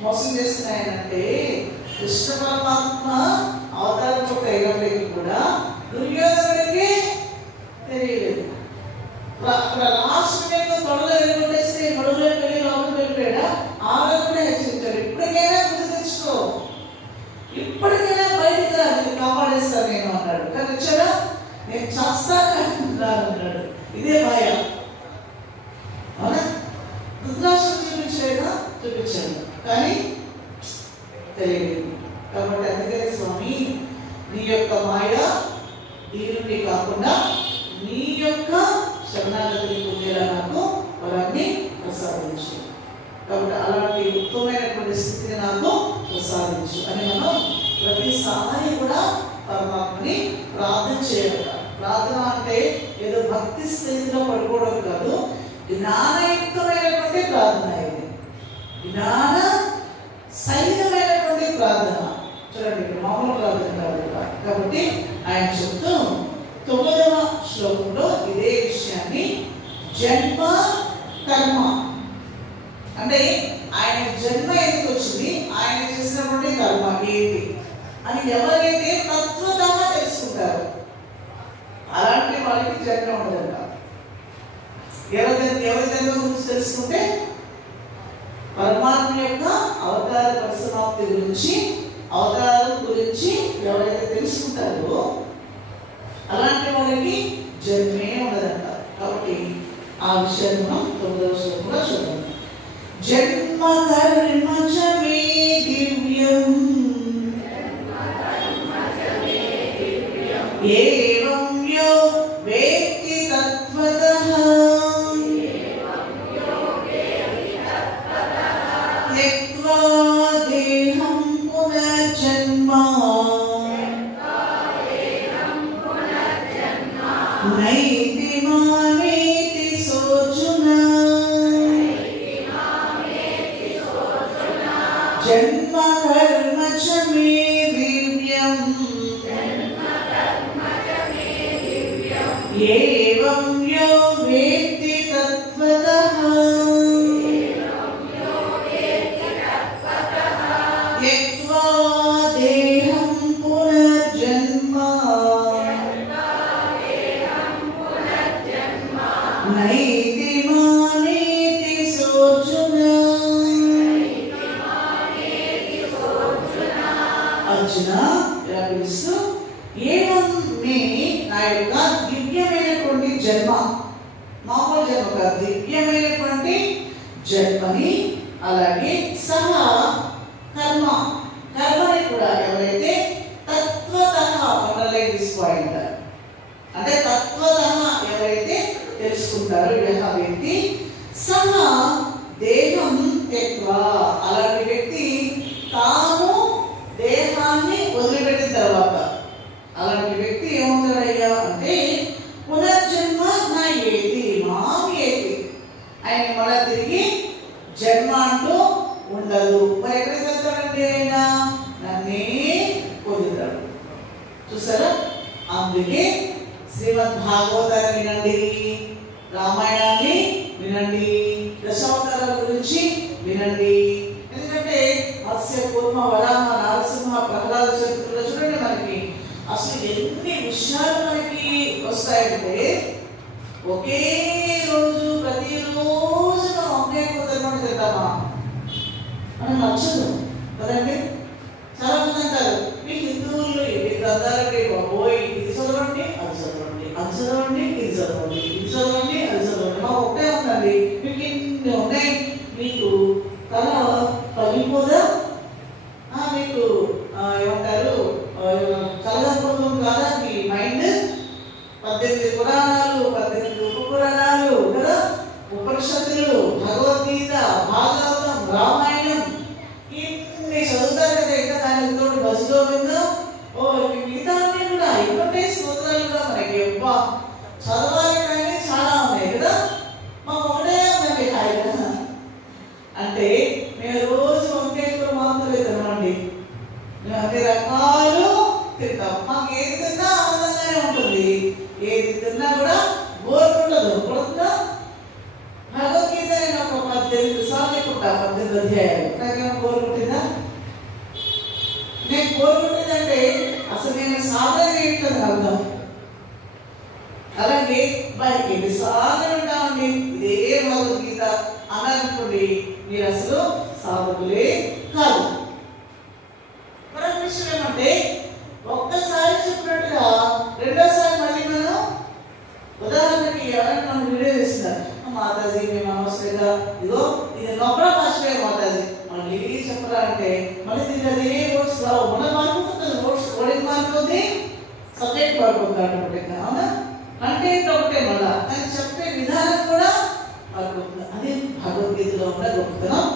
మోసం చేస్తున్నాయనంటే కృష్ణ పరమాత్మ అవతారంలో అయినప్పటికీ కూడా దుర్యోధనుడికి తెలియలేదు. అక్కడ లాస్ట్ టైంలో తొడలో వెళ్ళిపోతే గొడవలో వెళ్ళి లోపలికి వెళ్ళిపోయాడా, ఆ రోజు కూడా హెచ్చరించాడు, ఇప్పటికైనా గుర్తు తెచ్చుకో, ఇప్పటికైనా బయటికి రా, నేను కాపాడేస్తాను నేను అన్నాడు. కానీ వచ్చాడా, నేను చేస్తాను అన్నాడు. ఇదే మాయ. అవునా? రుద్రాక్షం చూపించాడు కానీ తెలియలేదు. కాబట్టి అందుకనే స్వామి, నీ యొక్క మాయ దీనుడి కాకుండా నీ యొక్క శరణాగతిని పొందేలా నాకు వరాన్ని ప్రసాదించు. కాబట్టి అలాంటి ఉత్తమమైనటువంటి స్థితిని నాకు ప్రసాదించు అని మనం ప్రతిసారి కూడా పరమాత్మని ప్రార్థన చేయాలి. ప్రార్థన అంటే ఏదో భక్తి స్థితిలో పడుకోవడం కాదు, జ్ఞానయుక్తమైనటువంటి ప్రార్థన. ఇది జ్ఞాన సహితమైనటువంటి ప్రార్థన. చూడండి, ఇక్కడ మామూలు ప్రార్థన కాదు. కాబట్టి ఆయన చెప్తూ 9వ శ్లోకంలో ఇదే విషయాన్ని జన్మ కర్మ అంటే ఆయన జన్మ ఎందుకు వచ్చింది, ఆయన చేసినటువంటి కర్మ ఏంటి అని ఎవరైతే తత్వతంగా తెలుసుకుంటారు అలాంటి వాళ్ళకి జన్మ ఉండదంట. ఎవరి జన్మ గురించి తెలుసుకుంటే పరమాత్మ యొక్క అవతార పరిసమాప్తి గురించి, అవతారం గురించి ఎవరైతే తెలుసుకుంటారో అలాంటి వాళ్ళకి జన్మే ఉండదంట. కాబట్టి ఆ విషయాన్ని మనం 9వ శ్లోకంలో చూద్దాం. జన్మ కర్మ చ మే దివ్యం ఏవం యో వేత్తి తత్వతః త్యక్త్వా దేహం పునర్జన్మ నైతి మామేతి సోర్జున. జన్మ కర్మ చ మే దివ్యం ఏవం యో వేత్తి తత్వతః త్యక్త్వా దేహం పునర్జన్మ నైతి మానేతి సోర్జున. అర్జున ఇలా పిలుస్తూ ఏవం మే, నా యొక్క దివ్యమైనటువంటి జన్మ, మామూలు జన్మ కాదు, దివ్యమైనటువంటి జన్మని, అలాగే సహా కర్మ, కర్మని కూడా ఎవరైతే తత్వతః అండర్లైన్ తీసుకోవాలి, అంటే తత్వతః ఎవరైతే తెలుసుకుంటారో ఆ వ్యక్తి సహా దేహం త్యక్త్వా, అలాంటి వ్యక్తి తాను దేహాన్ని వదిలిపెట్టిన తర్వాత అలాంటి వ్యక్తి ఏమవుతాడయ్యా అంటే పునర్జన్మ నా ఏది మాం ఏది, ఆయన మళ్ళా తిరిగి జన్మ అంటూ ఉండదు. మరి ఎక్కడికి వెళ్తాడంటే ఆయన నన్నే పొందుతాడు. చూసారా? అందుకే శ్రీమద్ భాగవతాన్ని వినండి, రామాయణాన్ని వినండి, దశావతారాల గురించి వినండి. ఎందుకంటే మత్స్య కూర్మ వరాహ నరసింహ ప్రహ్లాద చరిత్రలో చూడండి, మనకి అసలు ఎన్ని విషయాలు మనకి వస్తాయంటే ఒకే రోజు ప్రతిరోజు మనం వంకాయ కూరని తింటామా, మనకు నచ్చదు కదండి. చాలా మంది అంటారు మీ హిందువుల్లో ఎన్ని గ్రంథాలంటే బాబోయ్, ఇది చదవండి అది చదవండి, అది చదవండి ఇది చదవండి, ఇది చదవండి అది చదవండి, మాకు ఒకటే ఉందండి, మీకు ఇన్ని ఉన్నాయి, మీకు తల పగిలిపోదా, మీకు ఏమంటారు చదవకపోవడం కాదా, మీ మైండ్ 18 పురాణాలు 18 ఉపపురాణాలు కదా, ఉపనిషత్తులు, భగవద్గీత, భాగవతం, రామాయణం ఇన్ని చదువుతారు కదా. ఇంకా దానికి తోడు బస్సులో విందాం, మిగతా కూడా ఇంకొంటే స్తోత్రాలు కూడా మనకి ఎవ్వా చదవాలి కానీ చాలా ఉన్నాయి కదా. మాకు ఒకటే ఉందండి హాయిగా, అంటే మేము రోజు వంకాయ కూర ఉంటా 18 అధ్యాయాలు. నాకేమో కోరుకుంటుందా? నేను కోరుకుంటుందంటే అసలు నేను సాధన చేయట్లేదు అర్థం. అలాగే బయట ఎన్నిసార్లు వింటామండి ఇదే భగవద్గీత అన్నటువంటి మీరు అసలు సాధకులే కాదు. మరొక విషయం ఏమంటే ఒక్కసారి చెప్పినట్టుగా రెండోసారి మళ్ళీ మనం ఉదాహరణకి ఎవరైనా మనం వీడియో చేస్తున్నారు, మాతాజీ మేము అనవసరంగా ఇదో ఇది నొక్కడా మర్చిపోయే మాతాజీ మళ్ళీ చెప్పరా అంటే మళ్ళీ దీనికి అదే ఓట్స్ మన మారిపోతుంది, ఓట్స్ ఓడికి మారిపోతే సబ్జెక్ట్ పడిపోతుంది ఆటోమేటిక్గా. అవునా? అంటే ఒకటే మళ్ళా కానీ చెప్పే విధానం కూడా మారిపోతుంది. అది భగవద్గీతలో ఉన్న గొప్పతనం,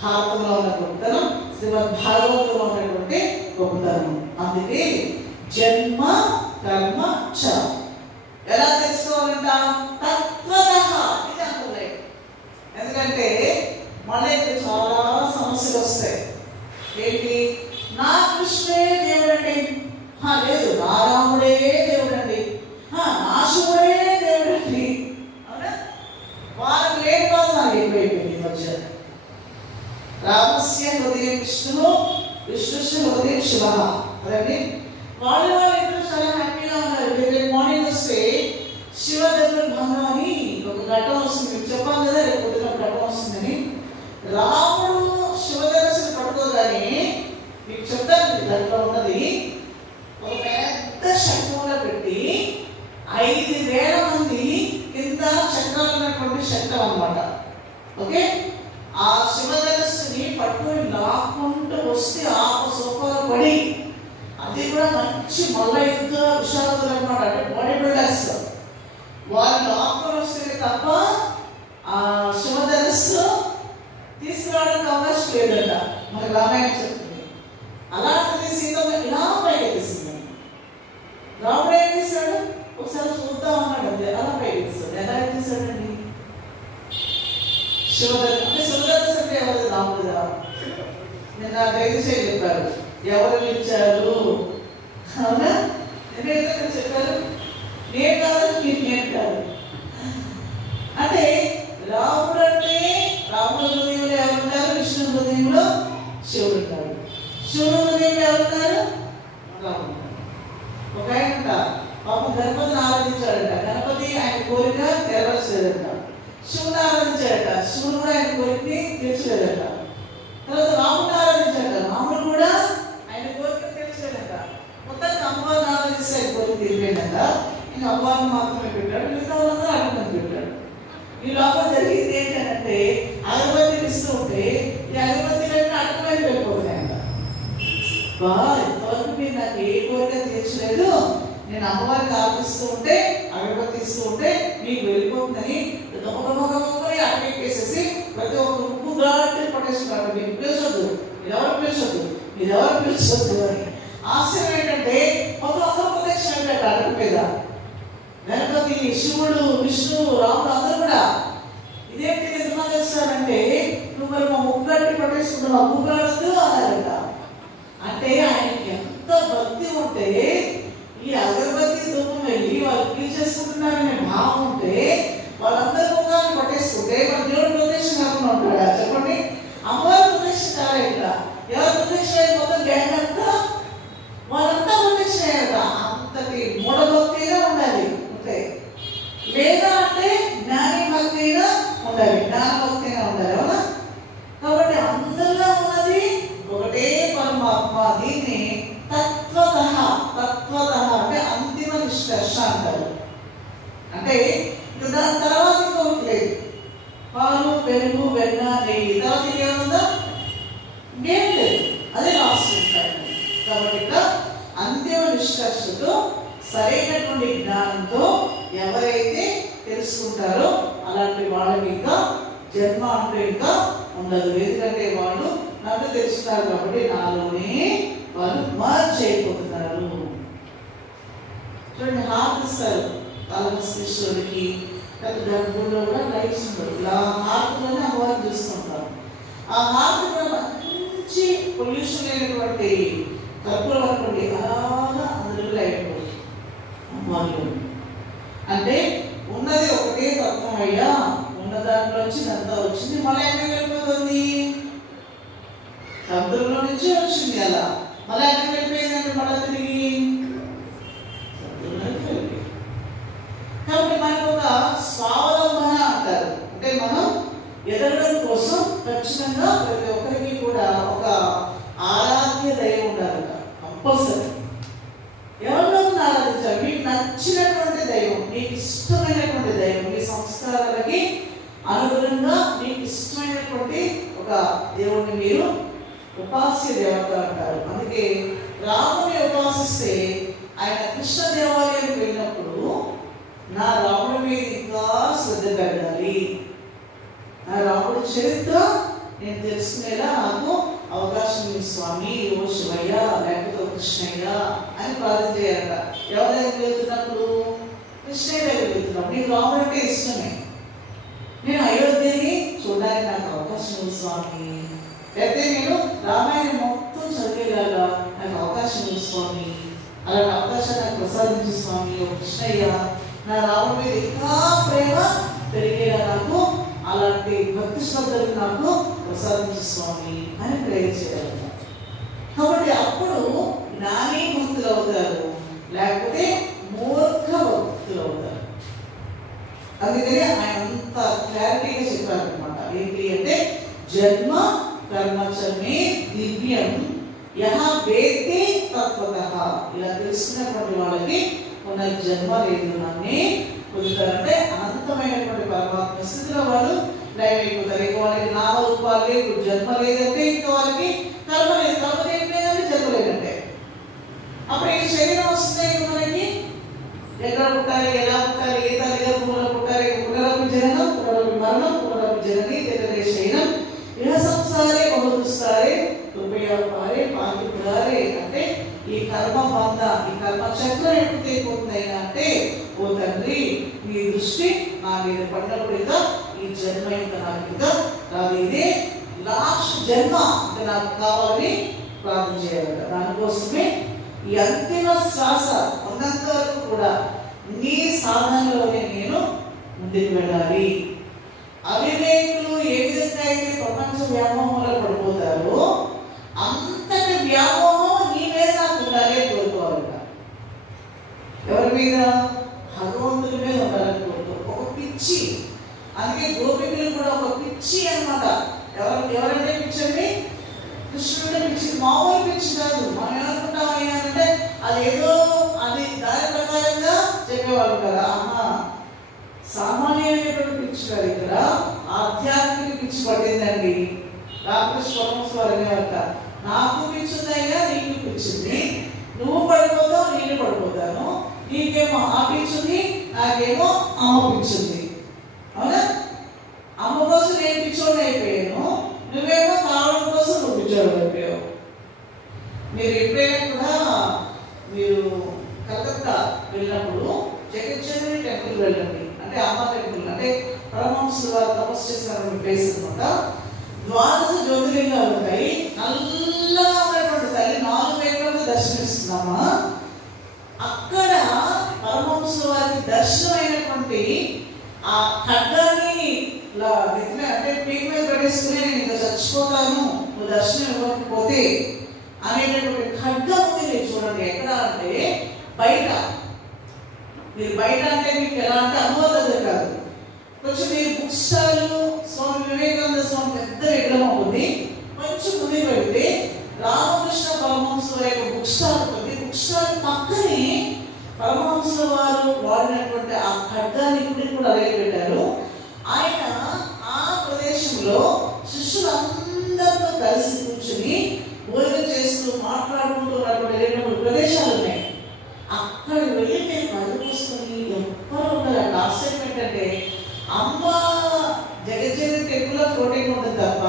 భారతంలో ఉన్న గొప్పతనం, శ్రీమద్ భాగవతంలో ఉన్నటువంటి గొప్పతనం. అందుకే జన్మ కర్మ చ ఎలా తెలుసుకోవాలంట? తత్వతః. ఇది అనుకోలేదు. ఎందుకంటే మళ్ళీ చాలా సమస్యలు వస్తాయి. ఏంటి? నా కృష్ణే దేవుడండి, లేదు నా రాముడే దేవుడండి, నా శివుడే దేవుడండి. అవునా? వాళ్ళకి లేని బాధ నాకు ఎక్కువైపోయింది ఈ మధ్య. రామస్య హృదయం విష్ణు, విష్ణుస్య హృదయం శివ. అదండి వాళ్ళు ఇద్దరు చాలా హ్యాపీగా ఉన్నారు. రేపు మార్నింగ్ వస్తే శివ దగ్గర భంగం అని ఒక ఘట్టం వస్తుంది. మీకు చెప్పాను కదా రేపు పొద్దున ఘట్టం వస్తుందని. రాముడు శివ దగ్గర పడుకోగానే మీకు చెప్తాను దాంట్లో ఉన్నది ఒక పెద్ద శంఖంలో పెట్టి 5,000 మంది కింద చక్రాలు ఉన్నటువంటి శంఖం అన్నమాట. ఓకే, ఆ శివధనస్సుని పట్టుకొని లాక్కుంటూ వస్తే సోఫాలో పడి, అది కూడా మంచి మల్ల యుద్ధ విషాదులు అనమాట, అంటే బాడీ బిల్డర్స్, వాళ్ళు లాక్కొని వస్తే తప్ప ఆ శివధనస్సు తీసుకురావడానికి అవకాశం లేదంట. మనకు రామాయణం చెప్తుంది. అలాంటిది సీతమ్మ ఇలా పైకి ఎత్తిస్తుంది. రాముడు ఏం చేశాడు? ఒకసారి చూద్దాం అన్నాడు, అంతే అలా పైకి ఎత్తిస్తాడు. ఎలా ఎత్తిస్తాడండి? శివధనస్సు అంటే ఎవరు? రాముడుగా. నిన్న దయచేసి చెప్పారు ఎవరు ఇచ్చారు. అవునా? ఎందుకంటే చెప్పారు నేను కాదు, నేను కాదు. అంటే రాముడు అంటే రాముడు హృదయంలో ఎవరున్నారు? విష్ణు హృదయంలో శివుడు ఉంటాడు. శివుడు హృదయంలో ఎవరున్నారు? రాముడు. ఒక ఆయన పాపం గణపతిని ఆరాధించాడట. గణపతి ఆయన కోరిక నెరవేర్చలేదట. శివుని ఆరాధించాడట. శివుడు కూడా ఆయన కోరికని తీర్చలేదట. తర్వాత రాముడిని ఆరాధించాడట. రాముడు కూడా ఆయన కోరిక తీర్చలేదట. మొత్తానికి అమ్మవారిని ఆరాధిస్తే ఆయన కోరిక తీరిపోయిందట. ఇంకా అమ్మవారిని మాత్రమే పెట్టాడు, మిగతా వాళ్ళందరూ అడుగుని పెట్టాడు. ఈ లోపల జరిగింది ఏంటంటే అగరబత్తిలు ఇస్తూ ఉంటే ఈ అగరబత్తిలన్నీ అడుగుని వెళ్ళిపోతున్నాయంట. ఇంతవరకు మీరు నాకు ఏ కోరిక తీర్చలేదు, నేను అమ్మవారికి ఆలోచిస్తూ ఉంటే అగరబత్తి ఇస్తూ ఉంటే మీకు వెళ్ళిపోతుందని అటకెక్కేసేసి ప్రతి ఒక్క ముక్కు గాటి పట్టేస్తున్నారు. మీరు పిలిచొద్దు, మీరెవరు పిలిచొద్దు, మీరెవరు పిలిచొద్దు అని. ఆశ్చర్యం ఏంటంటే అందరూ ప్రత్యక్షం అయిపోయారు అడుగు మీద. గణపతి, శివుడు, విష్ణు, రాముడు అందరూ కూడా ఇదేంటి ఎందుకు చేస్తారంటే నువ్వు మరి మా ముక్కు గట్టి పట్టేసుకుంటున్నావు, ముక్కు గాడద్దు అన్నారంట. అంటే ఆయనకి ఎంత భక్తి ఉంటే ఈ అగరబత్తి ధూపం వెళ్ళి వాళ్ళు పీల్చేసుకుంటున్నారనే భావం ఉంటే వాళ్ళందరూ ముఖాన్ని పట్టేసుకుంటే మన దేవుడు ప్రత్యక్షం కాకుండా ఉంటాడా? చెప్పండి. అమ్మవారి ప్రత్యక్షం కాలే. ఇక్కడ ఎవరు ప్రత్యక్షం అయితే మొత్తం గ్యాంగ్ అంతా వాళ్ళంతా ప్రత్యక్షం అయ్యారట. అంతటి మూఢభక్తిగా ఉండాలి ఉంటే, లేదా అంటే జ్ఞాని భక్తిగా ఉండాలి, జ్ఞాన భక్తిగా ఉండాలి. అవునా? కాబట్టి అందరిలో ఉన్నది ఒకటే పరమాత్మ. దీన్ని తత్వతః, తత్వతః అంటే అంతిమ నిష్కర్ష అంటారు. అంటే దాని తర్వాత ఇంకొకటి లేదు. పాలు, పెరుగు, వెన్న, నెయ్యి, తర్వాత ఇంకేముందా? ఇంకేం లేదు. అదే లాస్ట్ ఉంటాడు. కాబట్టి ఇక్కడ అంతిమ నిష్కర్షతో సరైనటువంటి జ్ఞానంతో ఎవరైతే తెలుసుకుంటారో అలాంటి వాళ్ళకి ఇంకా జన్మ అంటూ ఇంకా ఉండదు. ఎందుకంటే వాళ్ళు నన్ను తెలుస్తున్నారు కాబట్టి నాలోనే వాళ్ళు మర్జ్ అయిపోతున్నారు. చూడండి, హార్ట్ ఇస్తారు కాలమశ్వరుడికి, గర్భంలో కూడా లైట్స్ ఉండవు. ఇలా హార్ట్లోనే అమ్మవారిని చూస్తుంటారు. ఆ హార్ట్ కూడా మంచి పొల్యూషన్ లేనటువంటి కర్పూరం అనుకోండి, అలాగా అందులో లైట్ అమ్మవారిలో. అంటే ఉన్నది ఒకటే తత్వం అయ్యా, ఉన్న దాంట్లోంచి అంతా వచ్చింది, మళ్ళీ ఎక్కడ వెళ్ళిపోతుంది? సముద్రంలో నుంచి వచ్చింది అలా, మళ్ళీ ఎక్కడికి వెళ్ళిపోయిందంటే మళ్ళీ తిరిగి సముద్రంలోకి వెళ్ళిపోయింది. కాబట్టి మనకు ఒక స్వావలంబన అంటారు. అంటే మనం ఎదగడం కోసం ఖచ్చితంగా ప్రతి ఒక్కరికి కూడా ఒక ఆరాధ్య దైవం ఉండాలట, కంపల్సరీ. ఎవరిలో ఆరాధించాలి? మీకు నచ్చినటువంటి దైవం, మీకు ఇష్టమైనటువంటి దైవం, మీ సంస్కారాలకి అనుగుణంగా మీకు ఇష్టమైనటువంటి ఒక దేవుడిని మీరు ఉపాస్య దేవత అంటారు. అందుకే రాముని ఉపాసిస్తే ఆయన కృష్ణ దేవాలయానికి వెళ్ళినప్పుడు నా రాముడి మీద ఇంకా శ్రద్ధ పెరగాలి, నా రాముడి చరిత్ర నేను తెలుసుకునేలా నాకు అవకాశం ఉంది స్వామి, ఓ శివయ్య లేకపోతే కృష్ణయ్య అని ప్రార్థన చేయాలట. ఎవరి దగ్గరికి వెళ్తున్నప్పుడు? కృష్ణయ్య దగ్గరికి వెళ్తున్నాం. నీకు రాముడు అంటే ఇష్టమే, నేను అయోధ్యని చూడడానికి నాకు అవకాశం ఉంది స్వామి, లేకపోతే నేను రామాయణం మొత్తం చదివేలాగా నాకు అవకాశం ఉంది స్వామి, అలాంటి అవకాశాన్ని నాకు ప్రసాదించు స్వామి, ఓ కృష్ణయ్య నా రాముడి మీద ఇంకా ప్రేమ పెరిగేలా నాకు అలాంటి భక్తి శ్రద్ధలు నాకు ప్రసాదించు స్వామి అని ప్రేయర్ చేయాలి. కాబట్టి అప్పుడు జ్ఞాని భక్తులు అవుతారు, లేకపోతే మూర్ఖ భక్తులు అవుతారు. అందుకని ఆయన అంత క్లారిటీగా చెప్పారనమాట. ఏంటి అంటే జన్మ కర్మచమే దివ్యం యహ వేత్తి తత్వతః. ఇలా తెలుసుకున్నటువంటి వాళ్ళకి ఉన్న జన్మ లేదు, నన్నే పొందుతారంటే అనంతమైనటువంటి పరమాత్మ స్థితిలో వాళ్ళు లైవైపోతారు. ఇంకా వాళ్ళకి నామరూపాలు లేవు, జన్మ లేదంటే ఇంకా వాళ్ళకి కర్మ లేదు, కర్మ లేదంటే జన్మ లేదంటే అప్పుడు ఈ శరీరం వస్తుంది. మనకి ఎక్కడ పుట్టాలి, ఎలా పుట్టాలి, ఏ తల్లిగా పువ్వులో పుట్టాలి, పునరపి జననం పునరపి మరణం పునరపి జనని జననే శయనం ఇహ సంసారే బహుదుస్తారే కృపయా పారే పాకి పుడారే. అంటే ఈ కర్మ బంధ, ఈ కర్మ చక్రం ఎప్పుడు తెగిపోతుందైనా అంటే ఓ తండ్రి నీ దృష్టి నా మీద పడినప్పుడు ఇంకా ఈ జన్మ ఇంకా నాకు ఇంకా రాదు, ఇదే లాస్ట్ జన్మ ఇంకా నాకు కావాలని ప్రార్థన చేయాలి. దానికోసమే ఈ అంతిమ శ్వాస ఉన్నంత వరకు కూడా నీ సాధనలోనే నేను ముందుకు వెళ్ళాలి. అవివేకులు ఏ విధంగా అయితే ప్రపంచ వ్యామోహంలో పడిపోతారో అంతటి వ్యామోహం నీ మీద నాకు ఉండాలి కోరుకోవాలట. ఎవరి మీద? భగవంతుడి మీద ఉండాలని కోరుకో. ఒక పిచ్చి, అందుకే గోపికలు కూడా ఒక పిచ్చి అనమాట. ఎవరంటే పిచ్చి అండి? కృష్ణుడే పిచ్చి, మామూలు పిచ్చి కాదు. మనం ఏమనుకుంటాం అంటే అదేదో అది దాని ప్రకారంగా చెప్పేవాళ్ళు కదా. సామాన్యమైనటువంటి పిచ్చి కాదు, ఇక్కడ ఆధ్యాత్మిక పిచ్చి పట్టిందండి. రామకృష్ణ పరమహంస వారు అనేవారట, నాకు పిచ్చిందయ్యా, నీకు పిచ్చింది, నువ్వు పడిపోతావు నేను పడిపోతాను, నీకేమో ఆ పిచ్చింది, నాకేమో అమ్మ పిచ్చింది. అవునా? అమ్మ కోసం నేను పిచ్చోడు అయిపోయాను, నువ్వేమో కావడం కోసం నువ్వు పిచ్చోడు అయిపోయావు. మీరు ఎప్పుడైనా కూడా మీరు కలకత్తా వెళ్ళినప్పుడు జగజ్జనని టెంపుల్ వెళ్ళండి. అంటే అమ్మ టెంపుల్, అంటే పరమహంసుల వారు తపస్సు చేసినటువంటి ప్లేస్ అనమాట. ద్వాదశ జ్యోతిర్లింగాలు ఉంటాయి. నల్లగా ఉన్నటువంటి తల్లి 4 వేలతో దర్శనమిస్తున్నామా. అక్కడ పరమహంసుల వారికి దర్శనమైనటువంటి ఆ ఖడ్గాన్ని అంటే పీక్ మీద పడేసుకుని నేను ఇంకా చచ్చిపోతాను నువ్వు దర్శనం ఇవ్వకపోతే అనేటటువంటి ఖడ్గం ఉంది. మీరు చూడండి ఎక్కడ అంటే బయట. మీరు బయట అంటే మీకు ఎలా అంటే అమ్మవారి దగ్గర కాదు, కొంచెం మీరు బుక్ స్టాల్, స్వామి వివేకానంద స్వామి పెద్ద విగ్రహం ఉంది, కొంచెం ముందుకు వెళ్తే రామకృష్ణ పరమహంసుల యొక్క బుక్ స్టాల్ ఉంటుంది. బుక్ స్టాల్ పక్కనే పరమహంసుల వారు వాడినటువంటి ఆ ఖడ్గాన్ని ఇప్పుడు కూడా అలాగే పెట్టారు. ఆయన ఆ ప్రదేశంలో శిష్యులందరితో కలిసి కూర్చుని భోజనం చేస్తూ మాట్లాడుకుంటూ ఉన్నటువంటి ప్రదేశాలు ఉన్నాయి. అక్కడ వెళ్ళి నేను కళ్ళు పూసుకొని ఎవ్వరు ఉండరు. ఆశ్చర్యం ఏంటంటే అమ్మ జగజ్జనని టెంపుల్ లో ఫ్లోటింగ్ ఉంటుంది తప్ప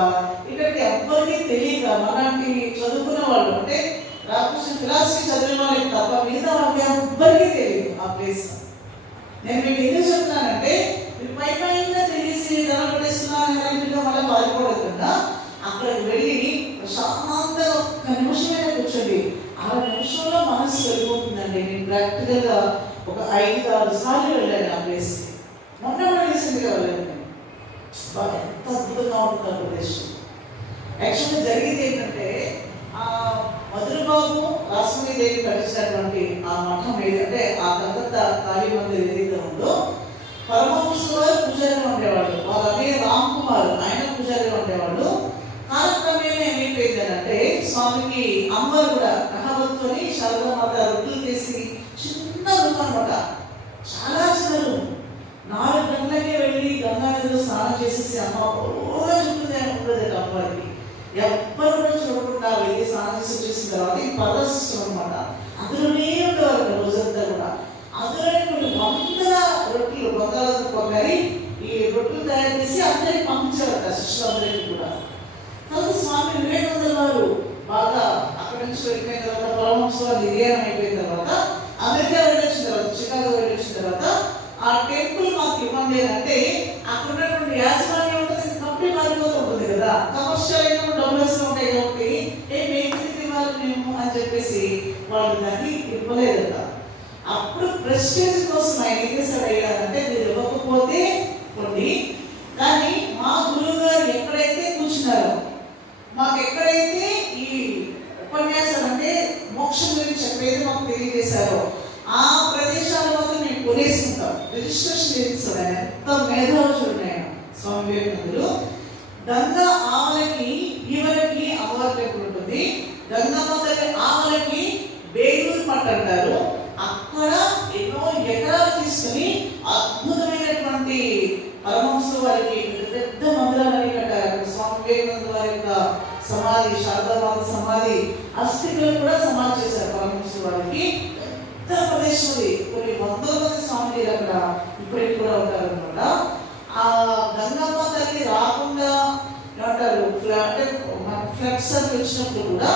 ఇక్కడికి ఎవ్వరికి తెలియక మనలాంటి చదువుకున్న వాళ్ళు, అంటే రామకృష్ణ ఫిలాసఫీ చదివిన వాళ్ళకి తప్ప మిగతా వాళ్ళకి ఎవ్వరికీ తెలియదు ఆ ప్లేస్. నేను మీకు ఎందుకు చెప్తానంటే మీరు పై పైన తెలిసి ధనం పట్టేస్తున్నాను మళ్ళీ బాధపడకుండా అక్కడికి వెళ్ళి ప్రశాంతంగా ఒక్క నిమిషమైనా కూర్చోండి. 6 నిమిషంలో మనసు వెళ్ళిపోతుందండి. నేను ప్రాక్టికల్గా ఒక 5-6 సార్లు వెళ్ళాను ఆ ప్లేస్కి. మొన్న కూడా రీసెంట్గా వెళ్ళాను. ఎంత అద్భుతంగా ఉంటుంది ఆ ప్రదేశం. యాక్చువల్గా జరిగింది ఏంటంటే మధురబాబు రాసమణిదేవి కట్టించినటువంటి ఆ మఠం ఏదంటే ఆ కలకత్తా కాళీ మందిర్ ఏదైతే ఉందో పరమహంసులు గారు పూజారిగా ఉండేవాళ్ళు. వాళ్ళ అన్నయ్య రామ్ కుమార్ ఆయన పూజారిగా ఉండేవాళ్ళు. కాలక్రమేణా ఏమైపోయిందంటే స్వామికి అమ్మవారు కూడా కహవత్తుని శారదామాత రొట్టెలు తీసి చిన్న రూమ్ అనమాట, చాలా చిన్న రూమ్. 4 గంటలకే వెళ్ళి గంగా నదిలో స్నానం చేసేసి అమ్మ రోజు ఉంటుంది అమ్మవారికి. ఎవ్వరు కూడా చూడకుండా వెళ్ళి స్నానం చేసి వచ్చేసిన తర్వాత ఇది ప్రదర్శిస్తాం అనమాట. అందులోనే ఉండేవారు రోజంతా కూడా. అందులో కొన్ని 100 రొట్టెలు బంగాళాతో పొంగాలి ఈ రొట్టెలు తయారు చేసి అందరికి పంపించారట శిష్యులందరికీ కూడా. తర్వాత స్వామి వివేకానంద వారు బాగా అక్కడి నుంచి వెళ్ళిపోయిన తర్వాత పరమహంస వారు నిర్యాణం అయిపోయిన తర్వాత అమెరికా వెళ్ళొచ్చిన తర్వాత చికాగో వెళ్ళొచ్చిన తర్వాత ఆ టెంపుల్ మాకు ఇవ్వండి అంటే అక్కడ ఉన్నటువంటి యాజమాన్యం ఉంటుంది కంప్లీట్ మారిపోతూ ఉంటుంది కదా, కమర్షియల్ అయిన డబ్బులు ఉంటాయి కాబట్టి మేము ఇవ్వాలి మేము అని చెప్పేసి వాళ్ళు దాన్ని ఇవ్వలేదు కదా. అప్పుడు ప్రెస్టేజ్ కోసం ఆయన ఏం చేశాడు అయ్యారంటే మీరు ఇవ్వకపోతే కొన్ని, కానీ మా గురువు గారు ఎక్కడైతే కూర్చున్నారో మాకు ఎక్కడైతే ఈ ఉపన్యాసాలు అంటే మోక్షం గురించి ఎక్కడైతే మాకు తెలియజేశారో ఆ ప్రదేశాల మాత్రం మేము కొనేసుకుంటాం. రిజిస్ట్రేషన్ చేస్తాడు ఆయన. ఎంత మేధావి చూడండి ఆయన స్వామి వివేకానందులు. గంగా ఆవలకి ఈవలకి అమ్మవారి టెంపుల్ ఉంటుంది. గంగమ్మ తల్లి ఆవలకి బేగూరు పట్టు అంటారు. అక్కడ ఎన్నో ఎకరాలు తీసుకుని అద్భుతమైనటువంటి పరమహంస వారికి పెద్ద మందిరాలని కట్టారు. స్వామి వివేకానంద వారి యొక్క సమాధి, శారదామాత సమాధి, అస్థికులు కూడా సమాధి చేశారు పరమహంస వారికి. పెద్ద ప్రదేశం అది, కొన్ని 100 మంది స్వామిలు అక్కడ ఇప్పటికి కూడా ఉంటారు అనమాట. ఆ గంగమ్మ తల్లి రాకుండా ఏమంటారు అంటే ఫ్లడ్స్ అని వచ్చినప్పుడు కూడా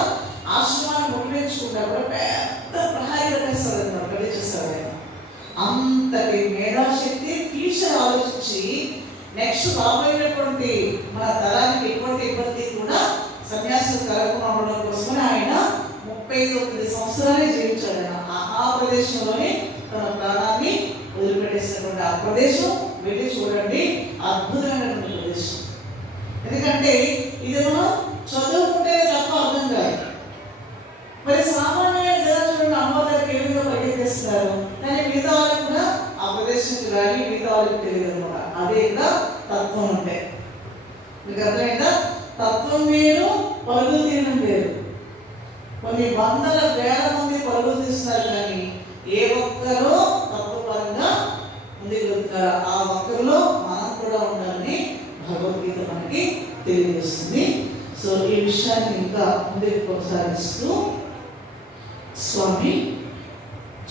ఆశ్రమాన్ని ముగిలించుకుంటా కూడా పెద్ద ప్రహారీ కట్టేస్తారు అనమాట, కట్టించేస్తారు ఆయన. అంతటి మేధాశక్తి ఫ్యూచర్ ఆలోచించి నెక్స్ట్ రాబోయేటువంటి మన తరానికి ఎటువంటి ఇబ్బంది కూడా సన్యాసులు కలగకుండా ఉండడం కోసమని ఆయన 39 సంవత్సరాలే జీవించాడు. ఆ ప్రదేశంలోనే తన ప్రాణాన్ని వదిలిపెట్టేసినటువంటి ఆ ప్రదేశం వెళ్ళి చూడండి, అద్భుతమైనటువంటి ప్రదేశం. ఎందుకంటే ఇది మనం చదువుకుంటే తప్ప అర్థం కాదు. మరి సామాన్య జనం చూడండి అమ్మవారికి ఏ విధంగా పరిగెత్తిస్తున్నారు, కానీ మిగతా వాళ్ళకి కూడా ఆ ప్రదేశానికి రాని మిగతా వాళ్ళకి తెలియదు అనమాట. అదే ఇంకా తత్వం అంటే మీకు అర్థమైందా? తత్వం వేరు, పరుగులు తీయడం వేరు. కొన్ని 100,000 మంది పరుగులు తీస్తున్నారు, కానీ ఏ ఒక్కరో తత్వపరంగా ముందుకు వెళ్తారు. ఆ ఒక్కరిలో మనం కూడా ఉండాలని భగవద్గీత మనకి తెలియజేస్తుంది. సో ఈ విషయాన్ని ఇంకా ముందుకు కొనసాగిస్తూ స్వామి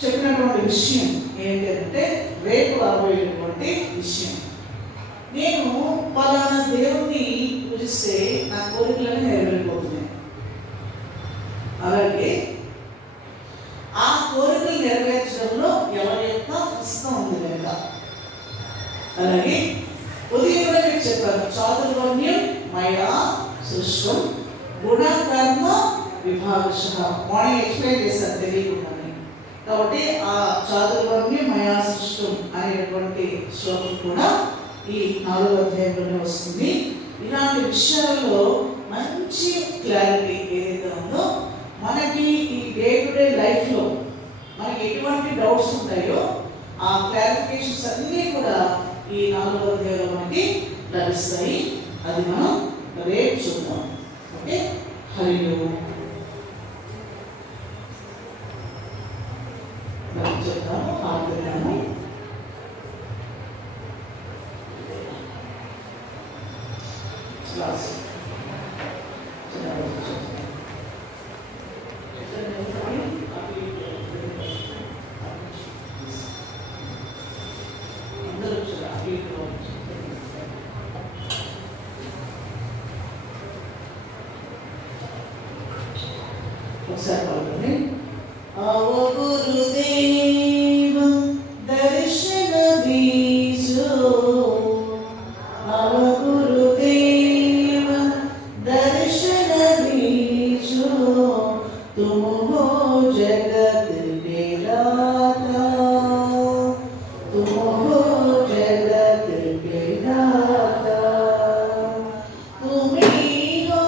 చెప్పినటువంటి విషయం ఏంటంటే రేపు రాబోయేటువంటి విషయం, నేను పలానా దేవుణ్ణి పూజిస్తే నా కోరికలను నెరవేరిపోతున్నాయి. అలాగే ఆ కోరికలు నెరవేర్చడంలో ఎవరి యొక్క హస్తం ఉంది లేదా. అలాగే ఉదయం కూడా మీకు చెప్పాను, చాతుర్వర్ణ్యం మయా సృష్టం గుణ కర్మ విభాగశః. మార్నింగ్ ఎక్స్ప్లెయిన్ చేశాను తెలియకుండానే. కాబట్టి ఆ చాతుర్వర్ణ్యం మయా సృష్టం అనేటువంటి శ్లోకం కూడా ఈ 4వ అధ్యాయంలోనే వస్తుంది. ఇలాంటి విషయాలలో మంచి క్లారిటీ ఏదైతే ఉందో మనకి ఈ డే టు డే లైఫ్లో మనకి ఎటువంటి డౌట్స్ ఉంటాయో ఆ క్లారిఫికేషన్స్ అన్నీ కూడా ఈ 4వ అధ్యాయంలో మనకి లభిస్తాయి. అది మనం రేపు చూద్దాం. ఓకే, హరి ఓం. చెప్తాము ఆడుతున్నాము. క్లాస్ ఒకసారి పాల్గొని గురుదేవ దర్శన బీజో గురుదేవ దర్శన బీజో तुम हो जगत के दाता, तुम हो जगत के दाता, तुम ही हो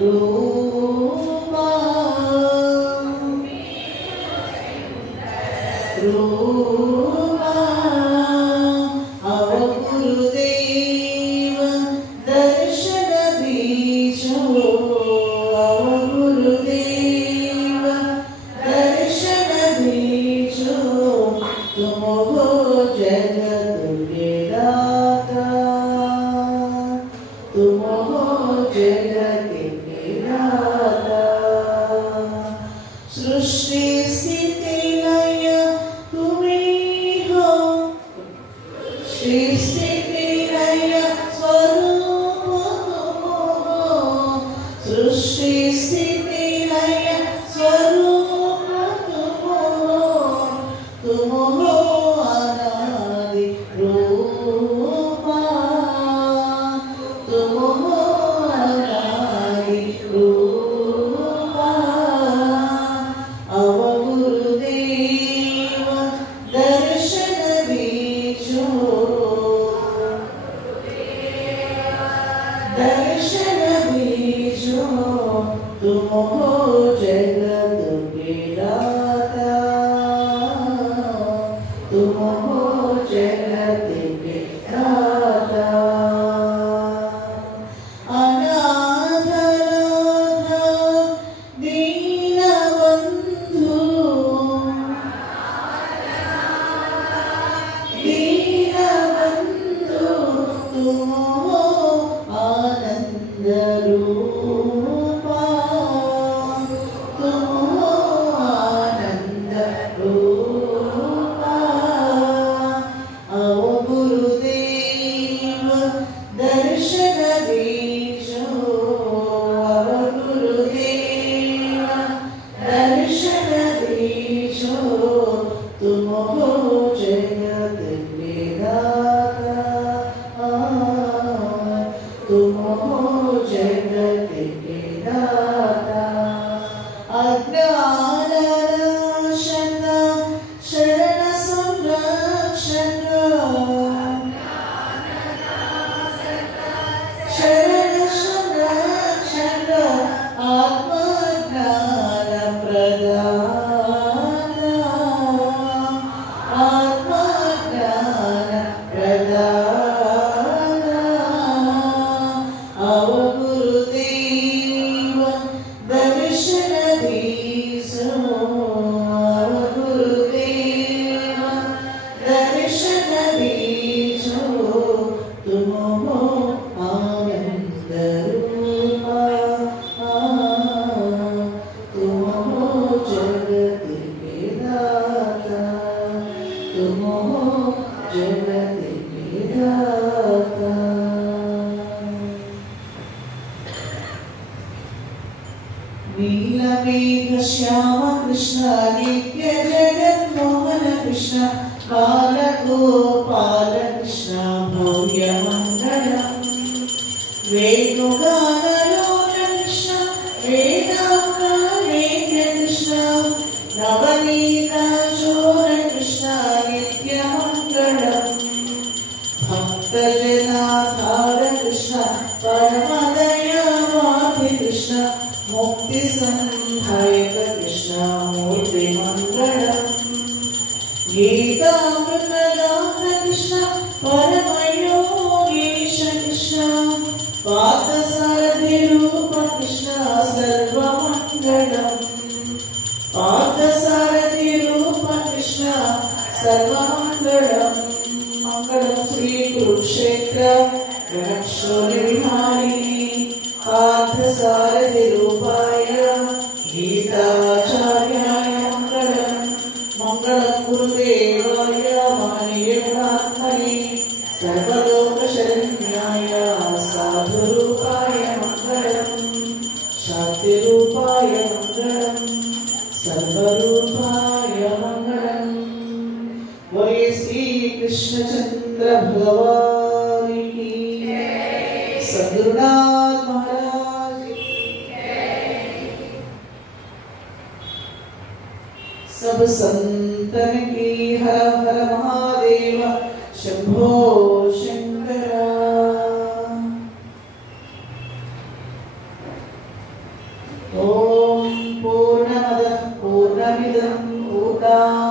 రూపా రూపా అవగురుదేవ దర్శన బీజో అవగురుదేవ దర్శన బీజో तुम हो जगत के दाता तुम हो जगत के दाता सृष्टि स्थिति लय तुम्हीं हो सृष्टि लय स्वरूप तुम हो सृष्टि स्थिति लय स्वरूप तुम हो तुम हो अनादि रूपा तुम हो अनादि रूपा अवगुरुदेव दर्शन बीजो दर्शन बीजो तुम हो जगत के दाता तुम हो जगत के दाता अनाथ दीनबंधु दीनबंधु तुम हो आनंद रूपा तुम हो आनंद रूपा अवगुरुदेव दर्शन बीजो अवगुरुदेव दर्शन बीजो तुम हो जगत के दाता तुम हो जगत के दाता अज्ञाननाशन शरण संरक्षण शरण संरक्षण आत्मज्ञान प्रदान आत्मज्ञान प्रदान अवगुरुदेव दर्शन बीजो अवगुरुदेव दर्शन बीजो तुम हो आनंद रूपा तुम हो जगत के दाता तुम हो जगत के दाता नीलमेघ श्याम कृष्ण नित्य जगत मोहन कृष्ण बालगोपाल कृष्ण भव्य मंगलम वेणुगानलोल कृष्ण वेदांगनेत्र कृष्ण नवनीताचोर कृष्ण नित्य मंगलम भक्तजनाधार कृष्ण परमदयावापि कृष्ण मुक्ति संधायक कृष्ण मूर्ति मंगलम गीतामृतदान कृष्ण परमयोगीश कृष्ण पार्थसारथि रूप कृष्ण सर्वमंगलम पार्थसारथि रूप कृष्ण सर्वमंगलम मंगलम श्री कुरुक्षेत्र रणक्षोणिविहारिणी पार्थसारथि रूपाय गीताचार्याय मंगलम मंगलम गुरुदेवाय मणिगणात्मने सर्वलोकशरण्याय साधुरूपाय मंगलम शान्तिरूपाय मंगलम सर्वरूपाय मंगलम बोले श्री कृष्णचंद्र भगवान की सद्गुरुनाथ महाराज की सब संतन की हर हर महादेव शंभो शंकरा ఓం పూర్ణమద పూర్ణమిదం పూర్ణాత్